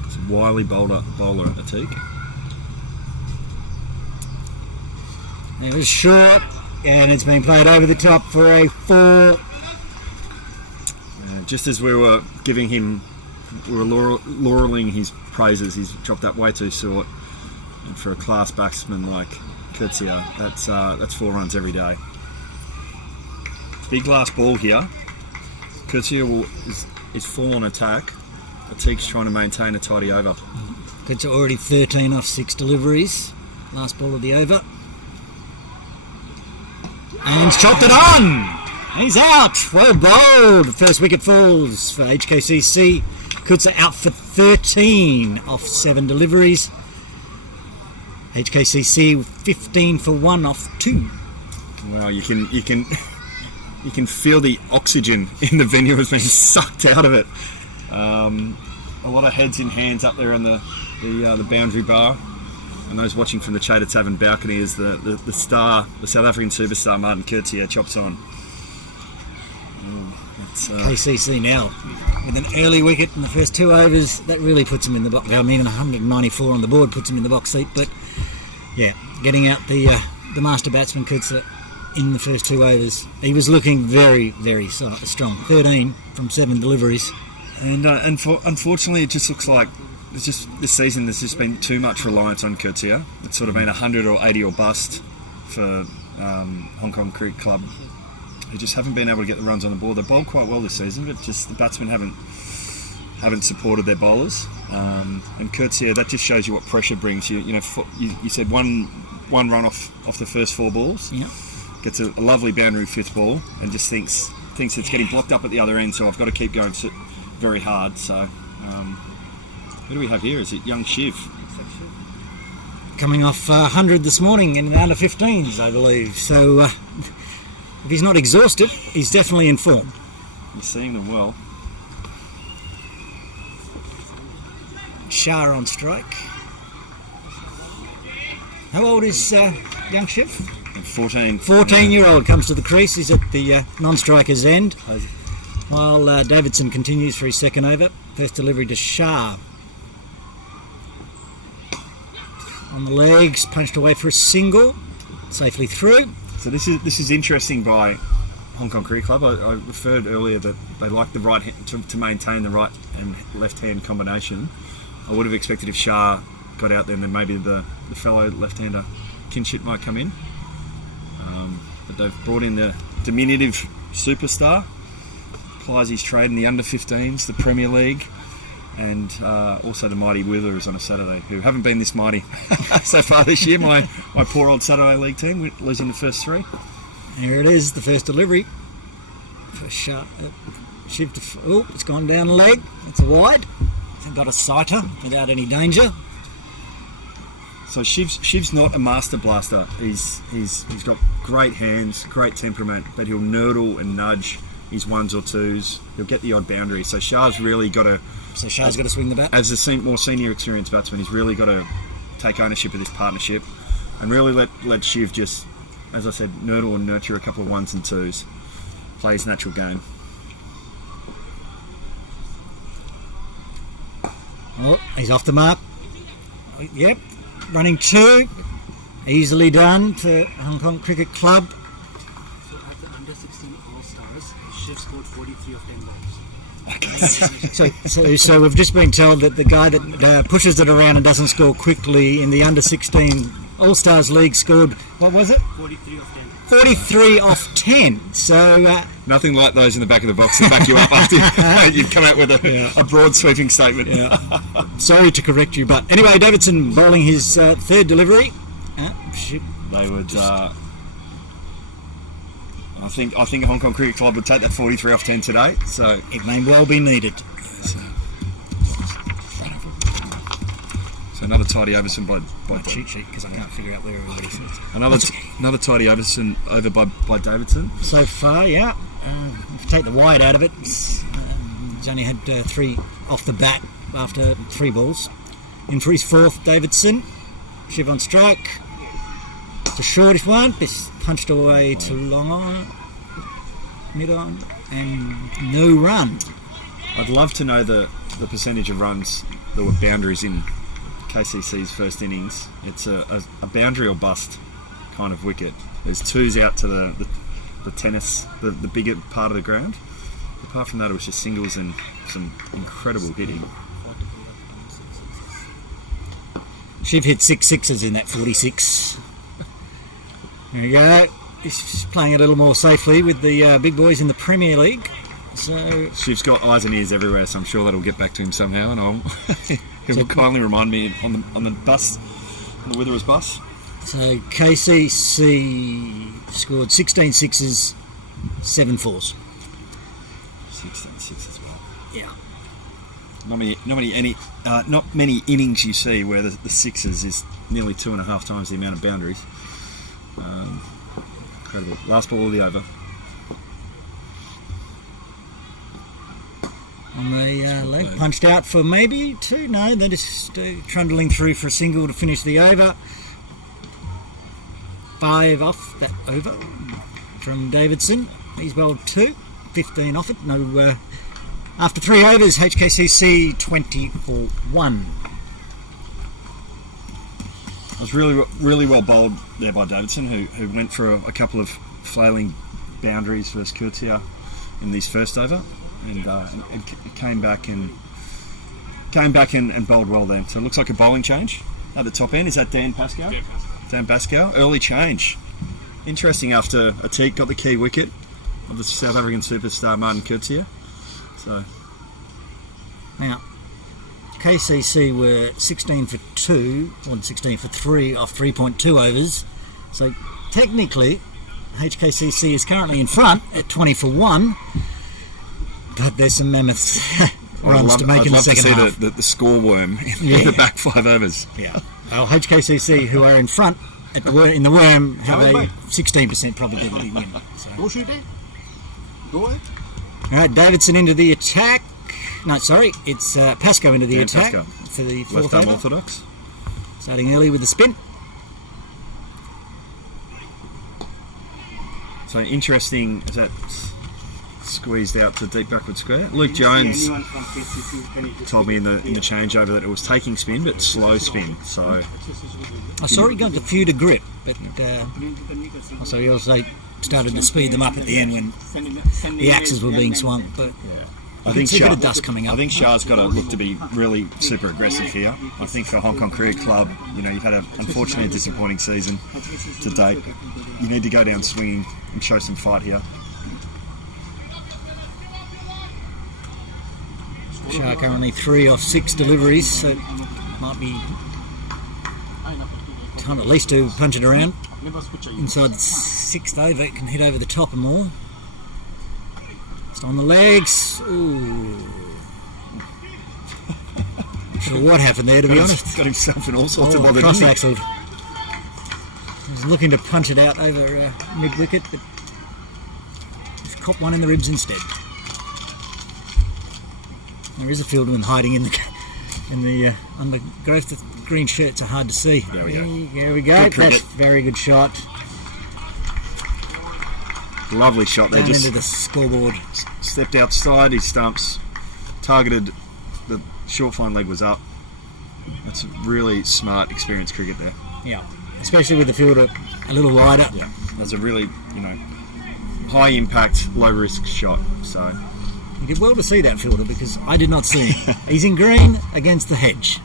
It's a wily bowler at the teak. It was short, and it's been played over the top for a 4. Just as we were giving him, we were laureling his praises, he's dropped that way too short. And for a class batsman like Kurtzia, that's 4 runs every day. Big last ball here. Kurtzia is full on attack, Teague's trying to maintain a tidy over. It's already 13 off 6 deliveries. Last ball of the over. And he's chopped it on! He's out! Well bowled! First wicket falls for HKCC. Kutsa out for 13 off 7 deliveries. HKCC 15 for 1 off 2. Wow, you can feel the oxygen in the venue has been sucked out of it. A lot of heads in hands up there on the boundary bar, and those watching from the Chater Tavern balcony as the star, the South African superstar Martin Coetzee chops on. KCC now with an early wicket in the first 2 overs. That really puts him in the box. I mean, 194 on the board puts him in the box seat, but yeah, getting out the master batsman Coetzee in the first 2 overs. He was looking very, very strong. 13 from 7 deliveries. And unfortunately, it just looks like this season there's just been too much reliance on Coetzee. It's sort of been 100 or 80 or bust for Hong Kong Cricket Club. They just haven't been able to get the runs on the board. They bowled quite well this season, but just the batsmen haven't supported their bowlers. And Coetzee, that just shows you what pressure brings. You said one run off the first 4 balls. Yeah. Gets a lovely boundary 5th ball and just thinks it's getting blocked up at the other end, so I've got to keep going very hard. So who do we have here? Is it young Shiv? Coming off 100 this morning in the under 15s, I believe. So if he's not exhausted, he's definitely in form. You're seeing them well. Shah on strike. How old is young Shiv? 14. 14-year-old comes to the crease. He's at the non-striker's end. While Davidson continues for his second over. First delivery to Shah. On the legs, punched away for a single. Safely through. So this is interesting by Hong Kong Cricket Club. I referred earlier that they like the right hand, to maintain the right and left hand combination. I would have expected if Shah got out there, then maybe the fellow left-hander Kinship might come in. But they've brought in the diminutive superstar. Plies his trade in the under 15s, the Premier League, and also the mighty Wheelers on a Saturday, who haven't been this mighty so far this year. My poor old Saturday League team losing the first 3. Here it is, the first delivery for Shiv. It's gone down the leg. It's a wide. Got a sighter without any danger. So Shiv's not a master blaster. He's got great hands, great temperament, but he'll nurdle and nudge his 1s or 2s. He'll get the odd boundary. So Shah's really got to. So Shah's got to swing the bat. As a more senior, experienced batsman, he's really got to take ownership of this partnership and really let Shiv just, as I said, nurdle and nurture a couple of 1s and 2s. Play his natural game. Oh, he's off the mark. Yep, running 2. Easily done for Hong Kong Cricket Club. So at the under 16 All-Stars, Shiv scored 43 of 10 balls. So we've just been told that the guy that pushes it around and doesn't score quickly in the under 16 All-Stars League scored, what was it? 43 of 10. 43 off 10. So nothing like those in the back of the box to back you up after you've come out with a broad sweeping statement. Yeah. Sorry to correct you, but anyway, Davidson bowling his 3rd delivery. They would. I think Hong Kong Cricket Club would take that 43 off 10 today. So it may well be needed. So another tidy overson by cheat sheet because I can't figure out where everybody sits. Another tidy overson over by Davidson. So far, yeah. If you take the wide out of it, he's only had 3 off the bat after 3 balls. In for his 4th, Davidson. Shiv on strike. It's a shortish one. It's punched away to long on, mid on, and no run. I'd love to know the percentage of runs that were boundaries in KCC's first innings. It's a boundary or bust kind of wicket. There's 2s out to the tennis, the bigger part of the ground. Apart from that, it was just singles and some incredible hitting. Shiv hit 6 sixes in that 46. There you go. He's playing a little more safely with the big boys in the Premier League. So Shiv's got eyes and ears everywhere, so I'm sure that'll get back to him somehow, and he'll kindly remind me on the bus, on the Witherers bus. So KCC scored 16 sixes, 7 fours. 16 6 as well. Yeah. Not many innings you see where the sixes is nearly 2.5 times the amount of boundaries. Incredible. Last ball of the over. On the leg, punched out for maybe 2. No, they're just trundling through for a single to finish the over. 5 off that over from Davidson. He's bowled 2, 15 off it. No. After 3 overs, HKCC 20-1. It was really well bowled there by Davidson, who went for a couple of flailing boundaries versus Kurtia in this first over, and came back and bowled well then. So it looks like a bowling change at the top end. Is that Dan Pascal? Dan Pascal, early change. Interesting, after Atik got the key wicket of the South African superstar Martin Kurtia. So now, KCC were 16 for 2, or 16 for 3 off 3.2 overs. So technically, HKCC is currently in front at 20 for 1, but there's some mammoth runs to make in the second half. I'd love to see the score worm in the back 5 overs. Yeah. Well, HKCC, who are in front in the worm, have a 16% probability win. So. Go shoot it. Go ahead. All right, Davidson into the attack. No, sorry, it's Pascoe into the attack Pascoe. For the fourth Left arm over. orthodox. Starting early with the spin. So interesting, is that squeezed out to deep backward square. Luke Jones told me in the changeover that it was taking spin, but slow spin. So I saw it go to few to grip, but also he also started to speed them up at the end when the axes were being swung. But I think a bit of dust coming up. I think Shah's got to look to be really super aggressive here. I think for Hong Kong Cricket Club, you've had an unfortunately disappointing season to date. You need to go down swinging and show some fight here. Shah currently 3 off 6 deliveries, so it might be time at least to punch it around. Inside the 6th over, it can hit over the top and more. Just on the legs. Ooh. Not sure what happened there, to be honest. Got himself in all sorts of bother. Cross-axled. He's looking to punch it out over mid-wicket, but he's caught one in the ribs instead. There is a fieldman hiding in the undergrowth. The green shirts are hard to see. There we go. There we go. That's a very good shot. Lovely shot there. Down Just into the scoreboard. stepped outside his stumps, targeted the short fine leg was up. That's really smart, experienced cricket there. Yeah, especially with the fielder a little wider. Yeah, that's a really high impact, low risk shot. So You did well to see that fielder because I did not see him. He's in green against the hedge.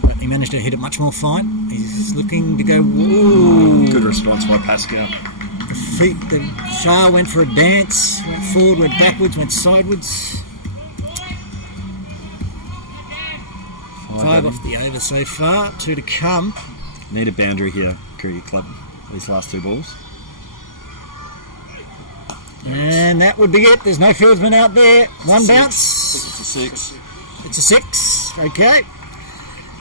But he managed to hit it much more fine. He's looking to go. Ooh. good response by Pascal. The feet, the Shah went for a dance, went forward, went backwards, went sidewards. 5 off the over so far, 2 to come. Need a boundary here, Cricket Club, these last 2 balls. And that would be it. There's no fieldsman out there. One bounce. It's a 6. It's a 6. Okay.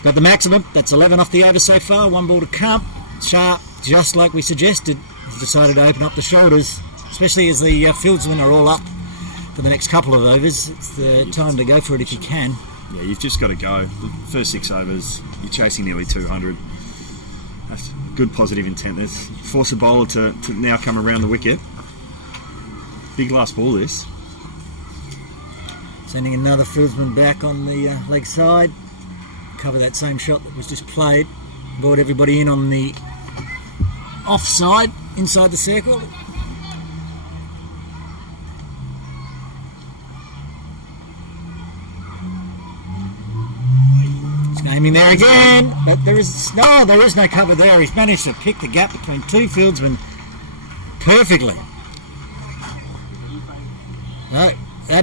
Got the maximum. That's 11 off the over so far. 1 ball to come. Shah, just like we suggested, has decided to open up the shoulders, especially as the fieldsmen are all up for the next couple of overs. It's the time to go for it if you can. Yeah, you've just got to go. The first 6 overs, you're chasing nearly 200. That's good positive intent. There's force a bowler to now come around the wicket. Big last ball this. Sending another fieldsman back on the leg side. Cover that same shot that was just played. Brought everybody in on the offside inside the circle. He's aiming there again, but there is no cover there. He's managed to pick the gap between 2 fieldsmen perfectly. No,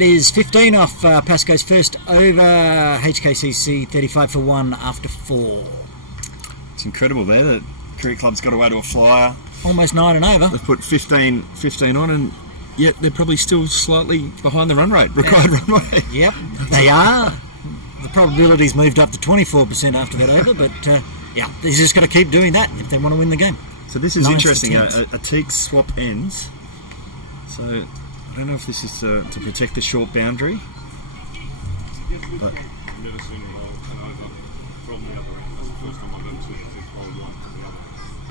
That is 15 off Pasco's first over. HKCC 35 for 1 after 4. It's incredible there that Cricket Club's got away to a flyer. Almost 9 and over. They've put 15 on, and yet they're probably still slightly behind the required run rate. Yep, they are. The probability's moved up to 24% after that over, but yeah, they've just got to keep doing that if they want to win the game. So this is 9 interesting. to A teak swap ends. So I don't know if this is to protect the short boundary. But I've never seen a roll and over from the other end. That's the first time I've ever seen a tick roll one from the other.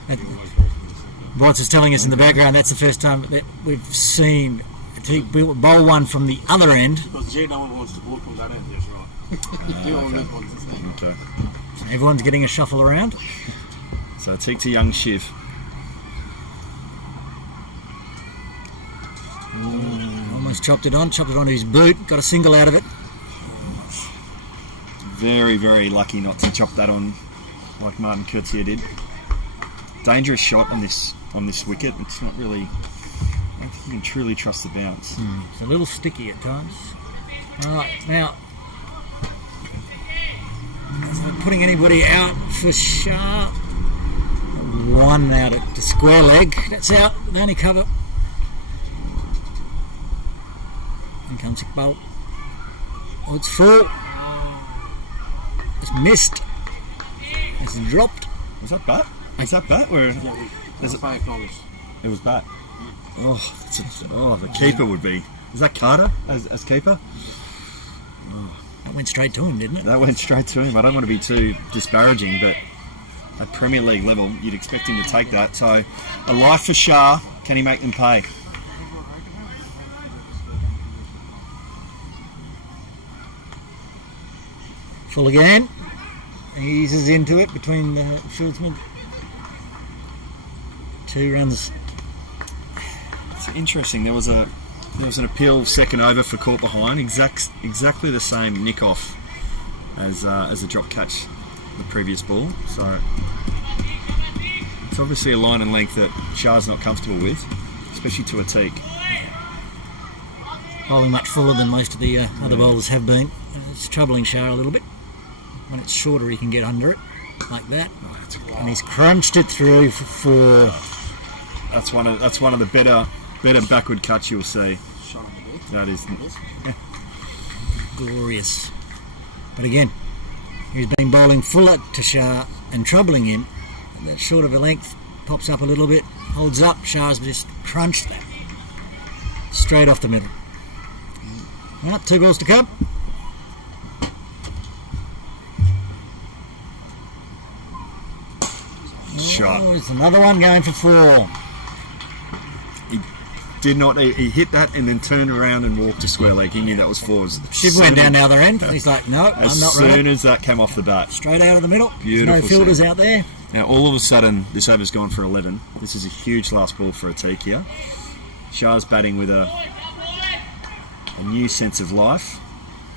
He always rolls from the centre. Watts is telling us in the background that's the first time that we've seen a teak bowl one from the other end. Because Jay no one wants to bowl from that end. That's right. They always want to say. okay. So everyone's getting a shuffle around. So a teak to young Shiv. Almost chopped it onto his boot, got a single out of it. Very, very lucky not to chop that on like Martin Kurtzia did. Dangerous shot on this wicket. It's not really. I don't think you can truly trust the bounce. It's a little sticky at times. Alright, now putting anybody out for Shah. One out at the square leg. That's out. The only cover. And comes Iqbal. Oh, it's full. It's missed. It's dropped. Was that bat? Is that bat? Or There's a 5 acknowledged. it was bat? Oh, the keeper would be. Is that Carter as keeper? That went straight to him, didn't it? That went straight to him. I don't want to be too disparaging, but at Premier League level, you'd expect him to take that. So, a life for Shah. Can he make them pay? Full again. Eases into it between the fieldsmen. 2 runs. It's interesting. There was an appeal second over for caught behind. Exactly the same nick off as a drop catch the previous ball. So it's obviously a line and length that Shah's not comfortable with, especially to a teak. Bowling much fuller than most of the other bowlers have been. It's troubling Shah a little bit. When it's shorter, he can get under it like that. And he's crunched it through for 4. That's one of the better backward cuts you'll see. That is glorious. But again, he's been bowling fuller to Shah and troubling him. That short of a length pops up a little bit, holds up. Shah's just crunched that straight off the middle. Well, 2 balls to come. Shot. Oh, it's another one going for 4. He hit that and then turned around and walked to square leg. He knew that was 4s. Shiv went down the other end. He's like, no, I'm not As running. soon as that came off the bat. Straight out of the middle. Beautiful There's no fielders save. out there. Now all of a sudden this over's gone for 11. This is a huge last ball for a teak here. Shah's batting with a new sense of life.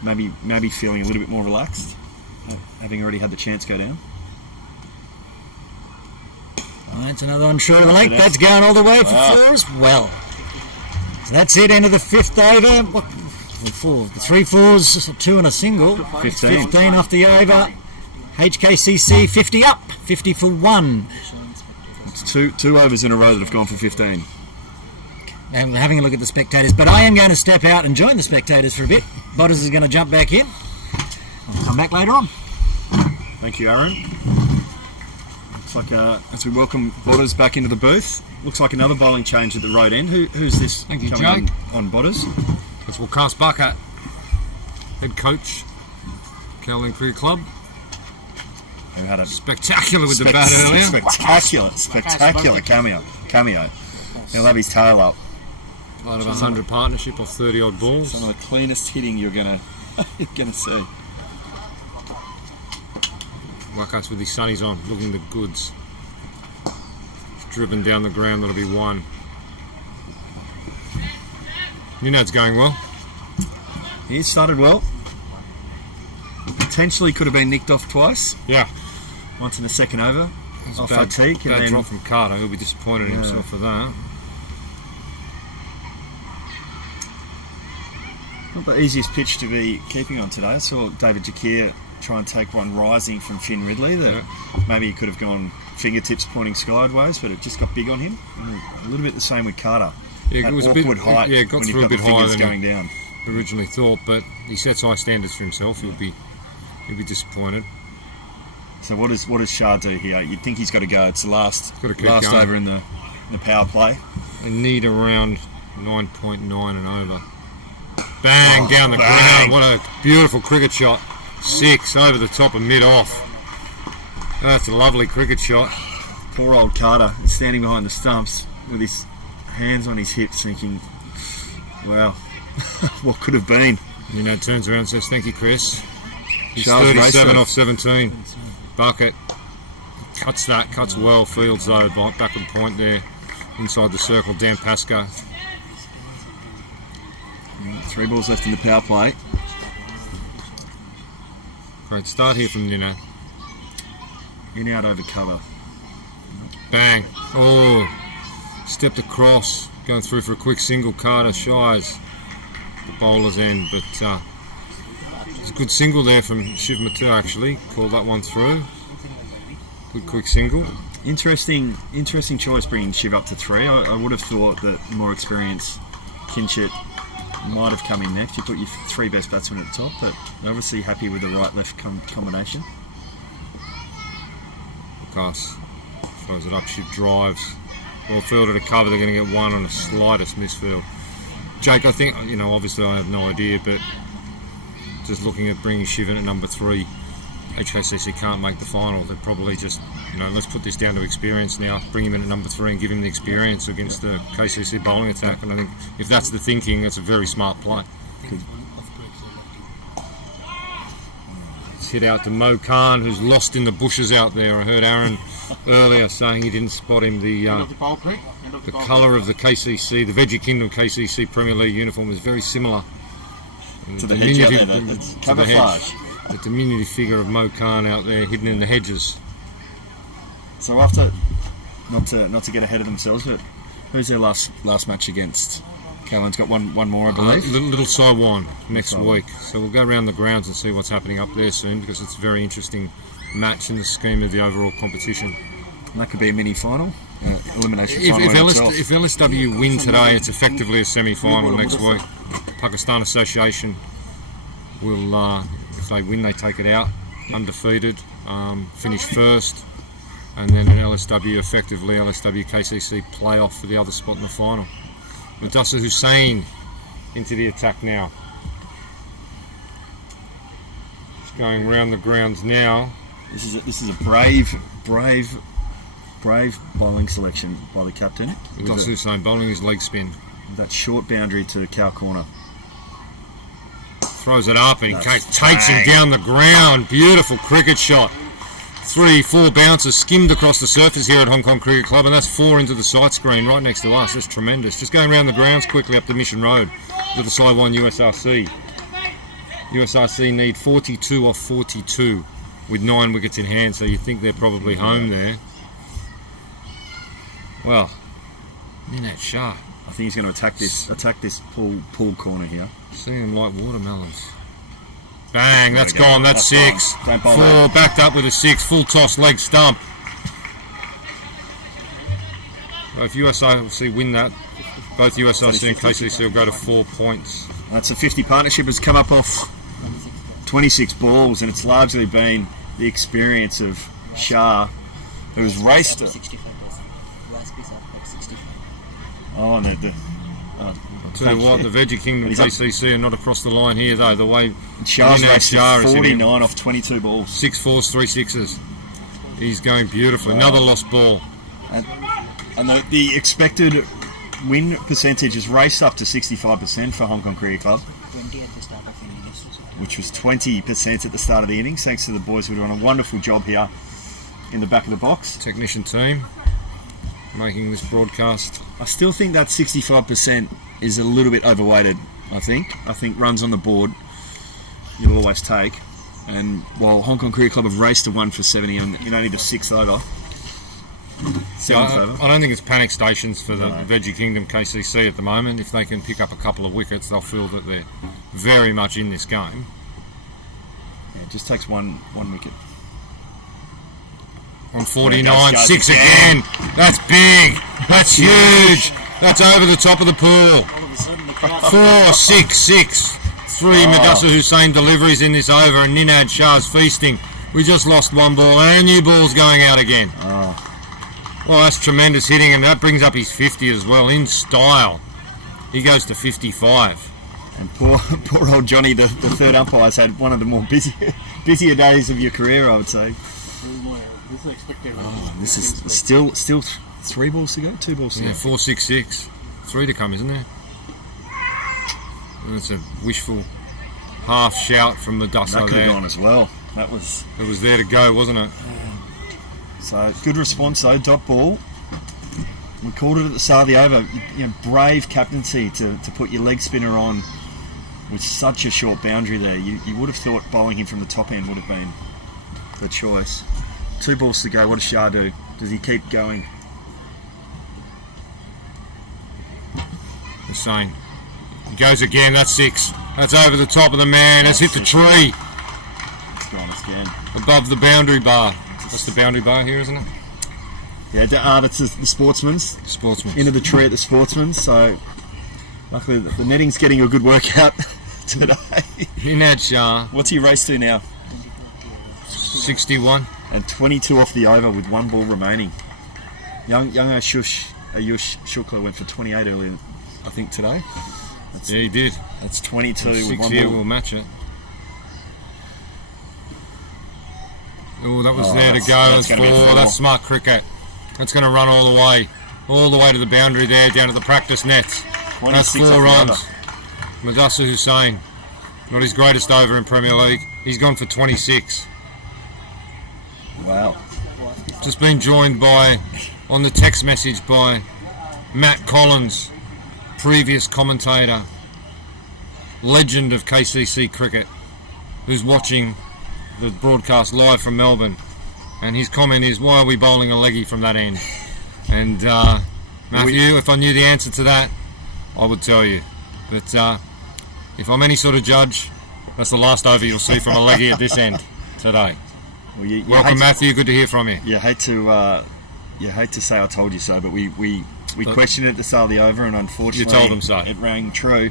Maybe feeling a little bit more relaxed, having already had the chance go down. Oh, that's another one short of the length. That's going all the way for 4 as well. So that's it, end of the 5th over. What? 4. The 3 4s, a 2 and a single. 15. 15 off the over. HKCC 50 up, 50 for 1. It's two overs in a row that have gone for 15. And we're having a look at the spectators, but I am going to step out and join the spectators for a bit. Butters is going to jump back in. I'll come back later on. Thank you, Aaron. Looks like as we welcome Butters back into the booth, looks like another bowling change at the road end. Who's this? Thank you, coming Jake. On Butters. That's Wilkas Barker, head coach, Caroline Cricket Club. Who had a Spectacular with the bat earlier. Spectacular cameo. He'll have his tail up. Out of 100 partnership of 30 odd balls. Some of the cleanest hitting you're gonna see. Wakas with his sunnies on, looking the goods. It's driven down the ground, that'll be 1. Ninad's going well. He started well. Potentially could have been nicked off twice. Yeah. Once in the second over. Off Bad fatigue. And then drop from Carter, he'll be disappointed in himself for that. Not the easiest pitch to be keeping on today. I saw David Jakir try and take one rising from Finn Ridley that maybe he could have gone fingertips pointing sideways, but it just got big on him. And a little bit the same with Carter. Yeah, that it was awkward a bit height. Yeah, it got when through you've a got bit the higher fingers than going down. originally thought, but he sets high standards for himself. He'll be disappointed. So what does Shah do here? You'd think he's got to go. It's the last Got to keep last going. over in the power play. They need around 9.9 and over. Bang, down the bang. ground. What a beautiful cricket shot. 6 over the top and mid-off. That's a lovely cricket shot. Poor old Carter standing behind the stumps with his hands on his hips thinking, wow, what could have been? You know, turns around and says, thank you, Chris. He's Charles 37 Racer. off 17. Bucket. Cuts well. Fields, though, backward point there. Inside the circle, Dan Pascoe. 3 balls left in the power play. Great start here from Nino. In out over cover. Bang. Oh, stepped across. Going through for a quick single. Carter shies the bowler's end, but it's a good single there from Shiv Mathur, actually. Called that one through. Good quick single. Interesting choice bringing Shiv up to 3. I would have thought that more experienced Kinchett might have come in next. You put your 3 best batsmen at the top, but obviously happy with the right-left combination. Lucas throws it up. Shiv drives. Well fielded to cover. They're going to get one on the slightest misfield. Jake, I think, you know, obviously I have no idea, but just looking at bringing Shiv in at number 3, HKCC can't make the final. They're probably just, you know, let's put this down to experience now. Bring him in at number 3 and give him the experience against the KCC bowling attack. And I think if that's the thinking, that's a very smart play. It's hit out to Mo Khan, who's lost in the bushes out there. I heard Aaron earlier saying he didn't spot him. The colour of the KCC, the Veggie Kingdom KCC Premier League uniform is very similar. To the hedge out there, that's camouflage. The diminutive figure of Mo Khan out there hidden in the hedges. So after, not to get ahead of themselves, but who's their last match against? Callan's got one more, I believe. Little Saiwan next week. So we'll go around the grounds and see what's happening up there soon, because it's a very interesting match in the scheme of the overall competition. And that could be a mini final, elimination final. If LSW win today, it's effectively a semi-final next week. Pakistan Association will, if they win, they take it out undefeated, finish first, and then an LSW, effectively LSW KCC playoff for the other spot in the final. Mudassar Hussain into the attack now. Just going round the grounds now. This is a brave bowling selection by the captain. Mudassar Hussain bowling his leg spin. That short boundary to cow corner. Throws it up and he takes him down the ground. Beautiful cricket shot. 3-4 bounces skimmed across the surface here at Hong Kong Cricket Club, and that's 4 into the sight screen right next to us. That's tremendous. Just going around the grounds quickly up the Mission Road to the Saiwan USRC. USRC need 42 off 42 with 9 wickets in hand, so you think they're probably home there. Well, Minat Shah. I think he's going to attack this pull corner here. Seeing them like watermelons. Bang, that's gone, that's 6. Don't bowl 4, that. backed up with a 6, full toss leg stump. If USRC win that, both USRC and KCC will go to 4 points. That's a 50 partnership has come up off 26 balls, and it's largely been the experience of Shah, who's raced it. Oh, and I'll tell you what, the Veggie Kingdom KCC are not across the line here though. The way Shah's Minat raced Shah is hitting 49 off 22 balls. 6 4s, 3 6s. He's going beautifully. Another lost ball. And the expected win percentage has raced up to 65% for Hong Kong Cricket Club, which was 20% at the start of the innings, thanks to the boys who are doing a wonderful job here in the back of the box. Technician team making this broadcast. I still think that 65% is a little bit overweighted, I think runs on the board you'll always take. And while Hong Kong Cricket Club have raced to 1 for 70 and you don't need a 6th over, I don't think it's panic stations for the Veggie Kingdom KCC at the moment. If they can pick up a couple of wickets, they'll feel that they're very much in this game. Yeah, it just takes one wicket. On 49, 6 again. That's big. That's huge. That's over the top of the pool. 4, 6, 6. 3 Mudassir Hussain deliveries in this over, and Ninad Shah's feasting. We just lost one ball, and a new ball's going out again. Well, that's tremendous hitting, and that brings up his 50 as well, in style. He goes to 55. And poor old Johnny, the third umpire's had one of the more busier days of your career, I would say. This is expected. This is still 3 balls to go, 2 balls to go. 4, 6, 6. 3 to come, isn't there? That's a wishful half shout from the Mudassir That could there. have gone as well. It was there to go, wasn't it? So good response though, dot ball. We called it at the start of the over. Brave captaincy to put your leg spinner on with such a short boundary there. You would have thought bowling him from the top end would have been the choice. 2 balls to go. What does Shah do? Does he keep going? Hussain. He goes again. That's 6. That's over the top of the man. That's hit the tree. It's gone again. Above the boundary bar. That's the boundary bar here, isn't it? Yeah, that's the Sportsman's. Into the tree at the Sportsman's. So luckily the netting's getting you a good workout today. Ninad Shah. What's he race to now? 61. And 22 off the over with 1 ball remaining. Young Ayush Shukla went for 28 earlier, I think, today. Yeah, he did. That's 22 with 6 1 here ball. will match it. Oh, that was there to go. That's 4. That's smart cricket. That's going to run all the way to the boundary there, down to the practice nets. That's 4 runs. Mudassir Hussain, not his greatest over in Premier League. He's gone for 26. Wow. Just been joined by, on the text message, by Matt Collins, previous commentator, legend of KCC cricket, who's watching the broadcast live from Melbourne, and his comment is, why are we bowling a leggy from that end? And Matthew, if I knew the answer to that, I would tell you. But if I'm any sort of judge, that's the last over you'll see from a leggy at this end today. Well, welcome, Matthew. Good to hear from you. You hate to say I told you so, but we questioned it at the start of the over, and unfortunately, you told him so. It rang true.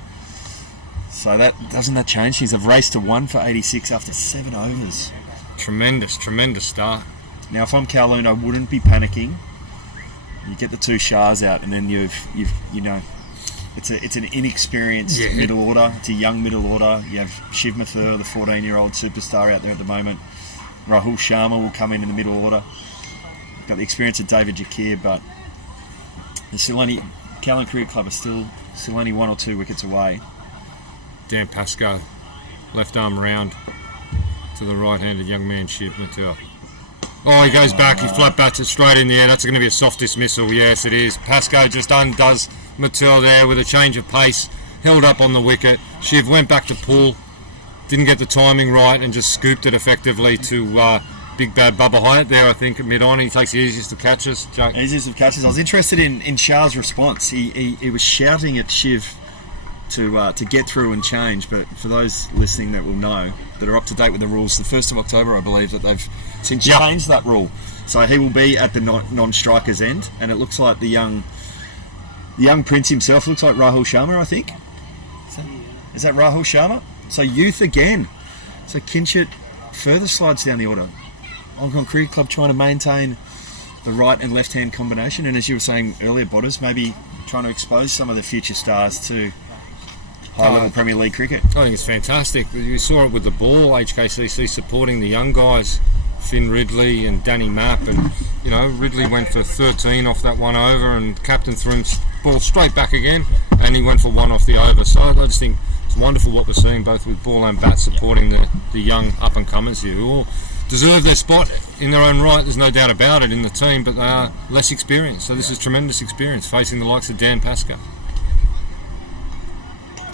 So doesn't that change things? They've raced to 1 for 86 after 7 overs. Tremendous start. Now, if I'm Kowloon, I wouldn't be panicking. You get the 2 Shahs out, and then you've it's an inexperienced middle order. It's a young middle order. You have Shiv Mathur, the 14-year-old superstar out there at the moment. Rahul Sharma will come in the middle order. You've got the experience of David Jakir, but Kowloon Cricket Club are still only 1 or 2 wickets away. Dan Pascoe, left arm round to the right-handed young man Shiv Mathur. Oh, he goes back, he flat bats it straight in the air. That's going to be a soft dismissal. Yes, it is. Pascoe just undoes Mathur there with a change of pace, held up on the wicket. Shiv went back to pull, didn't get the timing right, and just scooped it effectively to big bad Bubba Hyatt there, I think, at mid-on. He takes the easiest of catches. Jake. Easiest of catches. I was interested in Shah's response. He was shouting at Shiv to get through and change, but for those listening that will know, that are up to date with the rules, the 1st of October, I believe, that they've since changed that rule. So he will be at the non-striker's end, and it looks like the young prince himself looks like Rahul Sharma, I think. Is that Rahul Sharma? So youth again. So Kinshit further slides down the order. Hong Kong Cricket Club trying to maintain the right and left-hand combination, and as you were saying earlier, Botters, maybe trying to expose some of the future stars to high-level Premier League cricket. I think it's fantastic. You saw it with the ball, HKCC supporting the young guys, Finn Ridley and Danny Mapp, and Ridley went for 13 off that 1 over, and captain threw him ball straight back again, and he went for 1 off the over. So I just think it's wonderful what we're seeing, both with ball and bat, supporting the young up-and-comers here, who all deserve their spot in their own right. There's no doubt about it in the team, but they are less experienced. So this is tremendous experience facing the likes of Dan Pascoe.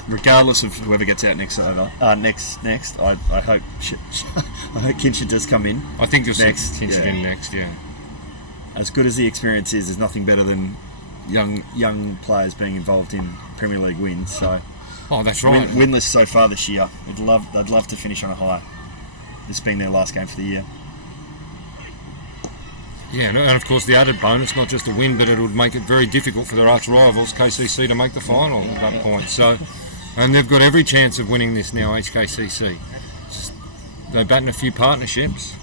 Regardless of whoever gets out next, I hope I hope Kinshit does come in. I think you'll next. see Kinshit in next, yeah. as good as the experience is, there's nothing better than young players being involved in Premier League wins. So, that's right. Winless so far this year. They'd love to finish on a high. This being their last game for the year. Yeah, and of course the added bonus, not just a win, but it would make it very difficult for their arch rivals, KCC, to make the final at that point. So, and they've got every chance of winning this now, HKCC. They're batting a few partnerships,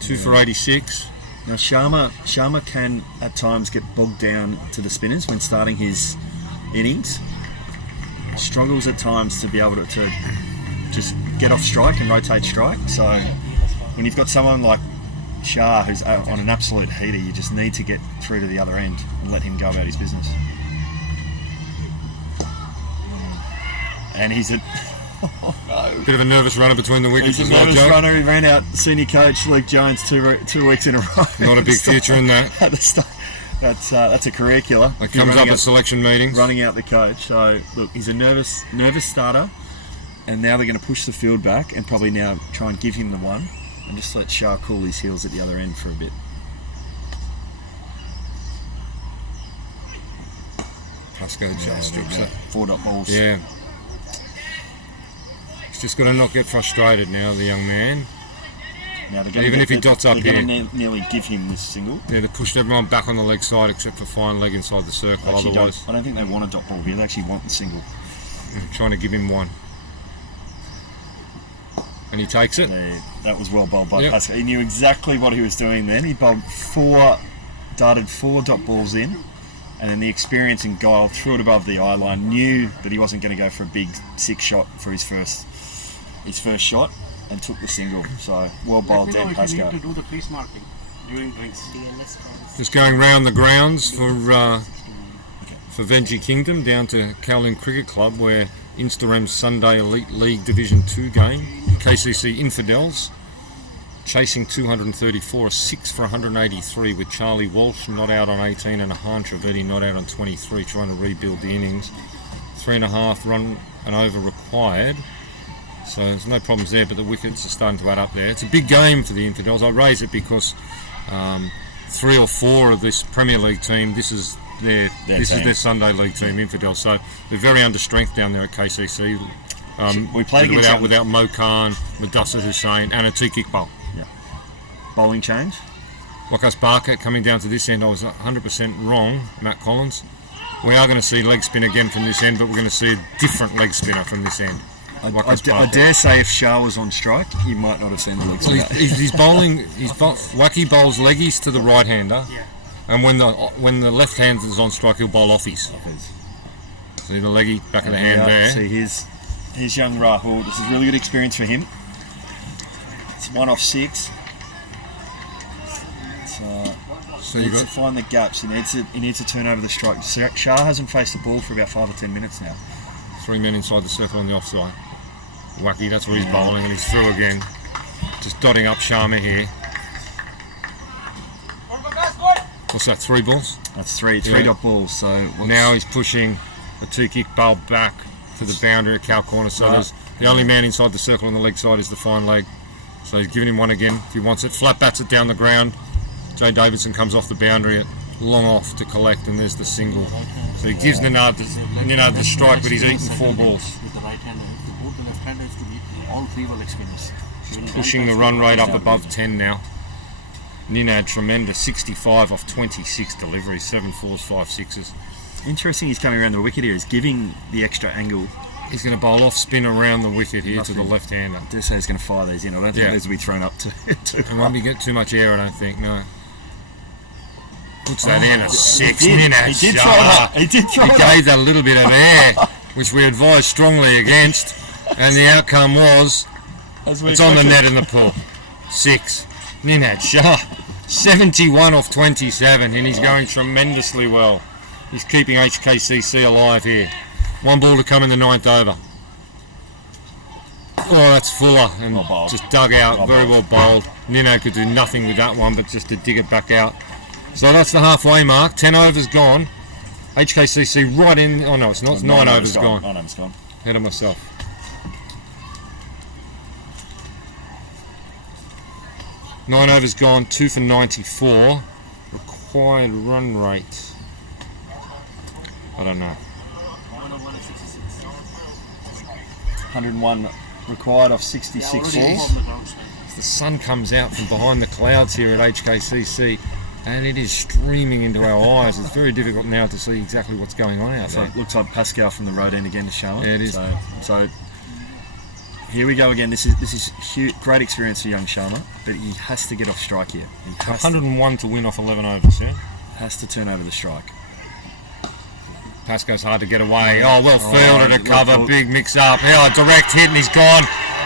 2 for 86. Now Sharma can at times get bogged down to the spinners when starting his innings. Struggles at times to be able to just get off strike and rotate strike. So when you've got someone like Shah who's on an absolute heater, you just need to get through to the other end and let him go about his business. And he's a bit of a nervous runner between the wickets. He's a nervous runner. He ran out senior coach Luke Jones 2 weeks in a row. Not a big future in that. At the start. That's a career killer. It comes up at selection meetings. Running out the coach. So look, he's a nervous starter, and now they're going to push the field back and probably now try and give him the one, and just let Shah cool his heels at the other end for a bit. Pasco just strips it. 4 dot balls. Yeah. He's just got to not get frustrated now, the young man. Now even if he dots up here. They're going to nearly give him this single. Yeah, they pushed everyone back on the leg side except for fine leg inside the circle. Otherwise, I don't think they want a dot ball here. They actually want the single. Trying to give him one. And he takes it. Yeah, that was well bowled by Pascal. He knew exactly what he was doing then. He darted 4 dot balls in, and then the experience in guile threw it above the eye line, knew that he wasn't going to go for a big 6 shot for his first shot, and took the single. So well bowled then, Pascal. To do the crease marking during drinks. Just going round the grounds for Venji Kingdom down to Kowloon Cricket Club, where Instarem's Sunday Elite League Division 2 game, KCC Infidels chasing 234, a 6 for 183 with Charlie Walsh not out on 18 and Ahan Trivedi not out on 23, trying to rebuild the innings. 3.5 run and over required. So there's no problems there, but the wickets are starting to add up there. It's a big game for the Infidels. I raise it because 3 or 4 of this Premier League team, this is their Sunday League team, Infidels. So they're very under strength down there at KCC. We played without Mo Khan, Mudassir Hussain, and Atiq Iqbal. Yeah. Bowling change. Wakas Barker coming down to this end. I was 100% wrong, Matt Collins. We are going to see leg spin again from this end, but we're going to see a different leg spinner from this end. I dare say if Shah was on strike, he might not have seen the leg spinner. Well, he's bowling. Wacky bowls leggies to the right hander, and when the left hand is on strike, he'll bowl offies. See the leggy back of the hand there. See his young Rahul. This is really good experience for him. It's 1 off 6. So he needs to find the gaps. He needs to turn over the strike. Shah hasn't faced the ball for about 5 or 10 minutes now. 3 men inside the circle on the offside. Wacky, that's where he's bowling, and he's through again. Just dotting up Sharma here. What's that, 3 balls? That's 3 dot balls. So now he's pushing Atiq Iqbal back to the boundary at cow corner. So the only man inside the circle on the leg side is the fine leg. So he's giving him one again if he wants it. Flat bats it down the ground. Jay Davidson comes off the boundary at long off to collect, and there's the single. So he gives Ninad the strike, but he's eaten 4 balls. With the right hander, both the left handers to be all 3 were leg spinners. Pushing the run rate up above 10 now. Ninad tremendous, 65 off 26 deliveries, 7 4s, 5 6s. Interesting, he's coming around the wicket here. He's giving the extra angle. He's going to bowl off spin around the wicket here to the left hander. I dare say he's going to fire these in. I don't think these will be thrown up too It won't get too much air, I don't think. No. Puts that in a 6. He did throw it. He gave that a little bit of air, which we advised strongly against, and the outcome was it's on the net in the pool. 6. Ninad Shah, 71 off 27, and he's going tremendously well. He's keeping HKCC alive here. 1 ball to come in the 9th over. Oh, that's Fuller, and just dug out, very well bowled. Ninad could do nothing with that one, but just to dig it back out. So that's the halfway mark. 10 overs gone. HKCC right in. Oh no, it's not. 9 overs gone. 9 overs gone. Ahead of myself. Nine overs gone. 2 for 94. required run rate? I don't know. 101 required off 66 balls. The sun comes out from behind the clouds here at HKCC, and it is streaming into our eyes. It's very difficult now to see exactly what's going on out So there. it looks like Pascal from the road end again to show it. Yeah, it is. So here we go again. This is huge, great experience for young Sharma, but he has to get off strike here. He has 101 to win off 11 overs, yeah? has to turn over the strike. Pasco's hard to get away. Oh, well fielded to cover. Big mix up. Oh, direct hit, and he's gone.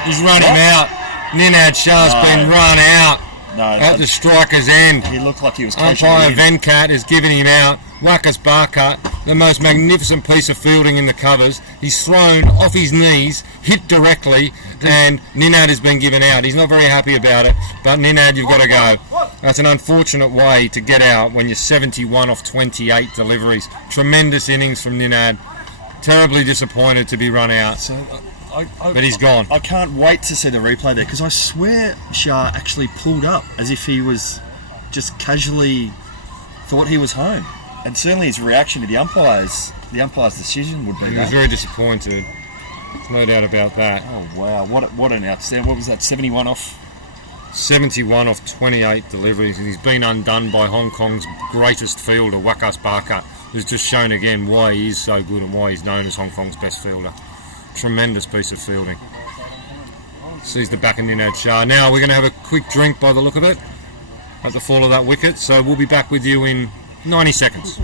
He's running out. Ninad Shah's been run out at the striker's end. He looked like he was coaching Umpire him. Venkat is giving him out. Wakas Barkat, the most magnificent piece of fielding in the covers. He's thrown off his knees, hit directly, and Ninad has been given out. He's not very happy about it, but Ninad, you've got to go. That's an unfortunate way to get out when you're 71 off 28 deliveries. Tremendous innings from Ninad. Terribly disappointed to be run out, So but he's gone. I can't wait to see the replay there, because I swear Shah actually pulled up as if he was just casually thought he was home. And certainly his reaction to the umpire's decision would be He was that. very disappointed. There's no doubt about that. Oh wow, what an outstanding, what was that, 71 off? 71 off 28 deliveries, and he's been undone by Hong Kong's greatest fielder, Wakas Barkat, who's just shown again why he is so good and why he's known as Hong Kong's best fielder. Tremendous piece of fielding. Sees the back of Ninad Shah. Now we're going to have a quick drink by the look of it at the fall of that wicket, so we'll be back with you in 90 seconds.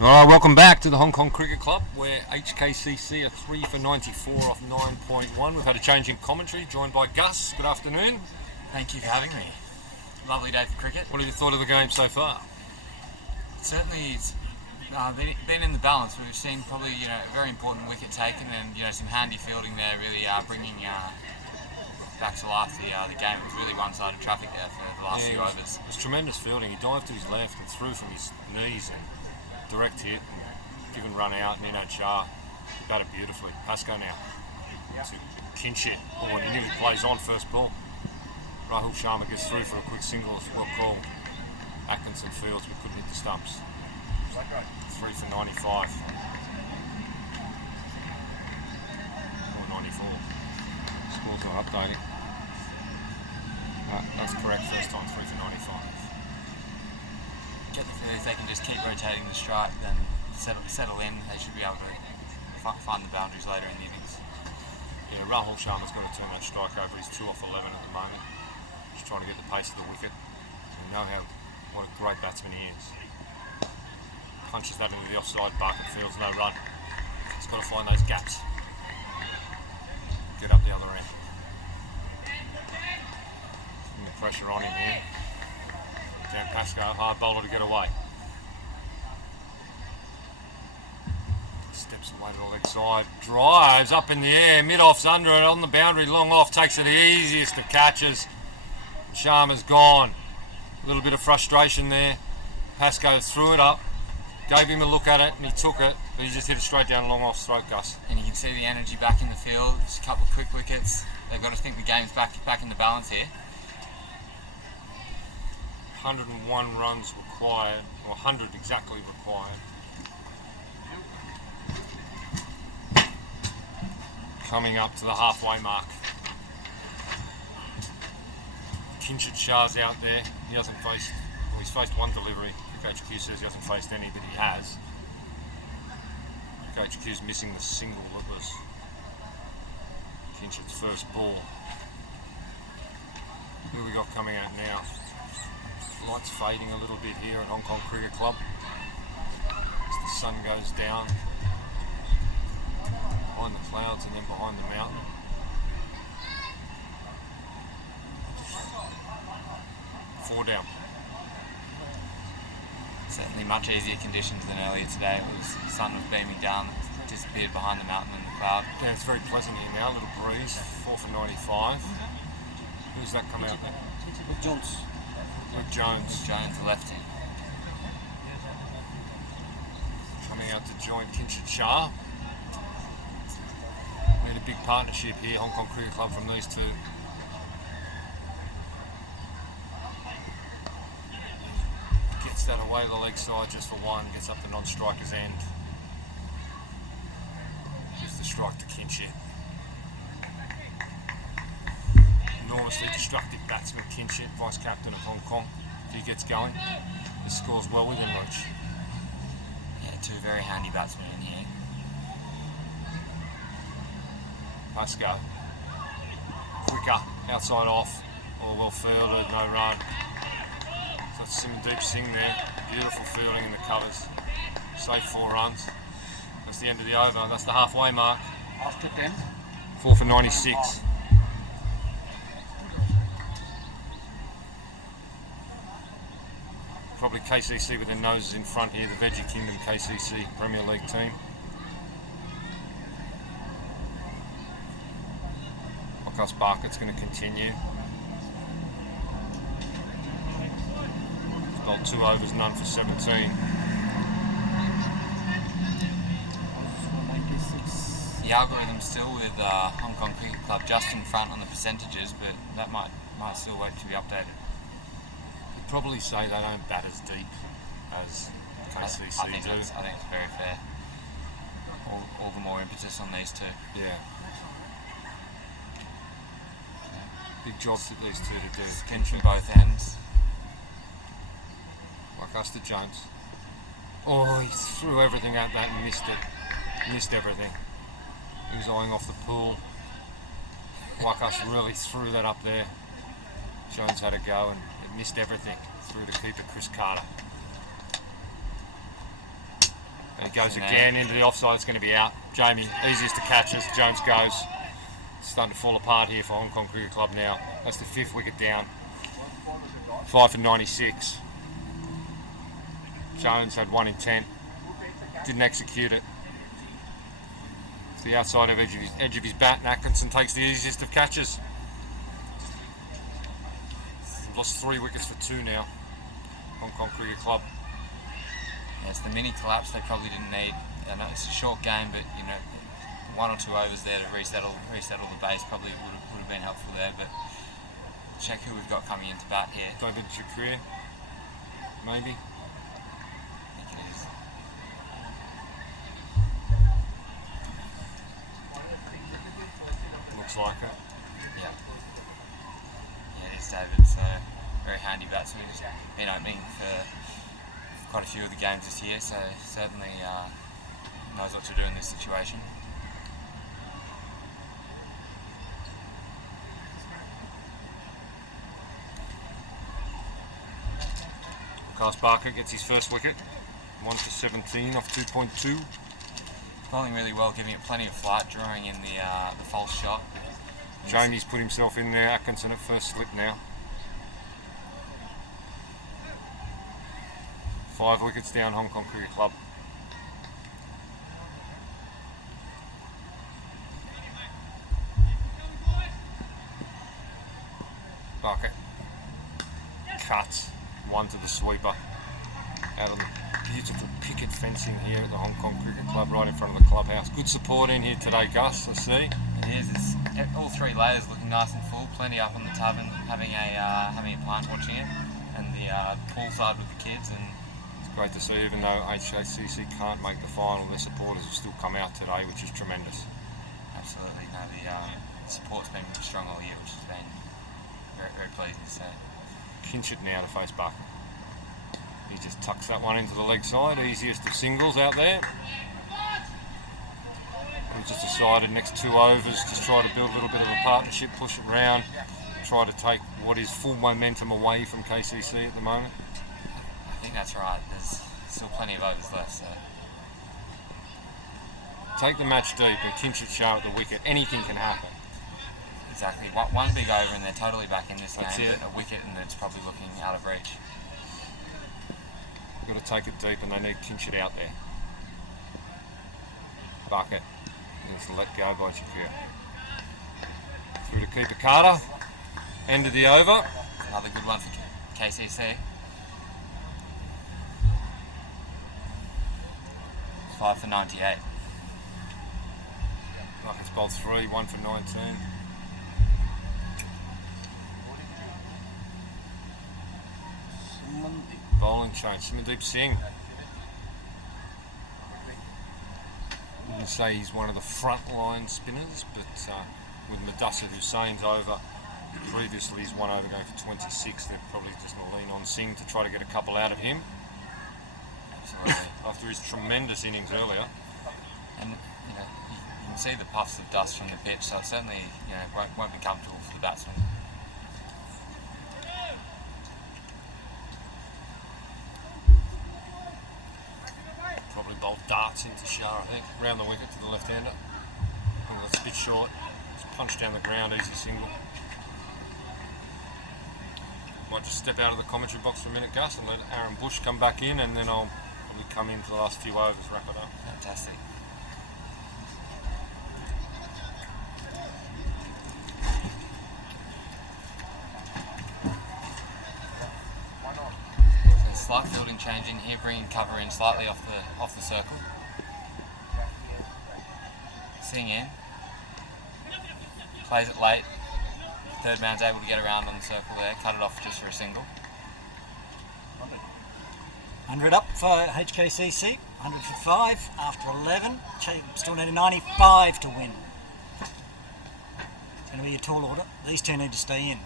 Alright, welcome back to the Hong Kong Cricket Club, where HKCC are 3 for 94 off 9.1. We've had a change in commentary, joined by Gus. Good afternoon. Thank you for having me. Lovely day for cricket. What have you thought of the game so far? Certainly, it's been in the balance. We've seen probably a very important wicket taken, and some handy fielding there, really bringing back to life the game. It was really one-sided traffic there for the last few overs. It was tremendous fielding. He dived to his left and threw from his knees and direct hit and given run out. Ninad Shah batted beautifully. Pasco now to Kinshit. Oh, and he nearly plays on first ball. Rahul Sharma gets through for a quick single. It's well called. Atkinson fields but couldn't hit the stumps. 3 for 95. Or 94. Scores not updating. That's correct first time, 3 for 95. Get the if they can just keep rotating the strike, then settle in, they should be able to find the boundaries later in the innings. Yeah, Rahul Sharma's got to turn that strike over. He's 2 off 11 at the moment. Just trying to get the pace of the wicket. We know what a great batsman he is. Punches that into the offside bucket, fields no run. He's got to find those gaps. Get up the other end. Putting the pressure on him here. Dan Pascoe, hard bowler to get away. Steps away to the leg side, drives up in the air, mid-off's under it, on the boundary, long off, takes it the easiest of catches. Sharma's gone. A little bit of frustration there. Pascoe threw it up, gave him a look at it, and he took it, but he just hit it straight down long off throat, Gus. And you can see the energy back in the field. Just a couple of quick wickets. They've got to think the game's back in the balance here. 101 runs required, or 100 exactly required. Coming up to the halfway mark. Kinshit Shah's out there. He hasn't faced, well, he's faced one delivery. HKCC says he hasn't faced any, but he has. HKC's missing the single that was Kinshit's first ball. Who we got coming out now? Lights fading a little bit here at Hong Kong Cricket Club as the sun goes down behind the clouds and then behind the mountain. Four down. Certainly much easier conditions than earlier today. It was the sun was beaming down, disappeared behind the mountain and the cloud. Yeah, it's very pleasant here now. A little breeze. 4 for 95. Who's that come out there? Jones. Luke Jones. Jones, the lefty. Coming out to join Kinshit Shah. Need a big partnership here, Hong Kong Cricket Club, from these two. Gets that away the leg side just for one, gets up the non-striker's end. Gives the strike to Kinshit. Enormously destructive batsman Kinshit, vice captain of Hong Kong. If he gets going, he scores well within reach. Yeah, two very handy batsmen in here. Pascoe. Quicker, outside off, all well fielded, no run. So that's Simandeep Singh there. Beautiful fielding in the covers. Safe 4 runs. That's the end of the over, that's the halfway mark. After 10. 4 for 96. Probably KCC with their noses in front here, the Veggie Kingdom KCC Premier League team. Wakass Barkett's going to continue. He's bowled 2 overs, none for 17. The algorithm still with Hong Kong Cricket Club just in front on the percentages, but that might still wait to be updated. Probably say they don't bat as deep as KCC I think do. it's very fair. All the more impetus on these two. Yeah. Big jobs for these two to do. Spin from both ends. Wakass to Jones. Oh, he threw everything at that and missed it. Missed everything. He was eyeing off the pool. Wakass really threw that up there. Jones had a go and missed everything through to keeper Chris Carter. And he goes again into the offside, it's going to be out. Jamie, easiest to catch as Jones goes. It's starting to fall apart here for Hong Kong Cricket Club now. That's the 5th wicket down. 5 for 96. Jones had 1 intent. Didn't execute it. It's the outside edge of his bat, and Atkinson takes the easiest of catches. Lost 3 wickets for 2 now. Hong Kong Cricket Club. Yes, the mini collapse they probably didn't need. I know it's a short game, but 1 or 2 overs there to resettle the base probably would have been helpful there. But check who we've got coming into bat here. David Shakir, maybe. I think it is. Looks like it. Yeah. Yeah, it is David. So very handy batsman. He's been opening for quite a few of the games this year, so certainly knows what to do in this situation. Lucas Barker gets his first wicket, 1 for 17 off 2.2. Bowling really well, giving it plenty of flight, drawing in the false shot. Jamie's put himself in there. Atkinson at first slip now. 5 wickets down, Hong Kong Cricket Club. Bucket cuts 1 to the sweeper. Out of the beautiful picket fencing here at the Hong Kong Cricket Club, right in front of the clubhouse. Good support in here today, Gus, I see. It is. It's all 3 layers looking nice and full. Plenty up on the tub and having a pint watching it, and the poolside with the kids. And it's great to see, even though HKCC can't make the final, their supporters have still come out today, which is tremendous. Absolutely. No, the support's been strong all year, which has been very, very pleasing to see. Kinchett now to face Barker. He just tucks that one into the leg side, easiest of singles out there. He just decided next 2 overs to try to build a little bit of a partnership, push it round, try to take what is full momentum away from KCC at the moment. I think that's right. There's still plenty of overs left, so. Take the match deep and Kinchett show at the wicket. Anything can happen. Exactly. One big over and they're totally back in this That's game, it. but a wicket and it's probably looking out of reach. They've got to take it deep and they need Kinchett out there. Bucket. It's let go by Shakir. Through to keeper Carter. End of the over. Another good one for KCC. 5 for 98. Bucket's bowled 3, 1 for 19. Bowling change. Simandeep Singh. I wouldn't say he's one of the front-line spinners, but with Mudassir Hussein's over, previously he's 1 over going for 26. They're probably just going to lean on Singh to try to get a couple out of him. Absolutely. After his tremendous innings earlier. And you can see the puffs of dust from the pitch, so it certainly won't be comfortable for the batsman. Probably bowled darts into Shah, I think. Round the wicket to the left-hander. Oh, that's a bit short. It's punched down the ground, easy single. Might just step out of the commentary box for a minute, Gus, and let Aaron Bush come back in, and then I'll probably come in for the last few overs, wrap it up. Fantastic. Slight fielding change in here, bringing cover in slightly off the circle. Sing in, plays it late. Third man's able to get around on the circle there, cut it off just for a single. 100 up for HKCC, 100 for 5 after 11. Still need a 95 to win. It's going to be a tall order. These 2 need to stay in.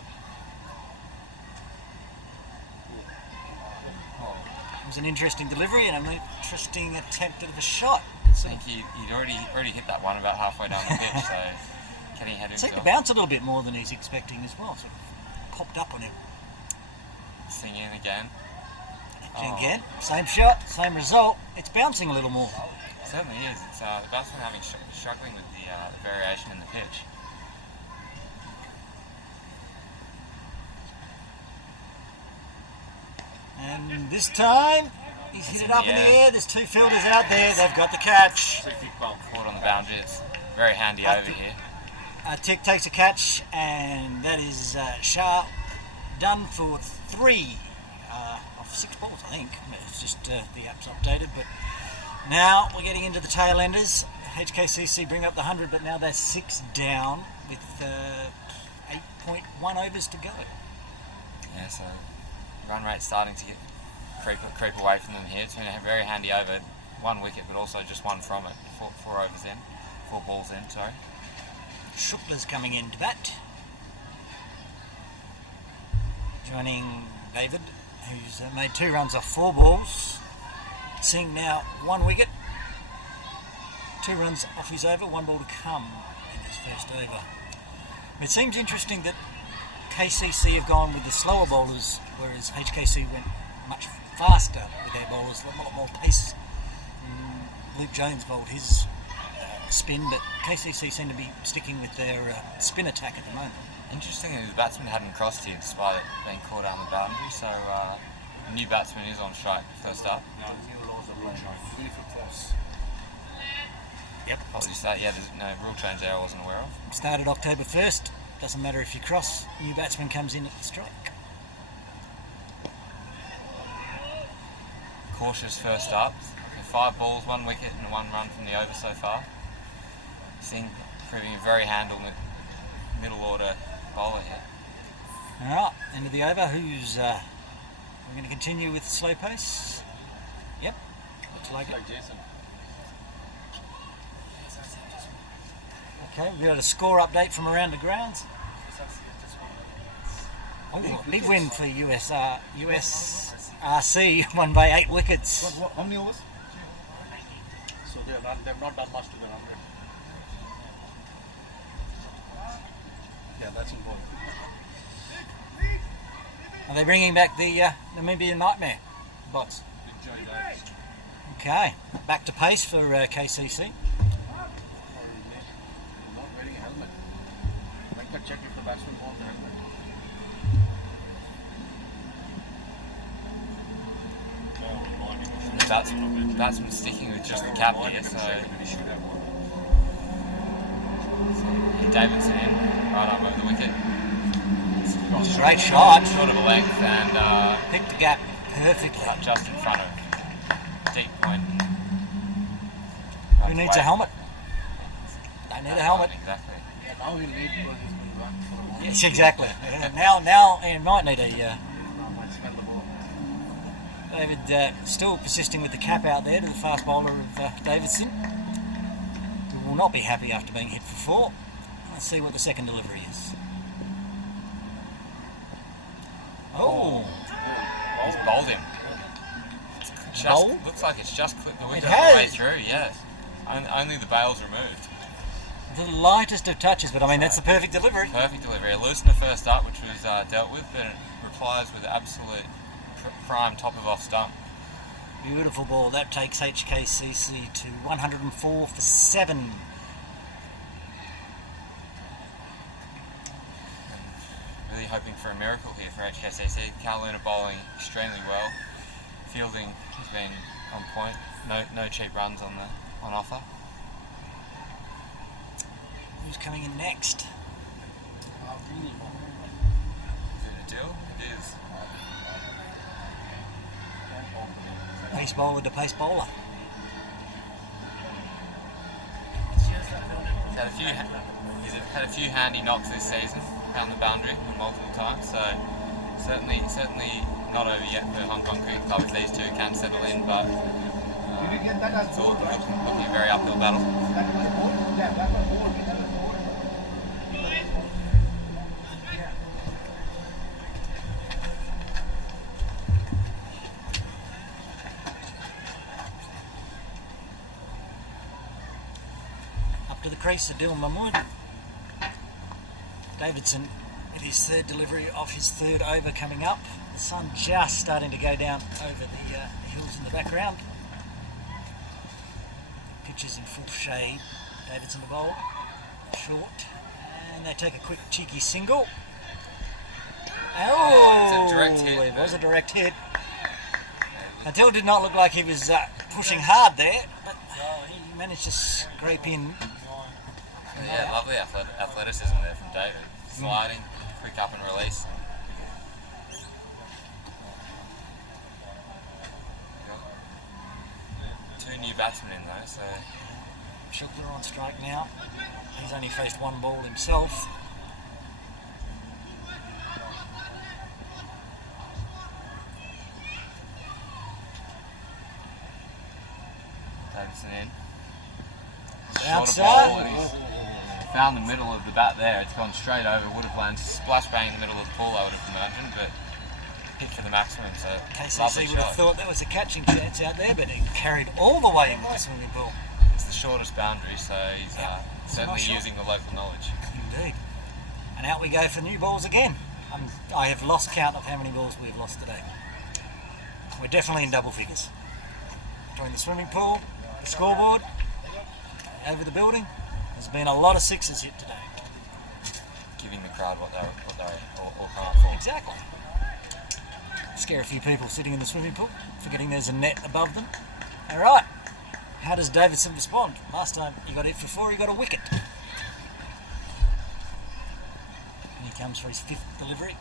It was an interesting delivery and an interesting attempt at a shot. I think he'd already hit that one about halfway down the pitch, so can he head himself? Seemed to bounce a little bit more than he's expecting as well, so it popped up on him. Sing in again. Again, same shot, same result. It's bouncing a little more. It certainly is. It's the batsman struggling with the variation in the pitch. And this time, he's hit it up in the air. There's 2 fielders out there. They've got the catch. Caught on the boundary. It's very handy over here. Tick takes a catch, and that is Shah done for 3 off 6 balls, I think. It's just the app's updated, but now we're getting into the tail enders. HKCC bring up the 100, but now they're 6 down with 8.1 overs to go. Yeah, so run rate's starting to creep away from them here. It's been a very handy over, 1 wicket, but also just 1 from it. 4 overs in, 4 balls in. Sorry. Shukla's coming in to bat, joining David, who's made 2 runs off 4 balls. seeing now 1 wicket, 2 runs off his over, 1 ball to come in his first over. It seems interesting that KCC have gone with the slower bowlers, whereas HKC went much faster with their bowlers, a lot more pace. Luke Jones bowled his spin, but KCC seem to be sticking with their spin attack at the moment. Interestingly, the batsman hadn't crossed here despite it being caught down the boundary, so the new batsman is on strike first up. Yep. Apologies for that. Yeah, there's no rule change there I wasn't aware of. Started October 1st. Doesn't matter if you cross, new batsman comes in at the strike. Cautious first up. 5 balls, 1 wicket and 1 run from the over so far. Singh proving a very handled middle order bowler here. Alright, end of the over. Who's we're going to continue with slow pace? Yep, looks like it. Okay, we've got a score update from around the grounds. Oh, big win for USRC, won by 8 wickets. How many overs? So they've not done much to the 100. Yeah, that's important. Are they bringing back the Namibian Nightmare bots? Okay, back to pace for KCC. Not wearing a helmet. Venkat check if the batsman wore the helmet. The batsman sticking with just the cap here, so Davidson in, right arm over the wicket. Great shot. Short of a length and Picked the gap perfectly. just in front of deep point. Who needs a helmet? Don't need a helmet. Exactly. Yeah, now he'll need because he's been back for a while. Yes, exactly. Now he might need a... Might smell the ball. David still persisting with the cap out there to the fast bowler of Davidson, who will not be happy after being hit for 4. Let's see what the second delivery is. Oh! He's bowled him. Bowl? Looks like it's just clipped the wicket It on the way has. through, yes. Only the bail's removed. The lightest of touches, but I mean, that's the perfect delivery. Perfect delivery. It loosened the first up, which was dealt with, but it replies with absolute prime top of off stump. Beautiful ball. That takes HKCC to 104 for 7. Really hoping for a miracle here for HKCC. Carolina bowling extremely well. Fielding has been on point. No cheap runs on offer. Who's coming in next? Is it a deal? It is. Pace bowler to pace bowler. He's had a few handy knocks this season, found the boundary multiple times, so certainly not over yet for Hong Kong Cricket Club if these two can settle in, but it's all looking a very uphill battle. Up to the crease of Dylan Mahmood. Davidson with his third delivery of his third over coming up. The sun just starting to go down over the hills in the background. Pitch is in full shade. Davidson the bowl. Short. And they take a quick cheeky single. Oh! It's a direct hit. It was a direct hit. Until did not look like he was pushing hard there, but he managed to scrape in. Yeah, lovely athleticism there from David. Sliding, quick up and release. Two new batsmen in though, so Shukla on strike now. He's only faced 1 ball himself. Davidson in. Outside. Shorter ball and he's found the middle of the bat there. It's gone straight over. Would have landed splash bang in the middle of the pool, I would have imagined, but hit for the maximum. So KCC lovely would have shot. thought there was a catching chance out there, but he carried all the way into the swimming pool. It's the shortest boundary, so he's certainly nice shot. using the local knowledge. Indeed. And out we go for new balls again. I have lost count of how many balls we've lost today. We're definitely in double figures. Between the swimming pool, the scoreboard, over the building, there's been a lot of sixes hit today. Giving the crowd what they're all crying for. Exactly. Scare a few people sitting in the swimming pool, forgetting there's a net above them. All right. How does Davidson respond? Last time he got hit for 4, he got a wicket. And he comes for his 5th delivery.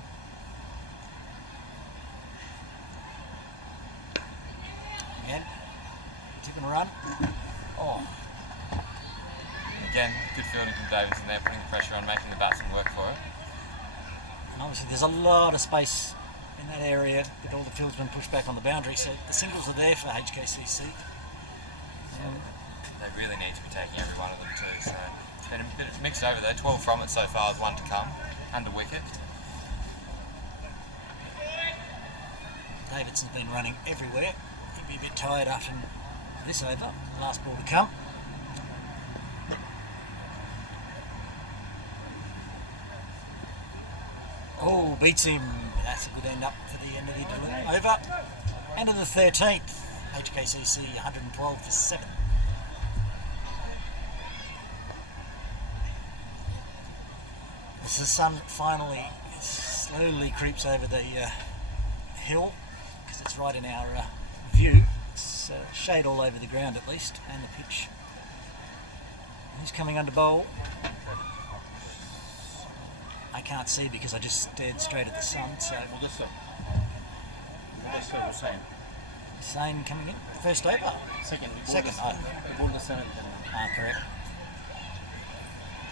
Again, tip and run. Oh. And again, good fielding from Davidson there, putting the pressure on, making the batsman work for it. And obviously there's a lot of space in that area with all the fieldsmen pushed back on the boundary, so the singles are there for HKCC. They really need to be taking every one of them too. So it's been a bit mixed over though. 12 from it so far, with 1 to come, and a wicket. Davidson's been running everywhere. He'll be a bit tired after this over. Last ball to come. Oh, beats him. That's a good end up for the end of the over. End of the 13th. HKCC 112 for 7. As the sun finally slowly creeps over the hill, because it's right in our view. It's shade all over the ground at least, and the pitch. Who's coming under bowl? I can't see because I just stared straight at the sun. So Sane coming in. First over. Second. Oh. Correct.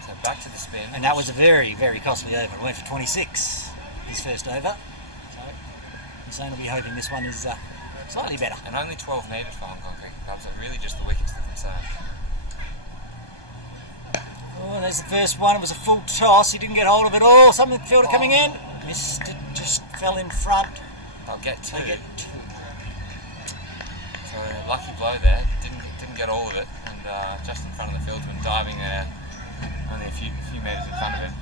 So back to the spin. And that was a very, very costly over. It went for 26. His first over. So Sane will be hoping this one is slightly better. And only 12 needed for Hong Kong Cricket Club, so really just the wicket's the concern. Oh, there's the first one. It was a full toss. He didn't get hold of it all. Some fielder coming in. Missed it. Just fell in front. They'll get 2. They get 2. So lucky blow there. Didn't get all of it, and just in front of the fieldsman, diving there, only a few metres in front of him.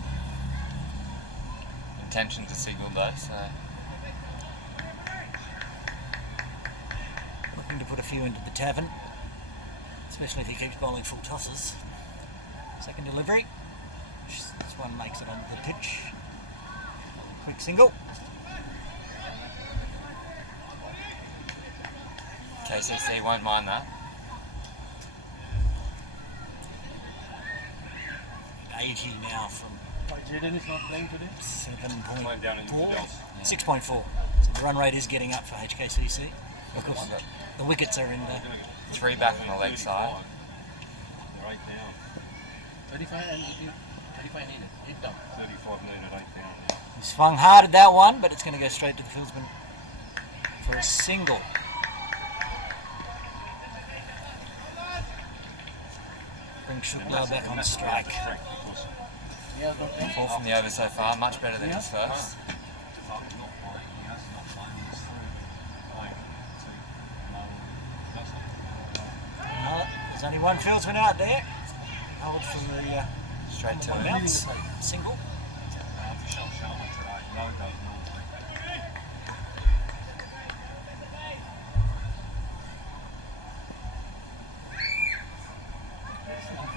Intention to signal though. So Looking to put a few into the tavern, especially if he keeps bowling full tosses. Second delivery. This one makes it onto the pitch. Quick single. KCC won't mind that. 80 now from Jaden is not playing today. 7.4. 6.4. So the run rate is getting up for HKCC. Of course, the wickets are in there. 3 back on the leg side. Right now. 35 needed. 8 down. 35 needed, 8 down. He swung hard at that one, but it's going to go straight to the fieldsman for a single. Bring Shukla back on strike. 4 from the over so far, much better than his first. There's only one fieldsman out there. Hold from the Straight to one it. bounce. Single.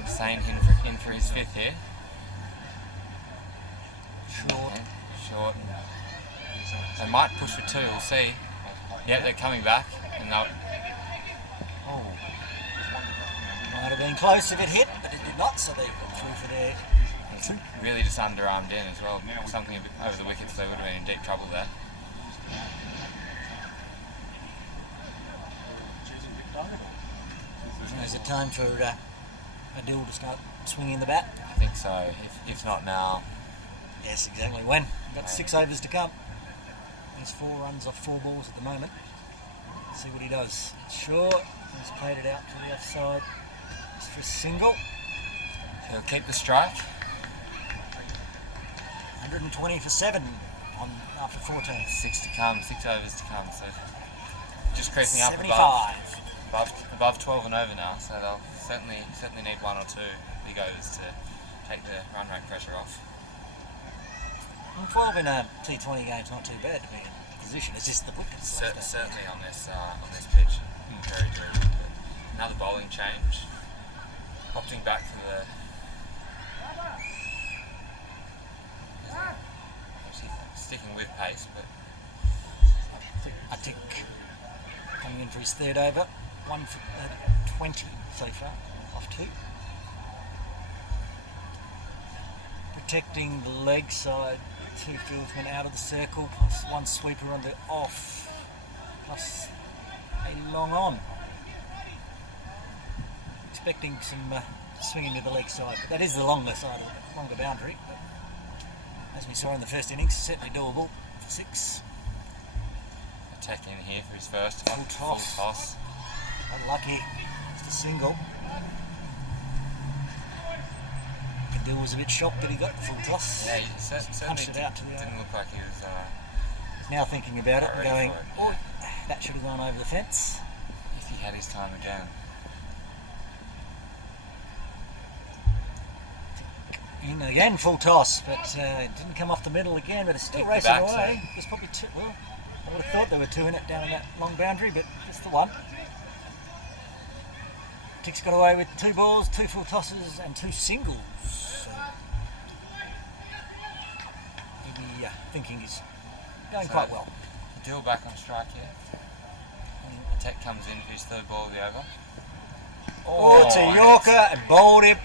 Sane in for his 5th here. Short. Short. They might push for 2, we'll see. Yep, they're coming back. And they'll... Oh. Might have been close if it hit, but it did not, so they got through for their two. Really just underarmed in as well. Something a bit over the wickets, they would have been in deep trouble there. Is it time for Adil to start swinging the bat? I think so. If not now, Yes, exactly. When? Got 6 overs to come. He's 4 runs off 4 balls at the moment. See what he does. It's short. He's played it out to the offside. It's for a single. he'll keep the strike. 120 for 7. on after 14? 6 to come, 6 overs to come. So just creeping up 75. above 12 and over now. So they'll certainly need 1 or 2 big overs to take the run rate pressure off. 12 in a T20 game's not too bad to be in position. It's just the wickets. Certainly on this pitch, very good. But another bowling change. Opting back for the. Sticking with pace, but I think coming in for his third over, 1 for 20 so far, off 2. Protecting the leg side, 2 fieldsmen out of the circle, plus 1 sweeper on the off, plus a long on. Expecting some swinging to the leg side, but that is the longer side of the longer boundary. But as we saw in the first innings, certainly doable for 6. Attack in here for his first one. Full toss. Unlucky, just a single. Dill was a bit shocked that he got the full toss. Yeah, he certainly punched it out to the didn't look like he was. He's now thinking about it and going, for it, oh, that should have gone over the fence. If he had his time again. In again, full toss, but it didn't come off the middle again, but it's still racing back, away. There's probably 2. Well, I would have thought there were 2 in it down in that long boundary, but just the 1. Tick's got away with 2 balls, 2 full tosses, and 2 singles. So maybe thinking he's going quite well. Dill back on strike here. Attack comes in for his 3rd ball of the over. Oh, it's a Yorker and bowled him.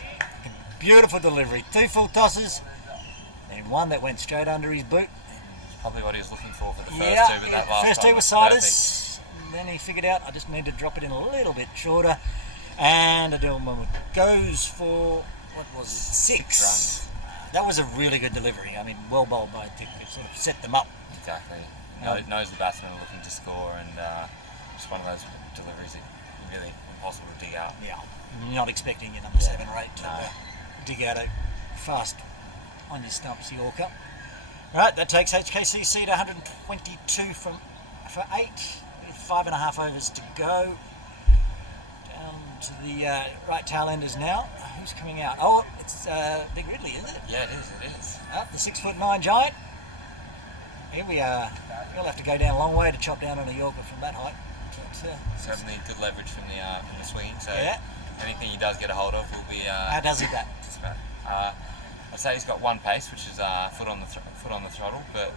Beautiful delivery. 2 full tosses, and 1 that went straight under his boot. Probably what he was looking for the first 2, but that last first 2 were siders. And then he figured out I just need to drop it in a little bit shorter. And a Dillman goes for, what was it, 6 runs. That was a really good delivery. I mean, well bowled by Dick. It sort of set them up. Exactly. Knows the batsmen are looking to score, and just one of those deliveries that really impossible to dig out. Yeah. You're not expecting your number 7 or 8 to dig out a fast on your stumps Yorker. Right, that takes HKCC to 122 for 8, with 5.5 overs to go. Down to the right tail enders now. Who's coming out? Oh, it's Big Ridley, isn't it? Yeah, it is. The 6'9" giant. Here we are. He'll have to go down a long way to chop down on a Yorker from that height. But, certainly good leverage from the swing. So yeah. Anything he does get a hold of will be. How does he bat? I'd say he's got 1 pace, which is foot on the throttle, but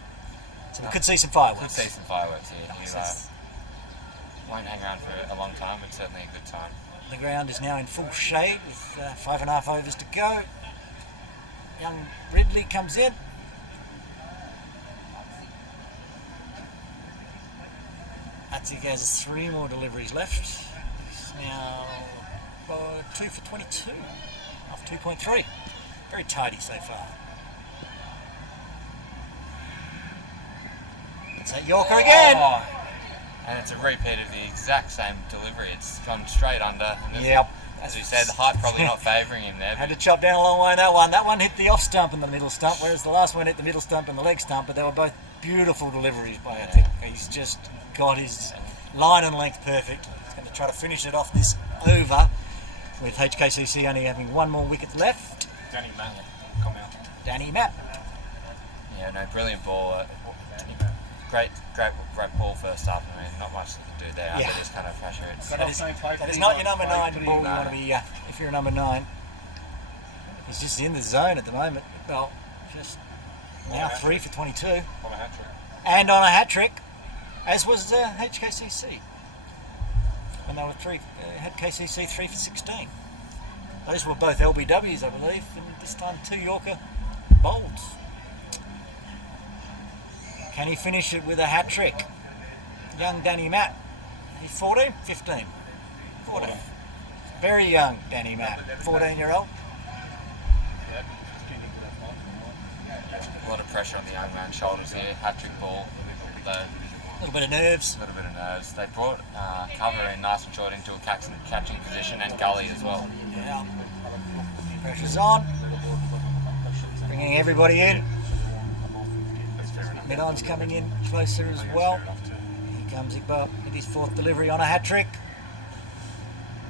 so we could see some fireworks. Could see some fireworks here. He won't hang around for a long time, but certainly a good time. The ground is now in full shade with 5.5 overs to go. Young Ridley comes in. Atsy has 3 more deliveries left. He's now 2 for 22 off 2.3. Very tidy so far. It's that Yorker again. And it's a repeat of the exact same delivery. It's gone straight under. Yep. As we said, the height probably not favouring him there. Had to chop down a long way on that one. That one hit the off stump and the middle stump, whereas the last one hit the middle stump and the leg stump, but they were both beautiful deliveries by Atik. He's just got his line and length perfect. He's going to try to finish it off this over, with HKCC only having 1 more wicket left. Danny Matt come out. Danny Matt. Yeah, no, brilliant ball. Great ball first up. I mean, not much they can do there under this kind of pressure. That is not your number 9 ball you want to be, if you're a number 9. He's just in the zone at the moment. Well, just now 3 for 22. On a hat trick. And on a hat trick, as was HKCC. And they were had KCC 3 for 16. Those were both LBWs, I believe, and this time 2 Yorker bowls. Can he finish it with a hat trick? Young Danny Matt. He's 14? 15? 14. Very young Danny Matt. 14-year-old. A lot of pressure on the young man's shoulders here. Hat trick ball. A little bit of nerves. They brought cover in nice and short into a catching position and gully as well. Yeah. Pressure's on. Bringing everybody in. Milan's coming in closer as well. Here comes Iqbal with his 4th delivery on a hat-trick.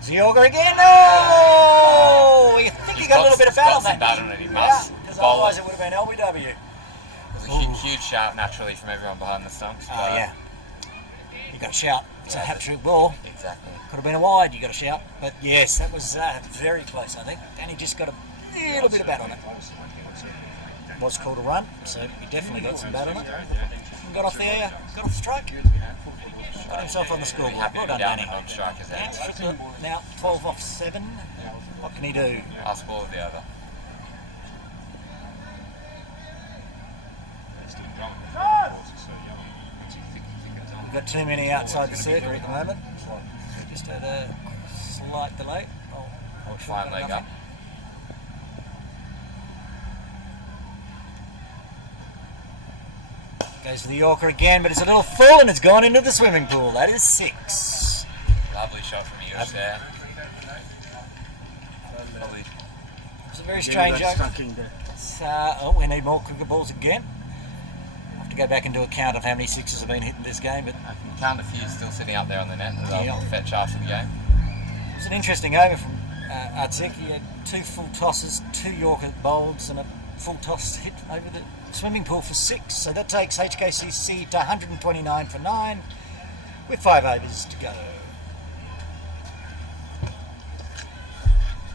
Ziorga again. Oh! You think he got a little bit of bat on that? He must. Because otherwise it would have been LBW. It was a huge shout naturally from everyone behind the stumps. Oh, yeah. You got a shout. It's a hat-trick ball. Exactly. Could have been a wide, you got a shout. But yes, that was very close, I think. And he just got a little bit of bat on it. Was called a run, so he definitely got some bat on it. And got off the strike. Got himself on the scoreboard. Well done, Danny. Now 12 off 7. What can he do? Last ball of the over. We've got too many outside the circle at the moment. Just had a slight delay. Fine leg up. Goes to the Yorker again, but it's a little full and it's gone into the swimming pool. That is 6. Lovely shot from Ewers there. It's a very strange over. We need more cricket balls again. I'll have to go back and do a count of how many 6s have been hit in this game, but I can count a few still sitting up there on the net that they'll fetch after the game. it was an interesting over from Artsek. He had 2 full tosses, 2 Yorker bowls, and a full toss hit over the swimming pool for 6. So that takes HKCC to 129 for 9 with 5 overs to go.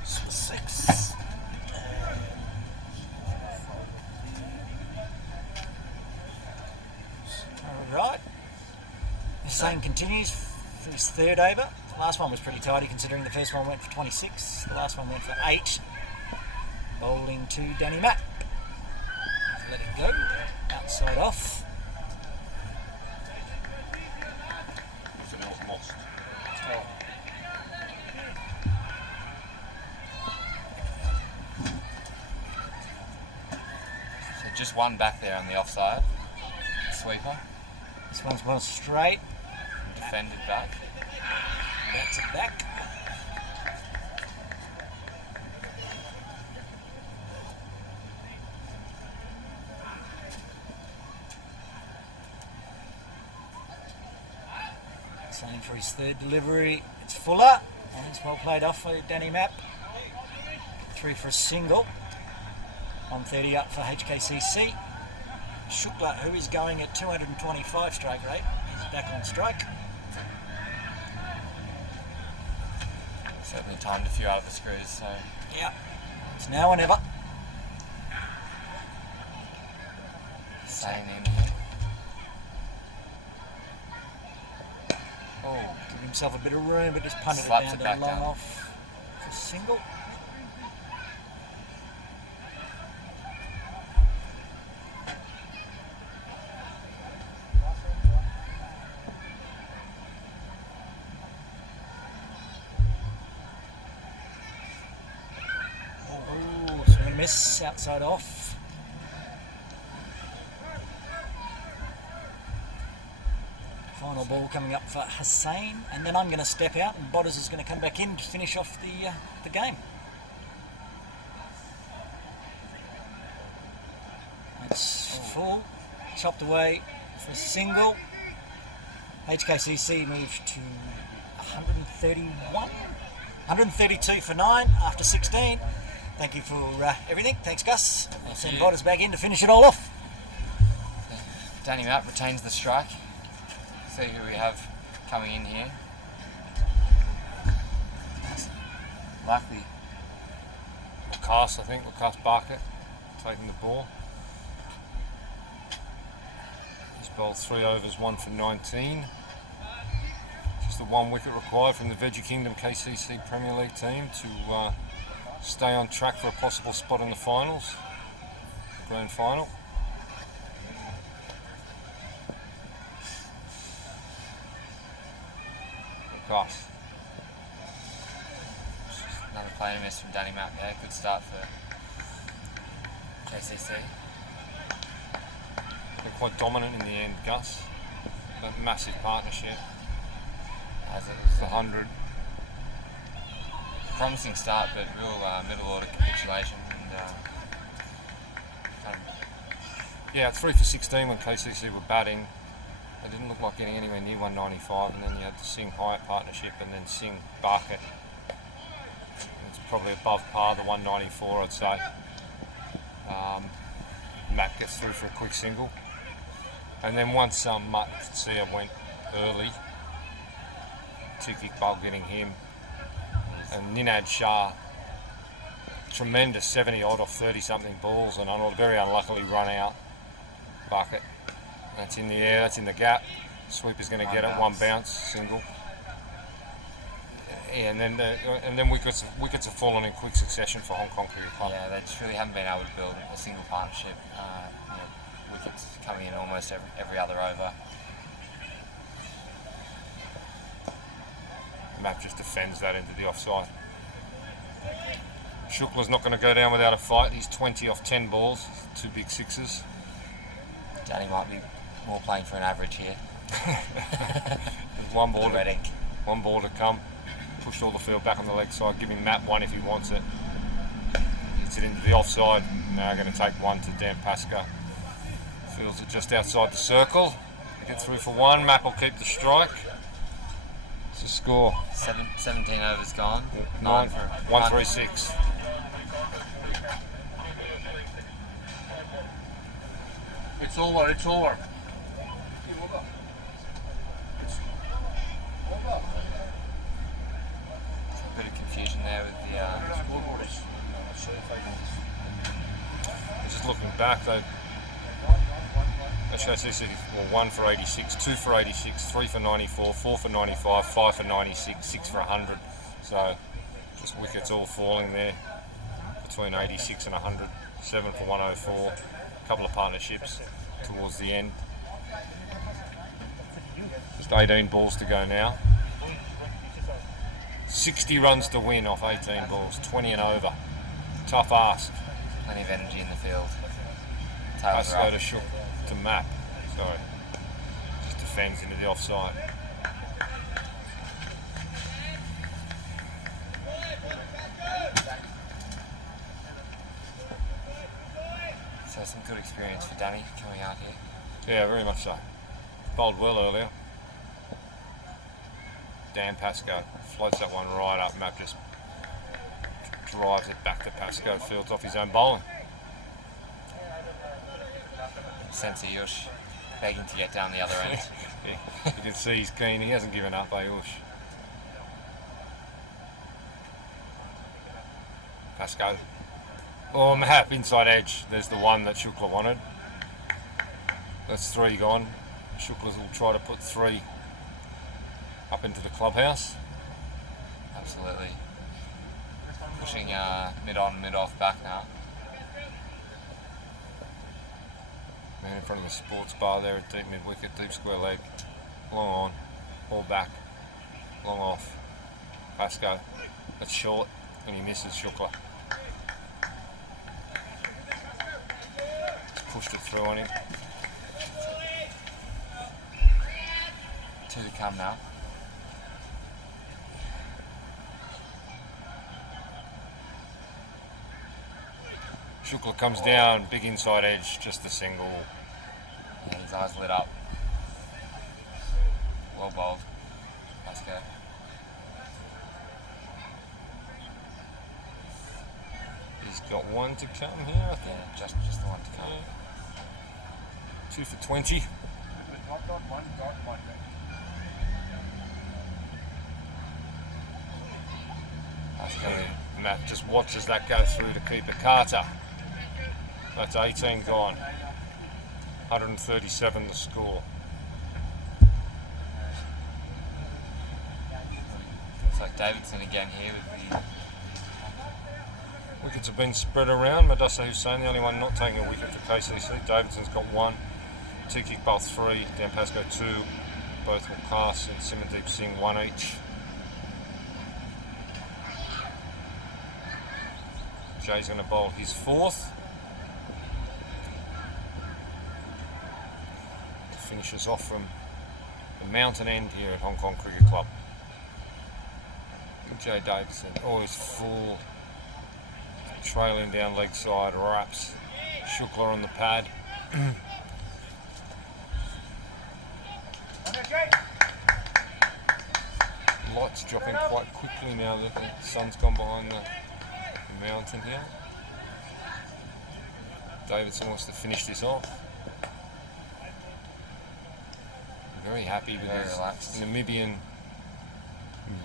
6. Alright. The same continues for his 3rd over. The last one was pretty tidy considering the first one went for 26. The last one went for 8. Bowling to Danny Matt. Let it go. Outside off. So just one back there on the offside. Sweeper. This one's well straight. Defended back. That's it back. Same for his 3rd delivery. It's Fuller, and it's well played off for Danny Mapp. 3 for a single. 130 up for HKCC. Shukla, who is going at 225 strike rate, is back on strike. Certainly timed a few out of the screws, so. Yeah, it's now or never. Staying in here. Oh, give himself a bit of room, but just punted Slaps it it down back to long down. off. It's a single. Oh, swing and a miss, outside off. Final ball coming up for Hussain, and then I'm going to step out, and Bodders is going to come back in to finish off the game. That's full, chopped away for a single. HKCC moved to 132 for 9 after 16. Thank you for everything. Thanks, Gus. I'll send Bodders back in to finish it all off. Danny Mapp retains the strike. See who we have coming in here. Likely Lucas, I think, Lucas Barker taking the ball. He's bowled 3 overs, 1 for 19. Just the 1 wicket required from the Veggie Kingdom KCC Premier League team to stay on track for a possible spot in the finals, grand final. Lucas. another player miss from Danny Mapp there. Good start for KCC. They're quite dominant in the end, Gus. That massive partnership. As it The 100. promising start, but real middle order capitulation. And, Yeah, 3 for 16 when KCC were batting. They didn't look like getting anywhere near 195, and then you had the Singh Hyatt partnership and then Singh Barkett. It's probably above par, the 194, I'd say. Matt gets through for a quick single. And then once Mutt Sia went early, two-kick bowl getting him, and Ninad Shah, tremendous 70 odd off 30 something balls, and very unluckily run out bucket. That's in the air, that's in the gap. Sweeper's going to get it, one bounce, single. Yeah, and then wickets have fallen in quick succession for Hong Kong Cricket Club. Yeah, they just really haven't been able to build a single partnership. Wickets coming in almost every other over. Matt just defends that into the offside. Shukla's not going to go down without a fight. He's 20 off 10 balls, 2 big sixes. Danny might be more playing for an average here. There's one ball to come. Pushed all the field back on the leg side, giving Matt one if he wants it. Hits it into the offside. Now going to take one to Dan Pascoe. Fields it just outside the circle. Get through for one. Matt will keep the strike. It's a score. 17 overs gone. 9 for 136. It's over, it's over. A bit of confusion there with the Just looking back, though, HKCC were 1 for 86, 2 for 86, 3 for 94, 4 for 95, 5 for 96, 6 for 100. So just wickets all falling there between 86 and 100, 7 for 104, a couple of partnerships towards the end. Just 18 balls to go now. 60 runs to win off 18 balls, 20 and over. Tough ask. plenty of energy in the field. Pascoe to Shook to Matt. Sorry. Just defends into the offside. So some good experience for Danny coming out here. Yeah, very much so. Bowled well earlier. Dan Pascoe floats that one right up. Matt just drives it back to Pascoe. Fields off his own bowling. Sense of Yush begging to get down the other end. Yeah, you can see he's keen. He hasn't given up, Ush. Pascoe. Oh, Mahap inside edge. There's the one that Shukla wanted. That's 3 gone. Shukla's will try to put 3 up into the clubhouse. Absolutely. Pushing mid on, mid off back now. Man in front of the sports bar there at deep mid wicket, deep square leg. Long on, ball back, long off. Pascoe. That's short, and he misses Shukla. Just pushed it through on him. 2 to come now. Shukla comes down, big inside edge, just a single. Yeah, his eyes lit up. Well bowled. Pascoe. He's got 1 to come here, I think. Yeah, just the one to come. 2 for 20. Pascoe. Matt just watches that go through to keeper Carter. That's 18 gone. 137 the score. Looks like Davidson again here with the... Wickets have been spread around. Madassa Hussain, the only one not taking a wicket for KCC. Davidson's got 1. T-Kick both 3. Dan Pascoe 2. Both will pass, and Simandeep Singh 1 each. Jay's going to bowl his 4th. To finish us off from the mountain end here at Hong Kong Cricket Club. Jay Davidson, always full. Trailing down leg side, wraps. Shukla on the pad. lights dropping quite quickly now that the sun's gone behind the mountain here. Davidson wants to finish this off. Very happy with his Namibian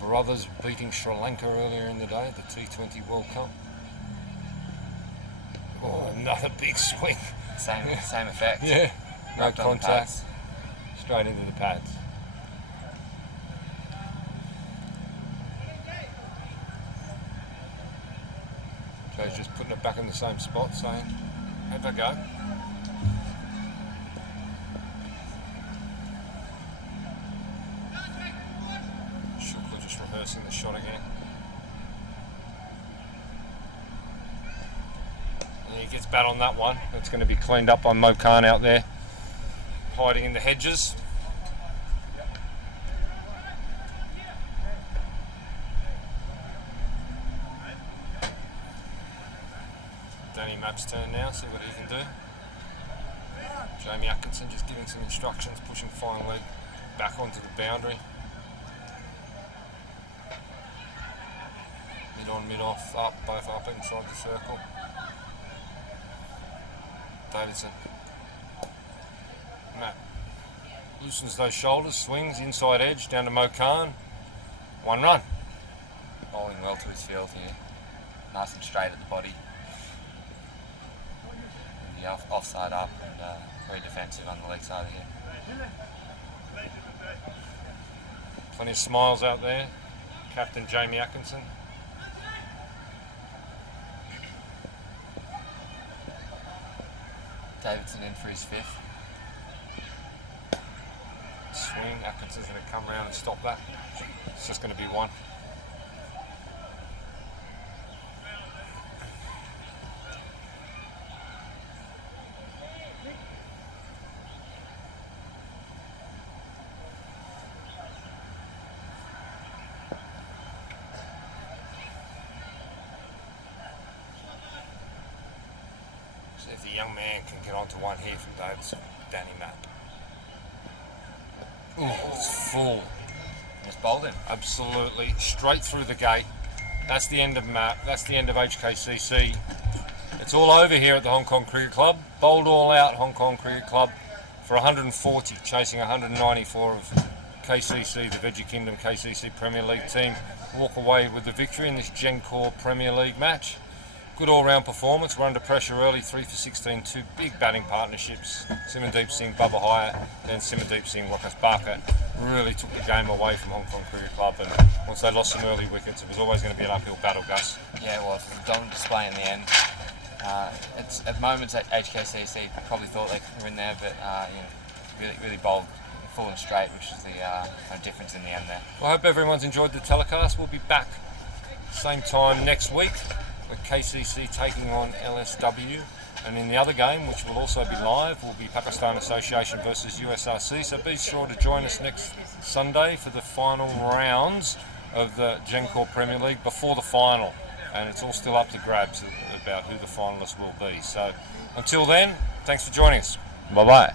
brothers beating Sri Lanka earlier in the day at the T20 World Cup. Oh, another big swing. Same effect. Yeah, no contact. Straight into the pads. So he's just putting it back in the same spot, saying, have a go. Shukla just rehearsing the shot again. And he gets bad on that one. That's going to be cleaned up by Mo Khan out there, hiding in the hedges. Danny Mapp's turn now, see what he can do. Jamie Atkinson just giving some instructions, pushing fine leg back onto the boundary. Mid on, mid off, up, both up inside the circle. Davidson. Matt loosens those shoulders, swings, inside edge, down to Mo Khan. 1 run. Bowling well to his field here. Nice and straight at the body. The offside up and very defensive on the leg side here. Plenty of smiles out there. Captain Jamie Atkinson. Davidson in for his 5th. Swing, Atkinson's going to come around and stop that. It's just going to be 1. See if the young man can get onto one here from Davidson. Danny Mapp. Oh, it's full. Just bowled him. Absolutely. Straight through the gate. That's the end of Mapp. That's the end of HKCC. It's all over here at the Hong Kong Cricket Club. Bowled all out, Hong Kong Cricket Club, for 140, chasing 194 of KCC, the Veggie Kingdom KCC Premier League team. Walk away with the victory in this Gencor Premier League match. Good all-round performance. We're under pressure early, 3 for 16, 2 big batting partnerships. Simandeep Singh, Bubba Hyatt, then Simandeep Singh, Wakas Barker really took the game away from Hong Kong Cricket Club, and once they lost some early wickets, it was always going to be an uphill battle, Gus. Yeah, it was. It was a dominant display in the end. It's at moments at HKCC probably thought they were in there, but really bowled full and straight, which is the kind of difference in the end there. Well, I hope everyone's enjoyed the telecast. We'll be back same time next week with KCC taking on LSW, and in the other game, which will also be live, will be Pakistan Association versus USRC. So be sure to join us next Sunday for the final rounds of the Gencor Premier League before the final, and it's all still up to grabs about who the finalists will be. So until then, thanks for joining us. Bye bye.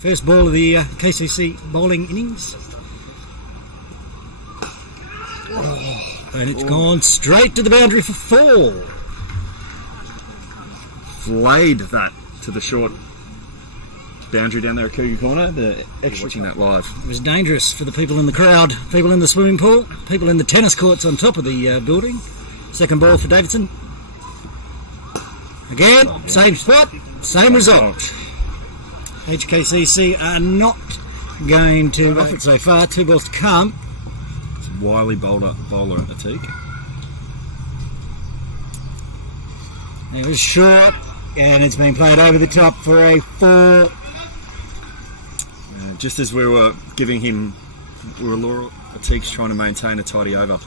First ball of the KCC bowling innings. And it's gone straight to the boundary for 4. Flayed that to the short boundary down there at Cougar Corner. Watching that live. It was dangerous for the people in the crowd, people in the swimming pool, people in the tennis courts on top of the building. Second ball for Davidson. Again, same spot, same result. HKCC are not going to off it so far. 2 balls to come. It's a wily bowler at the teak. It was short, and it's been played over the top for a 4. Just as we were giving him, Laura Atik's trying to maintain a tidy over.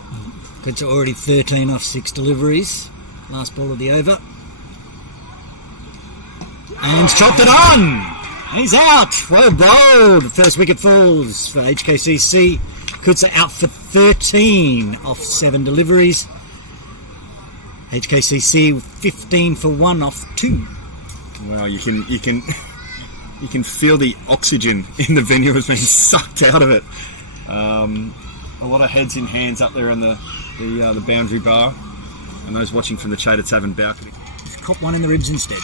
It's already 13 off 6 deliveries. Last ball of the over. And he's chopped it on! He's out! Well bowled! First wicket falls for HKCC. Kutsa out for 13 off 7 deliveries. HKCC 15 for 1 off 2. Wow, you can feel the oxygen in the venue has been sucked out of it. A lot of heads in hands up there on the boundary bar, and those watching from the Chater Tavern balcony. He's caught one in the ribs instead.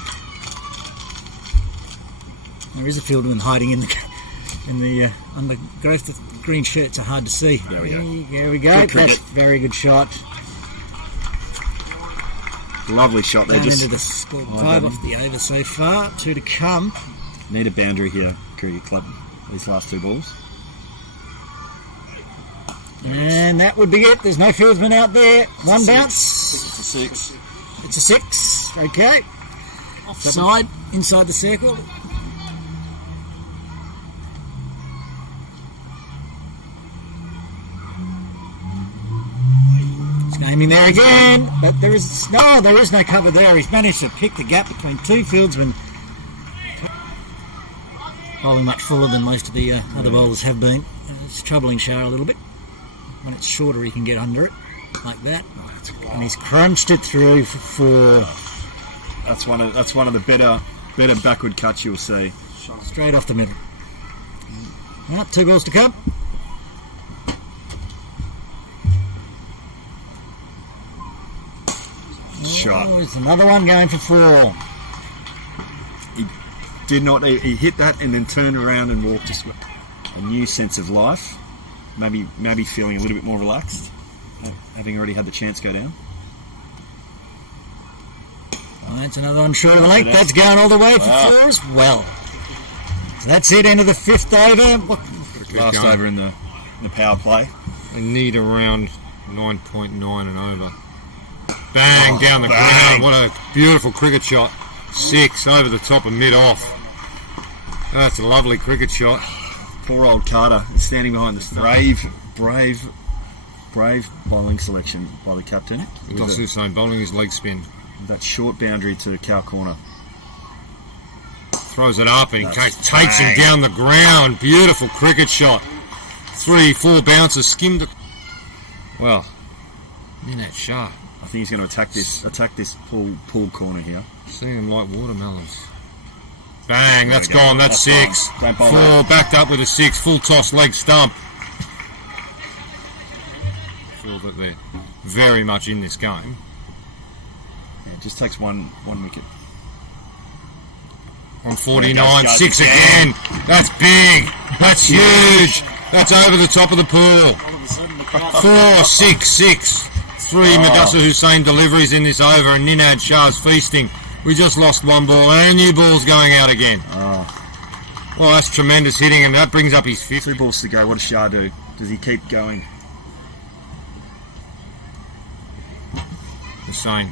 There is a fieldsman hiding in the under growth of green shirts are hard to see. There we go. There we go. That's a very good shot. Lovely shot there. Down Just into the score 5 off the over so far. 2 to come. need a boundary here, Cricket Club. These last 2 balls. And that would be it. There's no fieldsman out there. One bounce. It's a 6. It's a 6. Okay. Offside, inside the circle. He's aiming there again, but there is no cover there. He's managed to pick the gap between 2 fieldsmen. Bowling much fuller than most of the other bowlers have been. It's troubling Shah a little bit. When it's shorter, he can get under it like that, and he's crunched it through for 4. That's one of the better backward cuts you'll see. Straight off the middle. Right, 2 balls to come. Shot. Oh, there's another one going for 4. He hit that and then turned around and walked just with a new sense of life. Maybe feeling a little bit more relaxed, having already had the chance go down. Oh, that's another one short of the length. That's going all the way for 4 as well. So that's it, end of the 5th over. Last over in the power play. They need around 9.9 and over. Bang, down the ground. What a beautiful cricket shot. 6 over the top and mid-off. That's a lovely cricket shot. Poor old Carter standing behind this brave bowling selection by the captain. Doss Hussain bowling his leg spin. That short boundary to cow corner. Throws it up and he takes him down the ground. Beautiful cricket shot. 3, 4 bounces, skimmed it. Well, Minat Shah. I think he's going to attack this pull corner here. Seeing him like watermelons. Bang, that's gone, that's 6. 4, backed up with a 6, full toss leg stump. Feel that they're very much in this game. Yeah, it just takes one wicket. On 49, 6 again. That's big, that's huge. That's over the top of the pool. 4, 6, 6. 3 Madassa Hussain deliveries in this over, and Ninad Shah's feasting. We just lost 1 ball, and a new ball's going out again. Well, that's tremendous hitting, and that brings up his 5th. 2 balls to go. What does Shah do? Does he keep going? Hussain.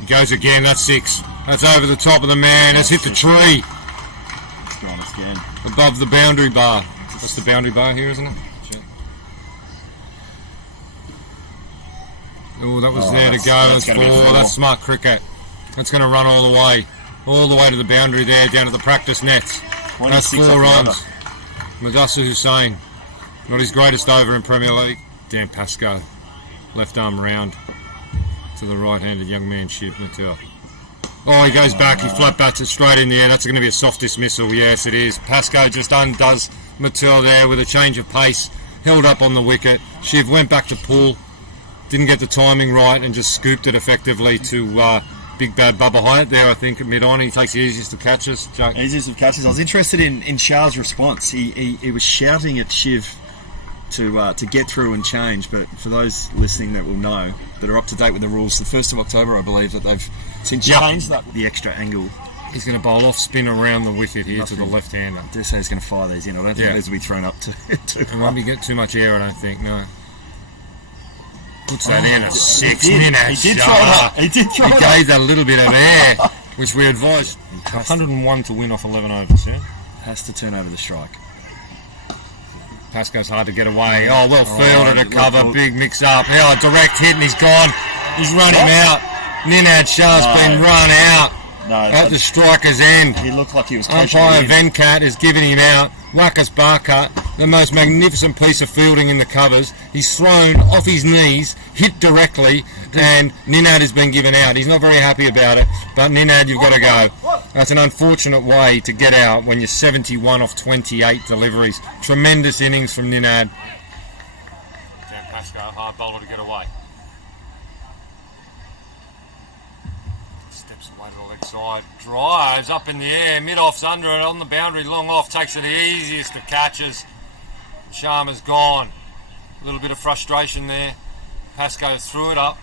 He goes again, that's 6. That's over the top of the man. That's hit the tree. It's gone again. Above the boundary bar. That's the boundary bar here, isn't it? Oh, that was there to go. That's 4. That's smart cricket. That's going to run all the way to the boundary there, down to the practice nets. That's 4 runs. Madassa Hussain, not his greatest over in Premier League. Dan Pascoe, left arm round to the right-handed young man, Shiv Matil. Oh, he goes back, he flat bats it straight in the air. That's going to be a soft dismissal. Yes, it is. Pascoe just undoes Matil there with a change of pace, held up on the wicket. Shiv went back to pull, didn't get the timing right, and just scooped it effectively to Big Bad Bubba Hyatt there, I think, at mid-on. He takes the easiest of catches. Easiest of catches. I was interested in Shah's response. He was shouting at Shiv to get through and change, but for those listening that will know, that are up to date with the rules, the 1st of October, I believe, that they've since changed that with the extra angle. He's going to bowl off spin around the wicket here to the left-hander. I dare say he's going to fire these in. I don't think those will be thrown up to and won't be get too much air, I don't think, no. Puts that in at 6 minutes. He did throw it. He gave that a little bit of air, which we advised. 101 to win off 11 overs, yeah? Has to turn over the strike. Pasco's hard to get away. Oh, well fielded a cover, big mix up. Oh, a direct hit and he's gone. He's run him out. Ninad Shah's been run out at the striker's end. He looked like he was coaching Umpire him in. Venkat is giving him out. Wakas Barkat, the most magnificent piece of fielding in the covers. He's thrown off his knees, hit directly, and Ninad has been given out. He's not very happy about it, but Ninad, you've got to go. That's an unfortunate way to get out when you're 71 off 28 deliveries. Tremendous innings from Ninad. Dan Pasco, hard bowler to get away. Steps away to the leg side, drives up in the air, mid-off's under it, on the boundary, long off, takes it the easiest of catches. Sharma's gone. A little bit of frustration there. Pasco threw it up,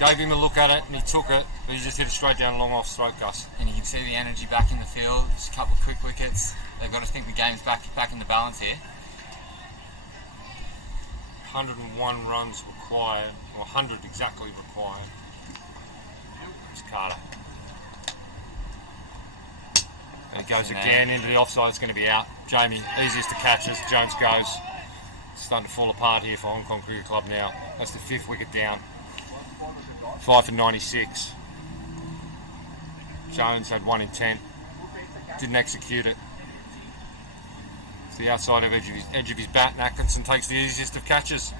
gave him a look at it, and he took it, but he just hit it straight down long off throat, Gus. And you can see the energy back in the field. Just a couple of quick wickets. They've got to think the game's back in the balance here. 101 runs required, or 100 exactly required. It's Carter. And he goes again into the offside, it's going to be out. Jamie, easiest to catch as Jones goes. Starting to fall apart here for Hong Kong Cricket Club now. That's the 5th wicket down. 5 for 96. Jones had 1 in 10. Didn't execute it. It's the outside of edge of his bat, and Atkinson takes the easiest of catches.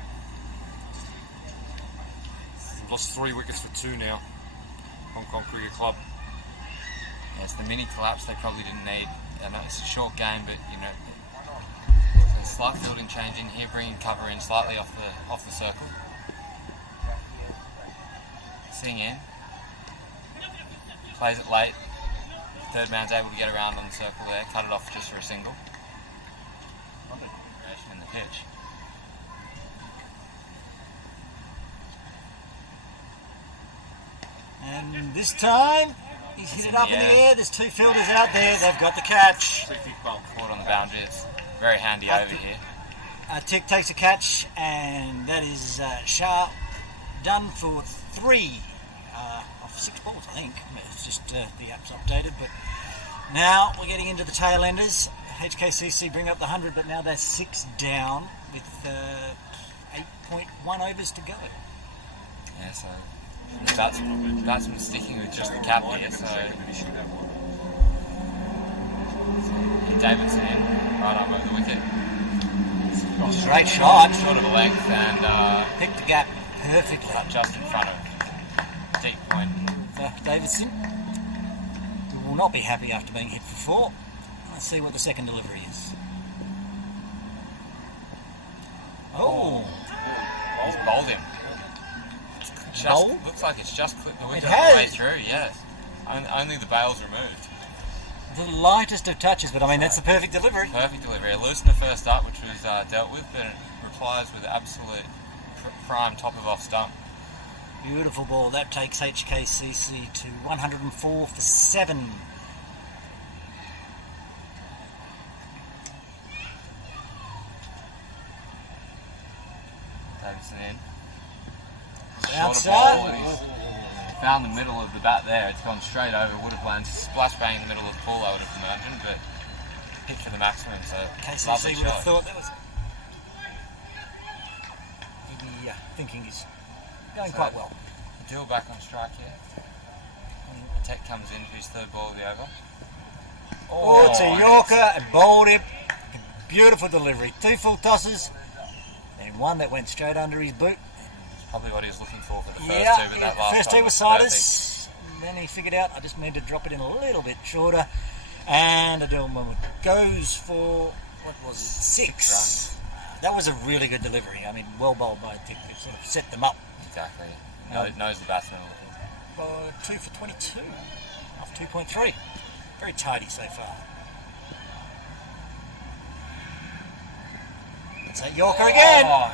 Lost 3 wickets for 2 now. Hong Kong Cricket Club. Yes, the mini collapse they probably didn't need. I know it's a short game, but you know, a slight fielding change in here, bringing cover in slightly off the circle. Sing in, plays it late. Third man's able to get around on the circle there, cut it off just for a single. Variation in the pitch. And this time, he's hit it up in the air. There's 2 fielders out there. They've got the catch. Caught on the boundary. It's very handy over here. Tick takes a catch, and that is Shah done for 3 off 6 balls, I think. It's just the app's updated. But now we're getting into the tail enders. HKCC bring up the 100, but now they're 6 down with 8.1 overs to go. Yeah, so batsman sticking with just the cap here, so Davidson in, right arm over the wicket. Straight shot. Short of the length and picked the gap perfectly. Just in front of deep point. Davidson, who will not be happy after being hit for 4. Let's see what the second delivery is. Oh! He's bowled him. Looks like it's just clipped the wicket on the way through, yes. Only the bail's removed. The lightest of touches, but I mean, that's the perfect delivery. Perfect delivery. It loosened the first up, which was dealt with, but it replies with absolute prime top of off stump. Beautiful ball. That takes HKCC to 104 for 7. Davidson in. Outside. Found the middle of the bat there. It's gone straight over. Would have landed splash bang in the middle of the pool, I would have imagined, but hit for the maximum. So KCC would have thought that was. He'd be thinking he's going quite well. Dill back on strike here. Tech comes in for his 3rd ball of the over. Oh, it's a Yorker and bowled him. Beautiful delivery. 2 full tosses and 1 that went straight under his boot. Probably what he was looking for the first 2, but that last first 2 were siders. Then he figured out I just need to drop it in a little bit shorter. And Adil goes for, what was it, 6. That was a really good delivery. I mean, well bowled by Tick. It sort of set them up. Exactly. Knows the batsman a little. 2 for 22 off 2.3. Very tidy so far. It's a Yorker again.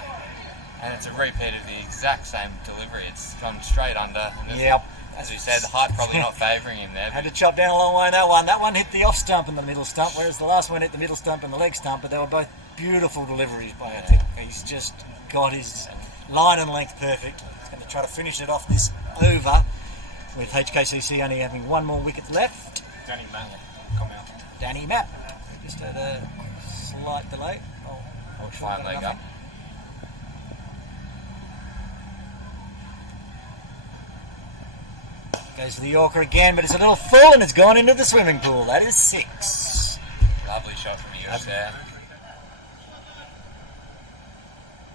And it's a repeat of the exact same delivery. It's gone straight under. Yep. As we said, the height probably not favouring him there. Had to chop down a long way on that one. That one hit the off stump and the middle stump, whereas the last one hit the middle stump and the leg stump, but they were both beautiful deliveries by I think. He's just got his line and length perfect. He's going to try to finish it off this over with HKCC only having 1 more wicket left. Danny Mapp come out. Danny Mapp. Just had a slight delay. I'll try and leg up. Goes for the Yorker again, but it's a little full and it's gone into the swimming pool. That is 6. Lovely shot from Hughes there.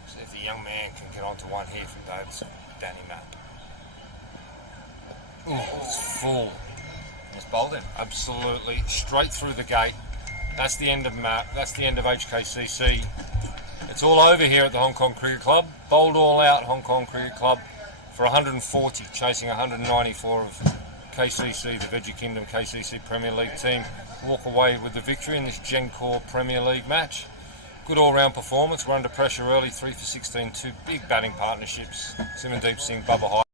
See if the young man can get onto one here from Davidson. Danny Mapp. Oh, it's full. It's bowled him. Absolutely. Straight through the gate. That's the end of Mapp. That's the end of HKCC. It's all over here at the Hong Kong Cricket Club. Bowled all out, Hong Kong Cricket Club, for 140, chasing 194 of KCC, the Veggie Kingdom KCC Premier League team. Walk away with the victory in this Gencor Premier League match. Good all-round performance. We're under pressure early, 3 for 16, 2 big batting partnerships. Simandeep Singh, Bubba High.